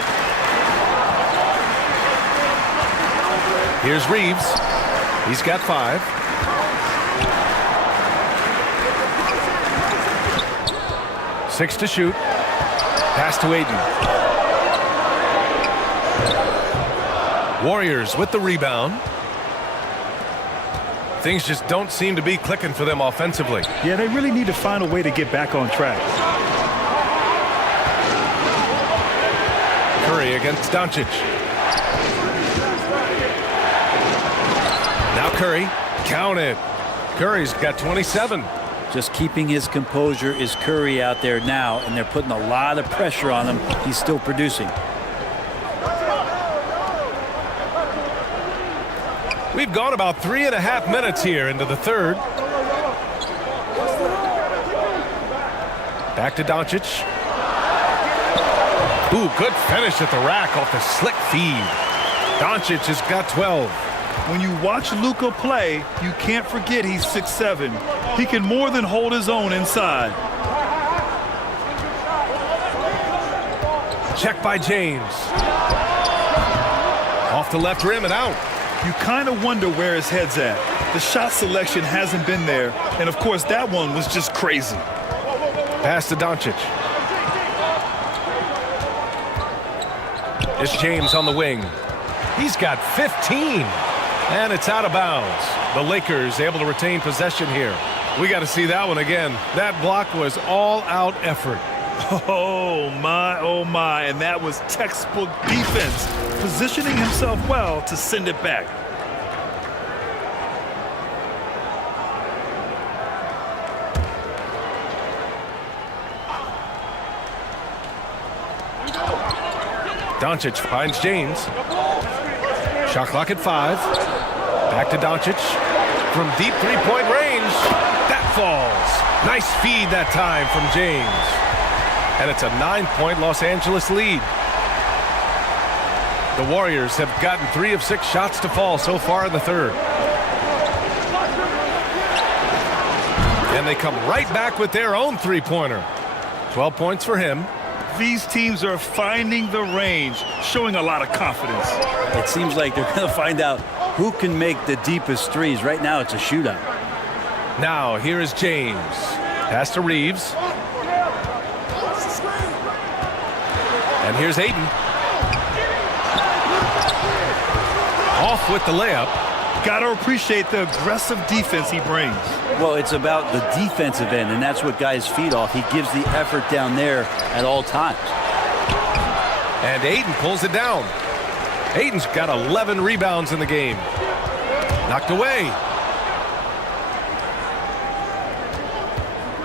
Here's Reeves. He's got 5. Six to shoot. Pass to Ayton. Warriors with the rebound. Things just don't seem to be clicking for them offensively. Yeah, they really need to find a way to get back on track. Curry against Doncic. Now Curry, count it. Curry's got 27. Just keeping his composure is Curry out there now, and they're putting a lot of pressure on him. He's still producing. We've gone about 3.5 minutes here into the third. Back to Doncic. Ooh, good finish at the rack off the slick feed. Doncic has got 12. When you watch Luka play, you can't forget he's 6'7". He can more than hold his own inside. Check by James. Off the left rim and out. You kind of wonder where his head's at. The shot selection hasn't been there, and of course that one was just crazy. Pass to Doncic. It's James on the wing. He's got 15. And it's out of bounds. The Lakers able to retain possession here. We got to see that one again. That block was all-out effort. Oh, my. And that was textbook defense, positioning himself well to send it back. Doncic finds James. Shot clock at 5. Back to Doncic. From deep three-point range. That falls. Nice feed that time from James. And it's a 9-point Los Angeles lead. The Warriors have gotten 3 of 6 shots to fall so far in the third. And they come right back with their own three-pointer. 12 points for him. These teams are finding the range, showing a lot of confidence. It seems like they're going to find out who can make the deepest threes. Right now, it's a shootout. Now, here is James. Pass to Reeves. And here's Ayton. Off with the layup. Got to appreciate the aggressive defense he brings. Well, it's about the defensive end, and that's what guys feed off. He gives the effort down there at all times. And Ayton pulls it down. Ayton's got 11 rebounds in the game. Knocked away.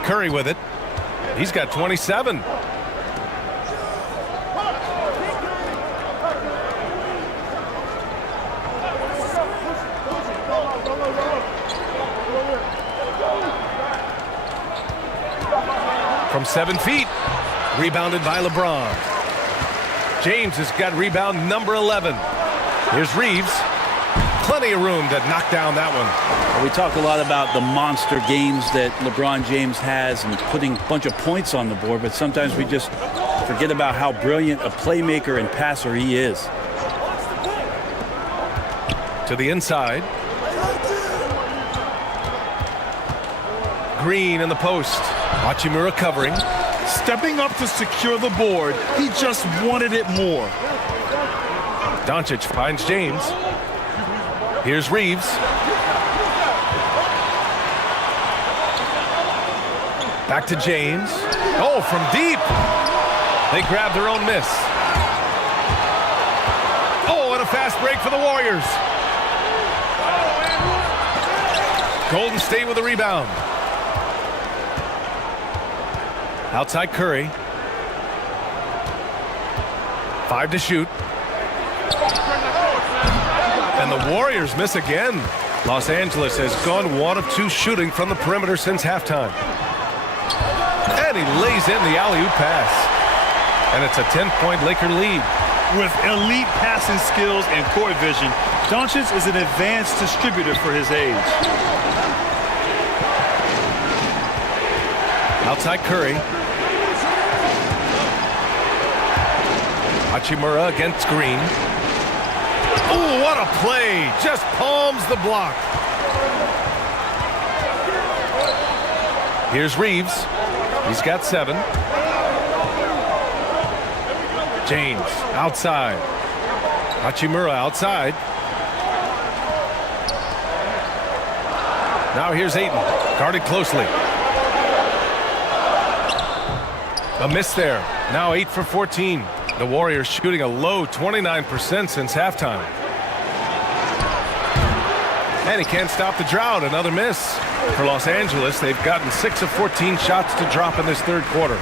Curry with it. He's got 27. From 7 feet. Rebounded by LeBron. James has got rebound number 11. Here's Reeves. Plenty of room to knock down that one. We talk a lot about the monster games that LeBron James has and putting a bunch of points on the board, but sometimes we just forget about how brilliant a playmaker and passer he is. To the inside. Green in the post. Hachimura covering. Stepping up to secure the board. He just wanted it more. Doncic finds James. Here's Reeves. Back to James. Oh, from deep. They grab their own miss. Oh, and a fast break for the Warriors. Golden State with a rebound. Outside Curry. 5 to shoot. And the Warriors miss again. Los Angeles has gone 1 of 2 shooting from the perimeter since halftime. And he lays in the alley-oop pass. And it's a 10-point Laker lead. With elite passing skills and court vision, Doncic is an advanced distributor for his age. Outside Curry. Hachimura against Green. Oh, what a play. Just palms the block. Here's Reeves. He's got 7. James outside. Hachimura outside. Now here's Ayton, guarded closely. A miss there. Now 8 for 14. The Warriors shooting a low 29% since halftime. And he can't stop the drought. Another miss. For Los Angeles, they've gotten 6 of 14 shots to drop in this third quarter.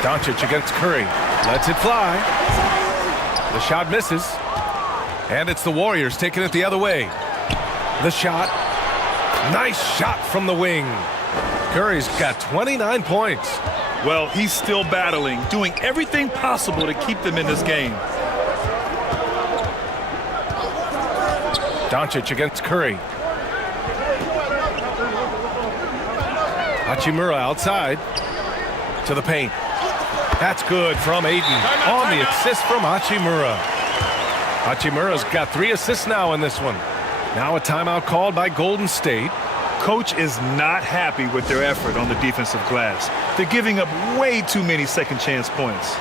Doncic against Curry. Lets it fly. The shot misses. And it's the Warriors taking it the other way. The shot. Nice shot from the wing. Curry's got 29 points. Well, he's still battling, doing everything possible to keep them in this game. Doncic against Curry. Hachimura outside to the paint. That's good from Ayton on the assist from Hachimura. Hachimura's got 3 assists now in this one. Now a timeout called by Golden State. Coach is not happy with their effort on the defensive glass. They're giving up way too many second chance points.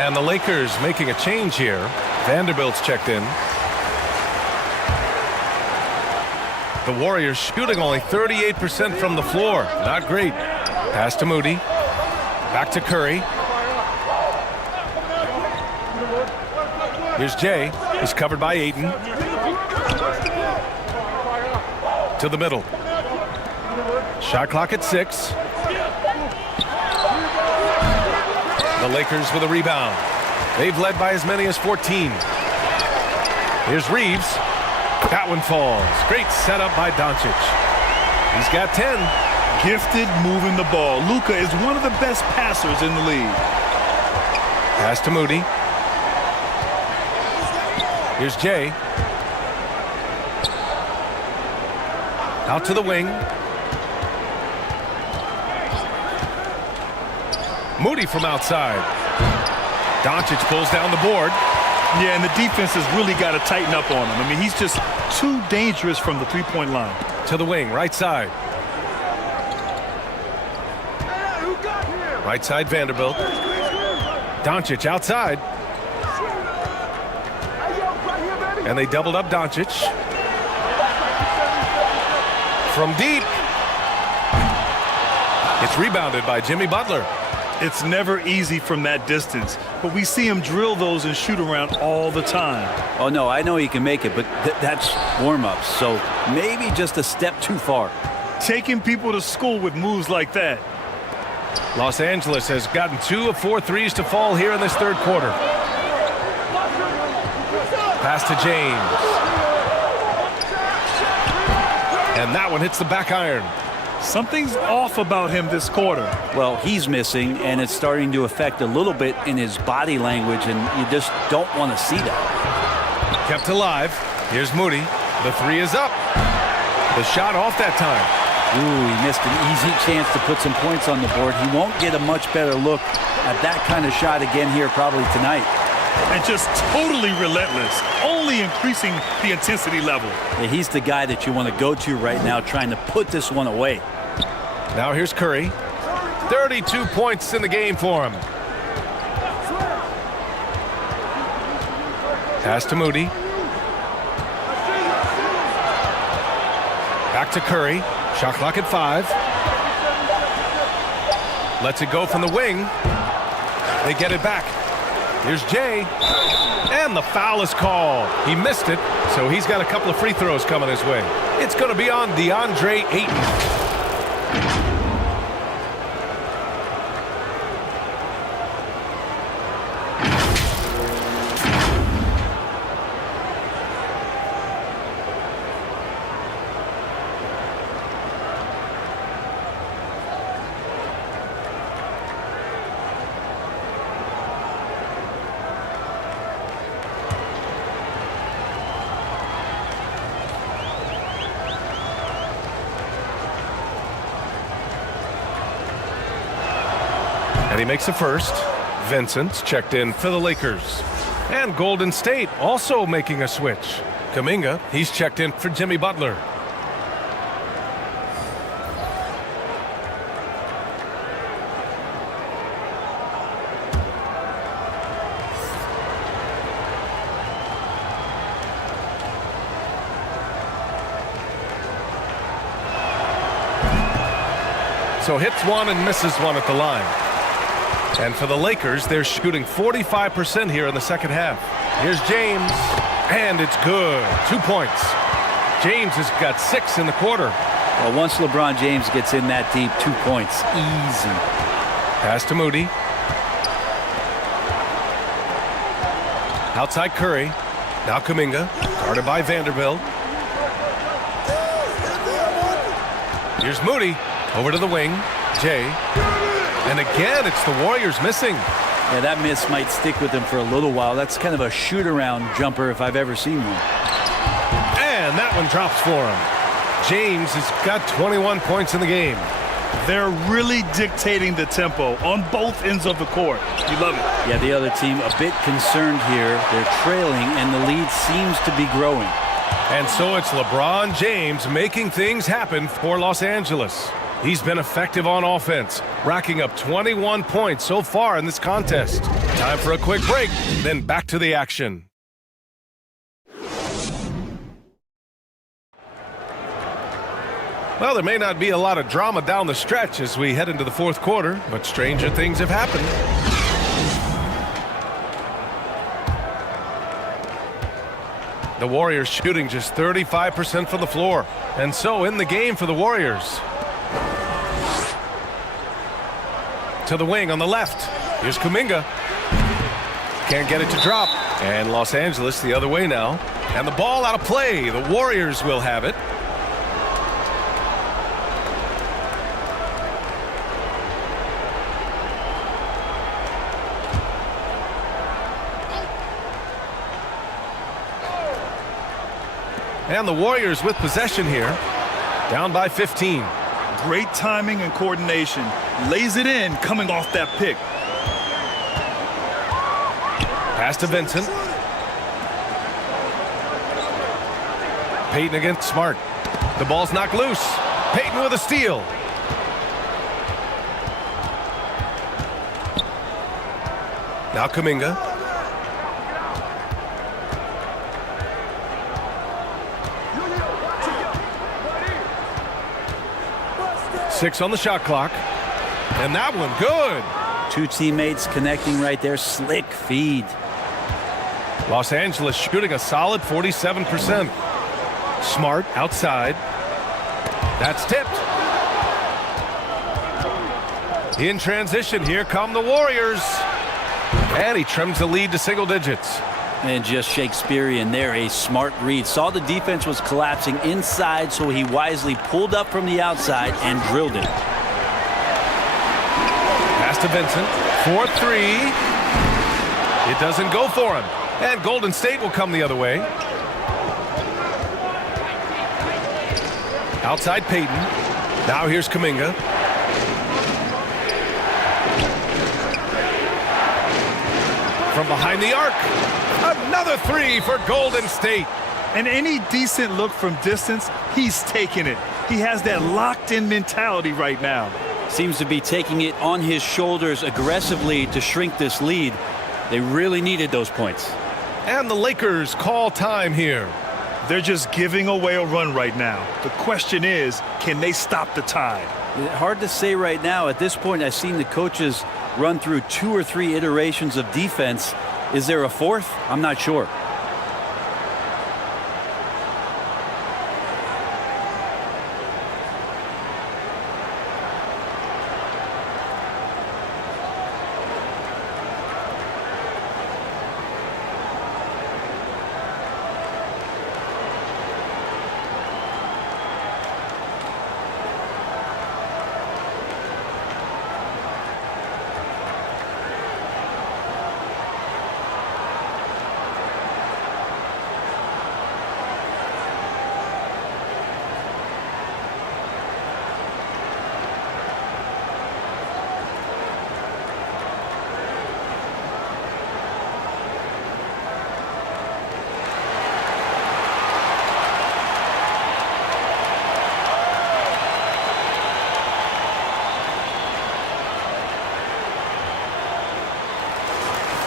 And the Lakers making a change here. Vanderbilt's checked in. The Warriors shooting only 38% from the floor. Not great. Pass to Moody. Back to Curry. Here's Jay. He's covered by Ayton. To the middle. Shot clock at 6. The Lakers with a rebound. They've led by as many as 14. Here's Reeves. That one falls. Great setup by Doncic. He's got 10. Gifted moving the ball. Luka is one of the best passers in the league. Pass to Moody. Here's Jay. Out to the wing. Moody from outside. Doncic pulls down the board. Yeah, and the defense has really got to tighten up on him. I mean, he's just too dangerous from the three-point line. To the wing, right side. Right side, Vanderbilt. Doncic outside. And they doubled up Doncic. From deep. It's rebounded by Jimmy Butler. It's never easy from that distance, but we see him drill those and shoot around all the time. Oh, no, I know he can make it, but that's warm-ups, so maybe just a step too far. Taking people to school with moves like that. Los Angeles has gotten 2 of 4 threes to fall here in this third quarter. Pass to James. And that one hits the back iron. Something's off about him this quarter. Well, he's missing, and it's starting to affect a little bit in his body language, and you just don't want to see that. Kept alive. Here's Moody. The 3 is up. The shot off that time. Ooh, he missed an easy chance to put some points on the board. He won't get a much better look at that kind of shot again here probably tonight. And just totally relentless, only increasing the intensity level. Yeah, he's the guy that you want to go to right now trying to put this one away. Now here's Curry. 32 points in the game for him. Pass to Moody. Back to Curry. Shot clock at 5. Lets it go from the wing. They get it back. Here's Jay. And the foul is called. He missed it, so he's got a couple of free throws coming his way. It's going to be on DeAndre Ayton. And he makes the first. Vincent's checked in for the Lakers. And Golden State also making a switch. Kuminga, he's checked in for Jimmy Butler. So hits one and misses one at the line. And for the Lakers, they're shooting 45% here in the second half. Here's James, and it's good. 2 points. James has got 6 in the quarter. Well, once LeBron James gets in that deep, 2 points, easy. Pass to Moody. Outside Curry. Now Kuminga, guarded by Vanderbilt. Here's Moody, over to the wing. Jay. And again, it's the Warriors missing. Yeah, that miss might stick with them for a little while. That's kind of a shoot-around jumper if I've ever seen one. And that one drops for him. James has got 21 points in the game. They're really dictating the tempo on both ends of the court. You love it. Yeah, the other team a bit concerned here. They're trailing, and the lead seems to be growing. And so it's LeBron James making things happen for Los Angeles. He's been effective on offense, racking up 21 points so far in this contest. Time for a quick break, then back to the action. Well, there may not be a lot of drama down the stretch as we head into the fourth quarter, but stranger things have happened. The Warriors shooting just 35% from the floor, and so in the game for the Warriors. To the wing on the left. Here's Kuminga. Can't get it to drop. And Los Angeles the other way now. And the ball out of play. The Warriors will have it. And the Warriors with possession here. Down by 15. Great timing and coordination. Lays it in coming off that pick. Pass to Vincent. Payton against Smart. The ball's knocked loose. Payton with a steal. Now Kuminga. Six on the shot clock. And that one good. Two teammates connecting right there. Slick feed. Los Angeles shooting a solid 47%. Smart outside. That's tipped. In transition, here come the Warriors. And he trims the lead to single digits. And just Shakespearean there, a smart read. Saw the defense was collapsing inside, so he wisely pulled up from the outside and drilled it. Pass to Vincent. 4-3. It doesn't go for him. And Golden State will come the other way. Outside Payton. Now here's Kuminga. From behind the arc. Another three for Golden State. And any decent look from distance, he's taking it. He has that locked-in mentality right now. Seems to be taking it on his shoulders aggressively to shrink this lead. They really needed those points. And the Lakers call time here. They're just giving away a run right now. The question is, can they stop the tide? Hard to say right now. At this point, I've seen the coaches run through 2 or 3 iterations of defense. Is there a fourth? I'm not sure.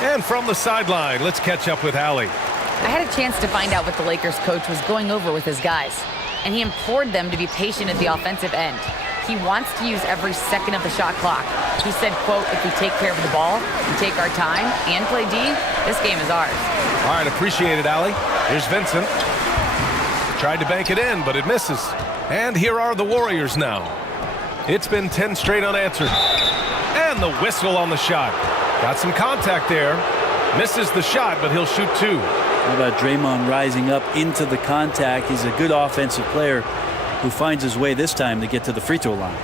And from the sideline, let's catch up with Allie. I had a chance to find out what the Lakers coach was going over with his guys, and he implored them to be patient at the offensive end. He wants to use every second of the shot clock. He said, quote, if we take care of the ball and take our time and play D, this game is ours. All right, appreciate it, Allie. Here's Vincent. Tried to bank it in, but it misses. And here are the Warriors now. It's been 10 straight unanswered. And the whistle on the shot. Got some contact there. Misses the shot, but he'll shoot 2. How about Draymond rising up into the contact? He's a good offensive player who finds his way this time to get to the free throw line.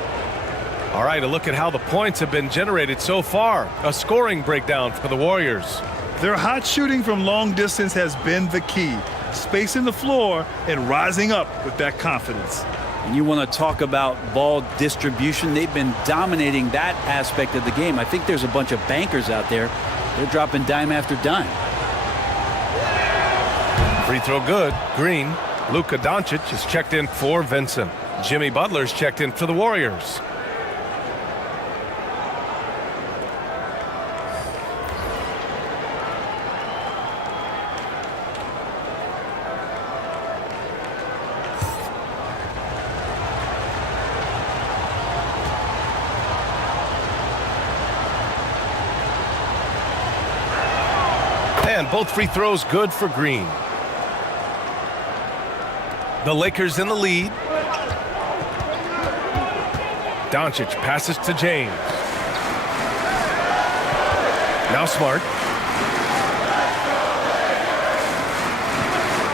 All right, a look at how the points have been generated so far. A scoring breakdown for the Warriors. Their hot shooting from long distance has been the key. Spacing the floor and rising up with that confidence. And you want to talk about ball distribution. They've been dominating that aspect of the game. I think there's a bunch of bankers out there. They're dropping dime after dime. Free throw good. Green. Luka Doncic is checked in for Vincent. Jimmy Butler's checked in for the Warriors. And both free throws good for Green. The Lakers in the lead. Doncic passes to James. Now Smart.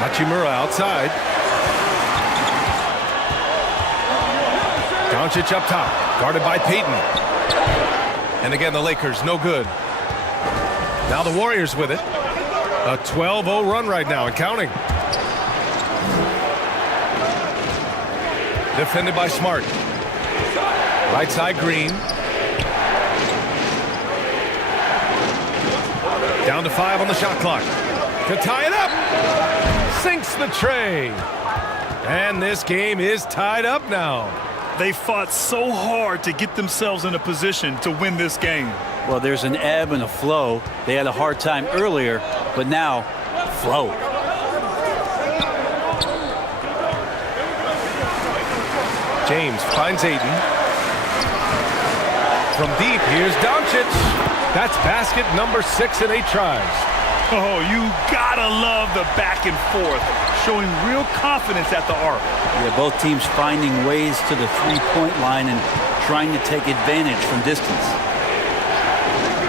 Hachimura outside. Doncic up top, guarded by Peyton. And again, the Lakers no good. Now the Warriors with it. A 12-0 run right now and counting. Defended by Smart. Right side Green. Down to 5 on the shot clock. To tie it up. Sinks the tray. And this game is tied up now. They fought so hard to get themselves in a position to win this game. Well, there's an ebb and a flow. They had a hard time earlier, but now, flow. James finds Ayton. From deep, here's Doncic. That's basket number 6 in 8 tries. Oh, you gotta love the back and forth, showing real confidence at the arc. Yeah, both teams finding ways to the three-point line and trying to take advantage from distance.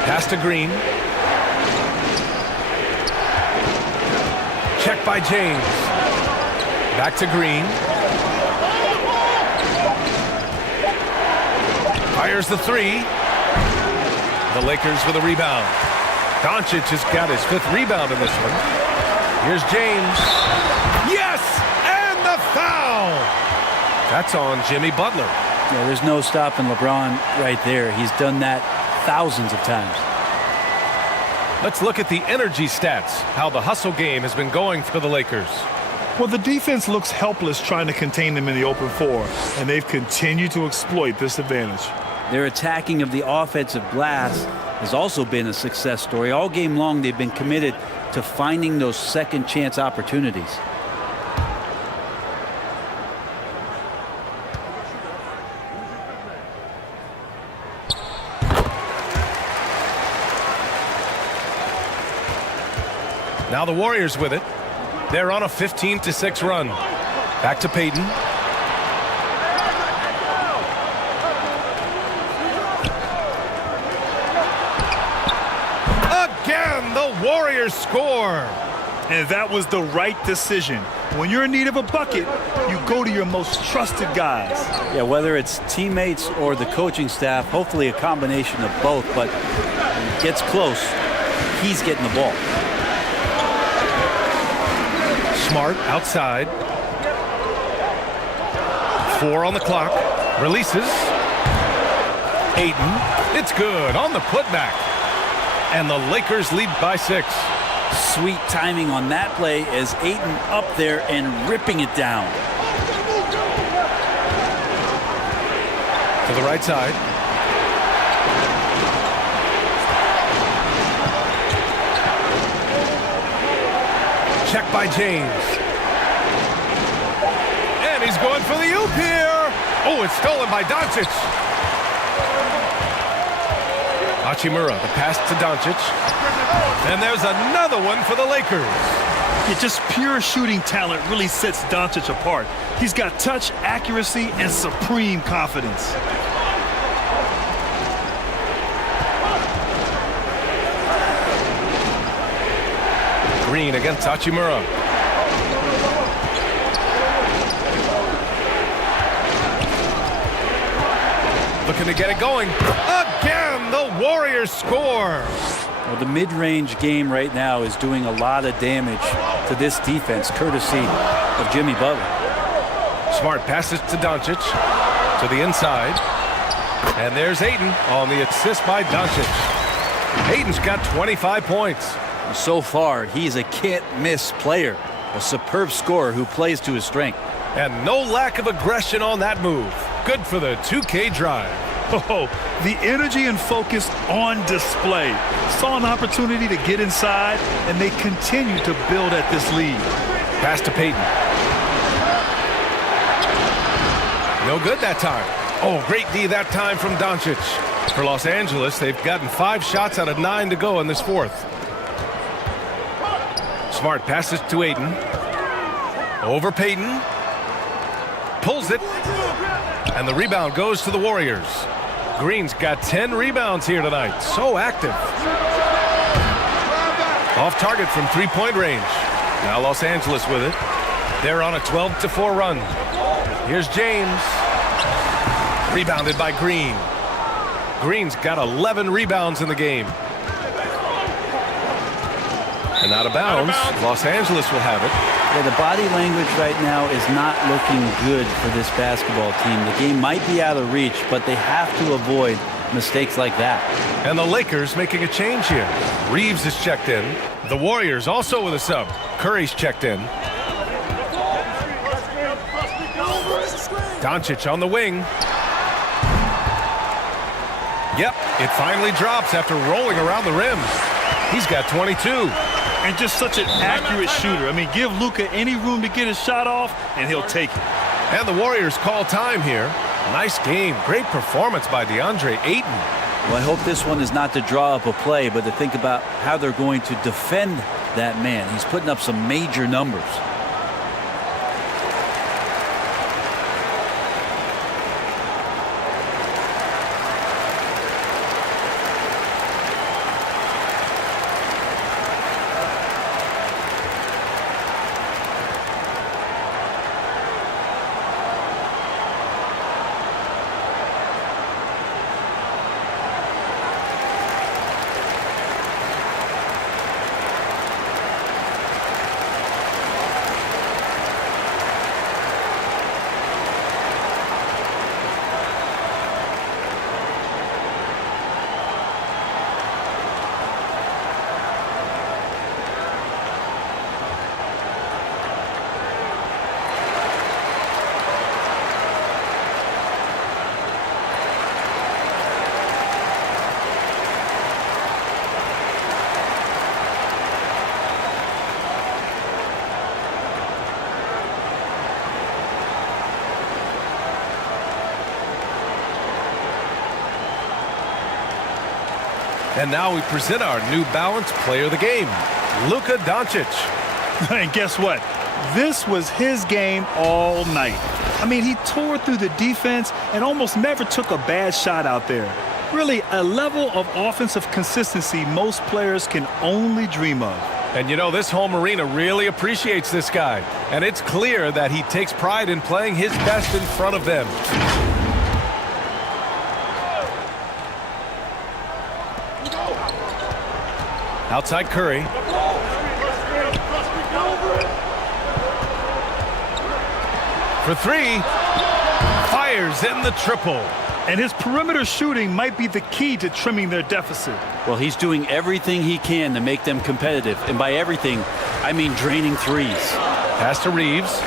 Pass to Green. Check by James. Back to Green. Fires the 3. The Lakers with a rebound. Doncic has got his 5th rebound in this one. Here's James. Yes! And the foul! That's on Jimmy Butler. Yeah, there's no stopping LeBron right there. He's done that thousands of times. Let's look at the energy stats, how the hustle game has been going for the Lakers. Well, the defense looks helpless trying to contain them in the open floor, and they've continued to exploit this advantage. Their attacking of the offensive glass has also been a success story. All game long, they've been committed to finding those second chance opportunities. Now the Warriors with it. They're on a 15-6 run. Back to Payton. Again, the Warriors score. And that was the right decision. When you're in need of a bucket, you go to your most trusted guys. Yeah, whether it's teammates or the coaching staff, hopefully a combination of both, but when it gets close, he's getting the ball. Smart outside. 4 on the clock. Releases. Ayton. It's good on the putback. And the Lakers lead by 6. Sweet timing on that play as Ayton up there and ripping it down. To the right side. Check by James. And he's going for the oop here. Oh, it's stolen by Doncic. Hachimura, the pass to Doncic. And there's another one for the Lakers. Yeah, just pure shooting talent really sets Doncic apart. He's got touch, accuracy, and supreme confidence. Green against Hachimura. Looking to get it going. Again, the Warriors score. Well, the mid-range game right now is doing a lot of damage to this defense, courtesy of Jimmy Butler. Smart passes to Doncic to the inside. And there's Ayton on the assist by Doncic. Ayton's got 25 points. So far, he's a can't-miss player, a superb scorer who plays to his strength. And no lack of aggression on that move. Good for the 2K drive. Oh, the energy and focus on display. Saw an opportunity to get inside, and they continue to build at this lead. Pass to Payton. No good that time. Oh, great D that time from Doncic. For Los Angeles, they've gotten 5 shots out of 9 to go in this fourth. Smart passes to Ayton. Over Payton. Pulls it. And the rebound goes to the Warriors. Green's got 10 rebounds here tonight. So active. Off target from 3-point range. Now Los Angeles with it. They're on a 12-4 run. Here's James. Rebounded by Green. Green's got 11 rebounds in the game. And out of bounds. Los Angeles will have it. Yeah, the body language right now is not looking good for this basketball team. The game might be out of reach, but they have to avoid mistakes like that. And the Lakers making a change here. Reeves is checked in. The Warriors also with a sub. Curry's checked in. Doncic on the wing. Yep, it finally drops after rolling around the rim. He's got 22. And just such an accurate shooter. I mean, give Luka any room to get his shot off, and he'll take it. And the Warriors call time here. Nice game. Great performance by DeAndre Ayton. Well, I hope this one is not to draw up a play, but to think about how they're going to defend that man. He's putting up some major numbers. And now we present our New Balance Player of the Game. Luka Doncic. And guess what? This was his game all night. I mean, he tore through the defense and almost never took a bad shot out there. Really, a level of offensive consistency most players can only dream of. And you know, this home arena really appreciates this guy. And it's clear that he takes pride in playing his best in front of them. Outside Curry. For three. Fires in the triple. And his perimeter shooting might be the key to trimming their deficit. Well, he's doing everything he can to make them competitive. And by everything, I mean draining threes. Pass to Reeves.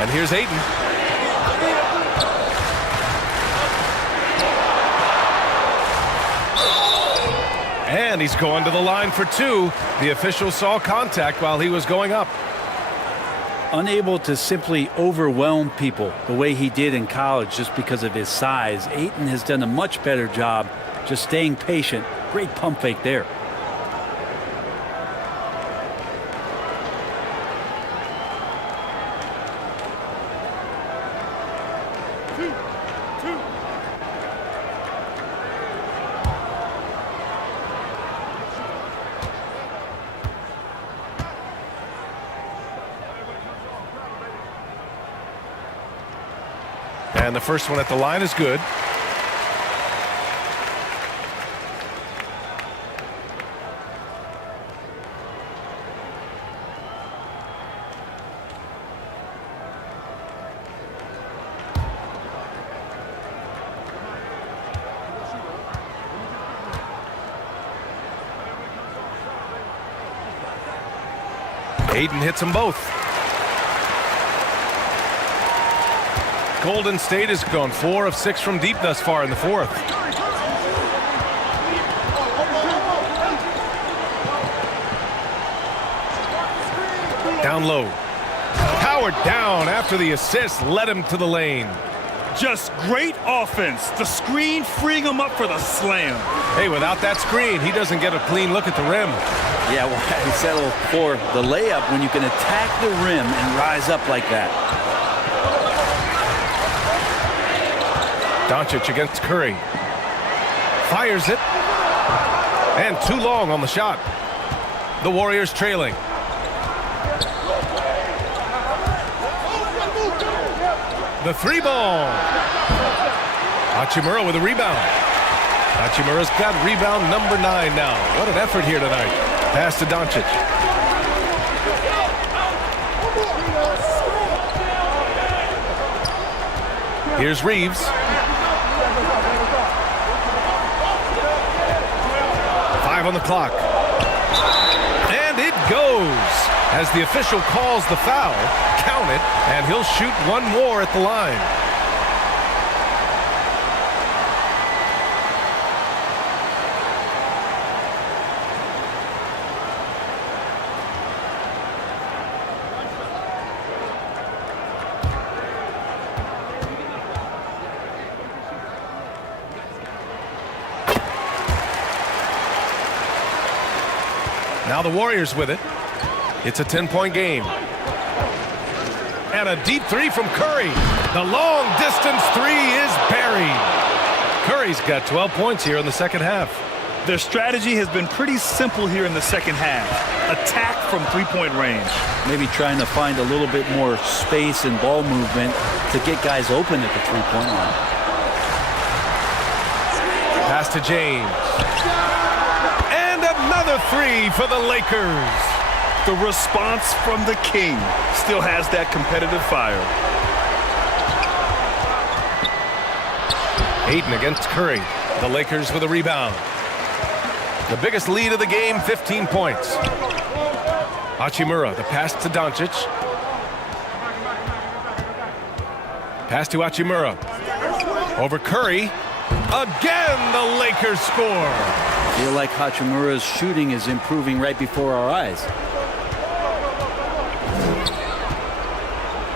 And here's Ayton. And he's going to the line for two. The official saw contact while he was going up. Unable to simply overwhelm people the way he did in college just because of his size, Ayton has done a much better job just staying patient. Great pump fake there. And the first one at the line is good. Ayton hits them both. Golden State has gone 4 of 6 from deep thus far in the fourth. Down low. Powered down after the assist led him to the lane. Just great offense. The screen freeing him up for the slam. Hey, without that screen, he doesn't get a clean look at the rim. Yeah, well, he settled for the layup when you can attack the rim and rise up like that. Doncic against Curry. Fires it. And too long on the shot. The Warriors trailing. The three ball. Hachimura with a rebound. Hachimura's got rebound number 9 now. What an effort here tonight. Pass to Doncic. Here's Reeves. 5 on the clock. And it goes. As the official calls the foul, count it, and he'll shoot one more at the line. Now the Warriors with it. It's a 10-point game. And a deep three from Curry. The long distance three is buried. Curry's got 12 points here in the second half. Their strategy has been pretty simple here in the second half. Attack from three-point range. Maybe trying to find a little bit more space and ball movement to get guys open at the three-point line. Pass to James. And another three for the Lakers. The response from the king still has that competitive fire. Ayton against Curry. The Lakers with a rebound. The biggest lead of the game, 15 points. Hachimura, the pass to Doncic. Pass to Hachimura. Over Curry. Again, the Lakers score. I feel like Hachimura's shooting is improving right before our eyes.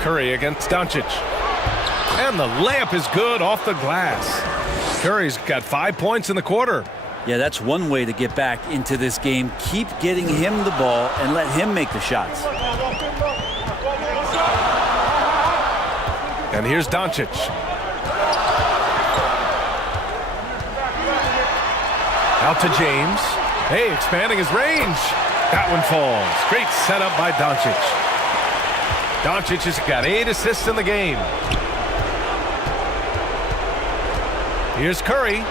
Curry against Doncic. And the layup is good off the glass. Curry's got 5 points in the quarter. Yeah, that's one way to get back into this game. Keep getting him the ball and let him make the shots. And here's Doncic. Out to James. Hey, expanding his range. That one falls. Great setup by Doncic. Doncic has got 8 assists in the game. Here's Curry.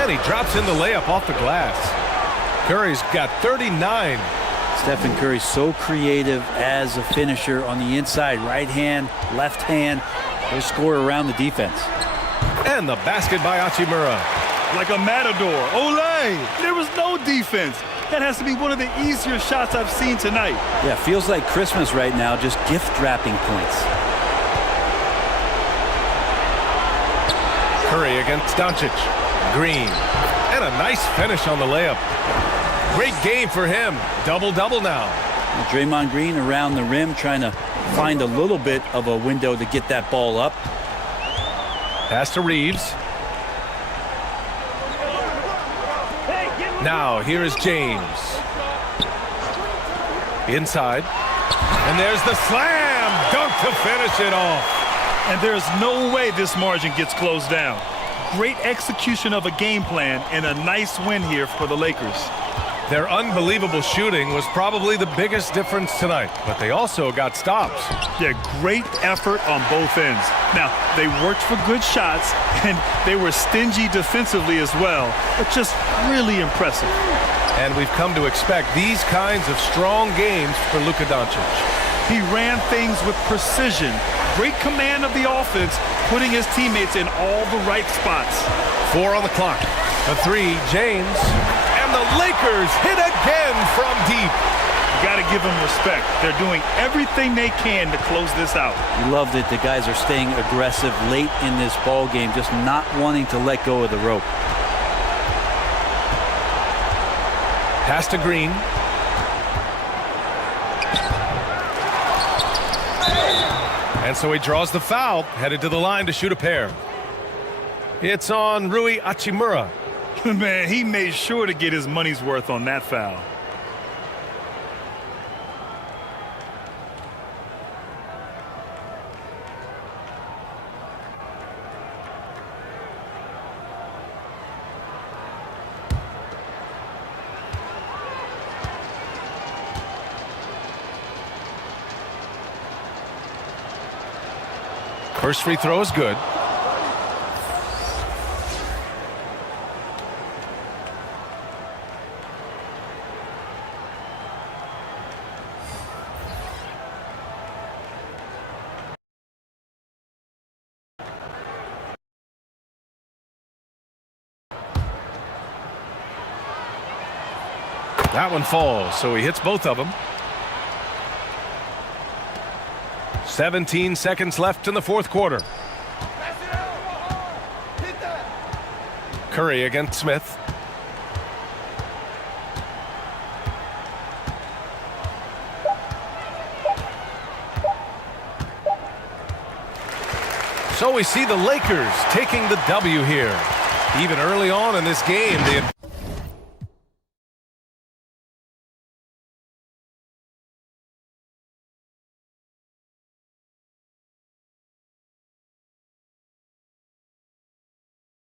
And he drops in the layup off the glass. Curry's got 39. Stephen Curry's so creative as a finisher on the inside. Right hand, left hand. He'll score around the defense. And the basket by Hachimura. Like a matador. Olay! There was no defense. That has to be one of the easier shots I've seen tonight. Yeah, feels like Christmas right now, just gift wrapping points. Curry against Doncic. Green. And a nice finish on the layup. Great game for him. Double-double now. Well, Draymond Green around the rim trying to find a little bit of a window to get that ball up. Pass to Reeves. Now, here is James. Inside. And there's the slam dunk to finish it off. And there's no way this margin gets closed down. Great execution of a game plan and a nice win here for the Lakers. Their unbelievable shooting was probably the biggest difference tonight, but they also got stops. Yeah, great effort on both ends. Now, they worked for good shots, and they were stingy defensively as well, but just really impressive. And we've come to expect these kinds of strong games for Luka Doncic. He ran things with precision, great command of the offense, putting his teammates in all the right spots. 4 on the clock. The 3, James. And the Lakers hit again from deep. You got to give them respect. They're doing everything they can to close this out. You love that the guys are staying aggressive late in this ball game, just not wanting to let go of the rope. Pass to Green. And so he draws the foul, headed to the line to shoot a pair. It's on Rui Hachimura. Man, he made sure to get his money's worth on that foul. First free throw is good. That one falls, so he hits both of them. 17 seconds left in the fourth quarter. Curry against Smith. So we see the Lakers taking the W here. Even early on in this game,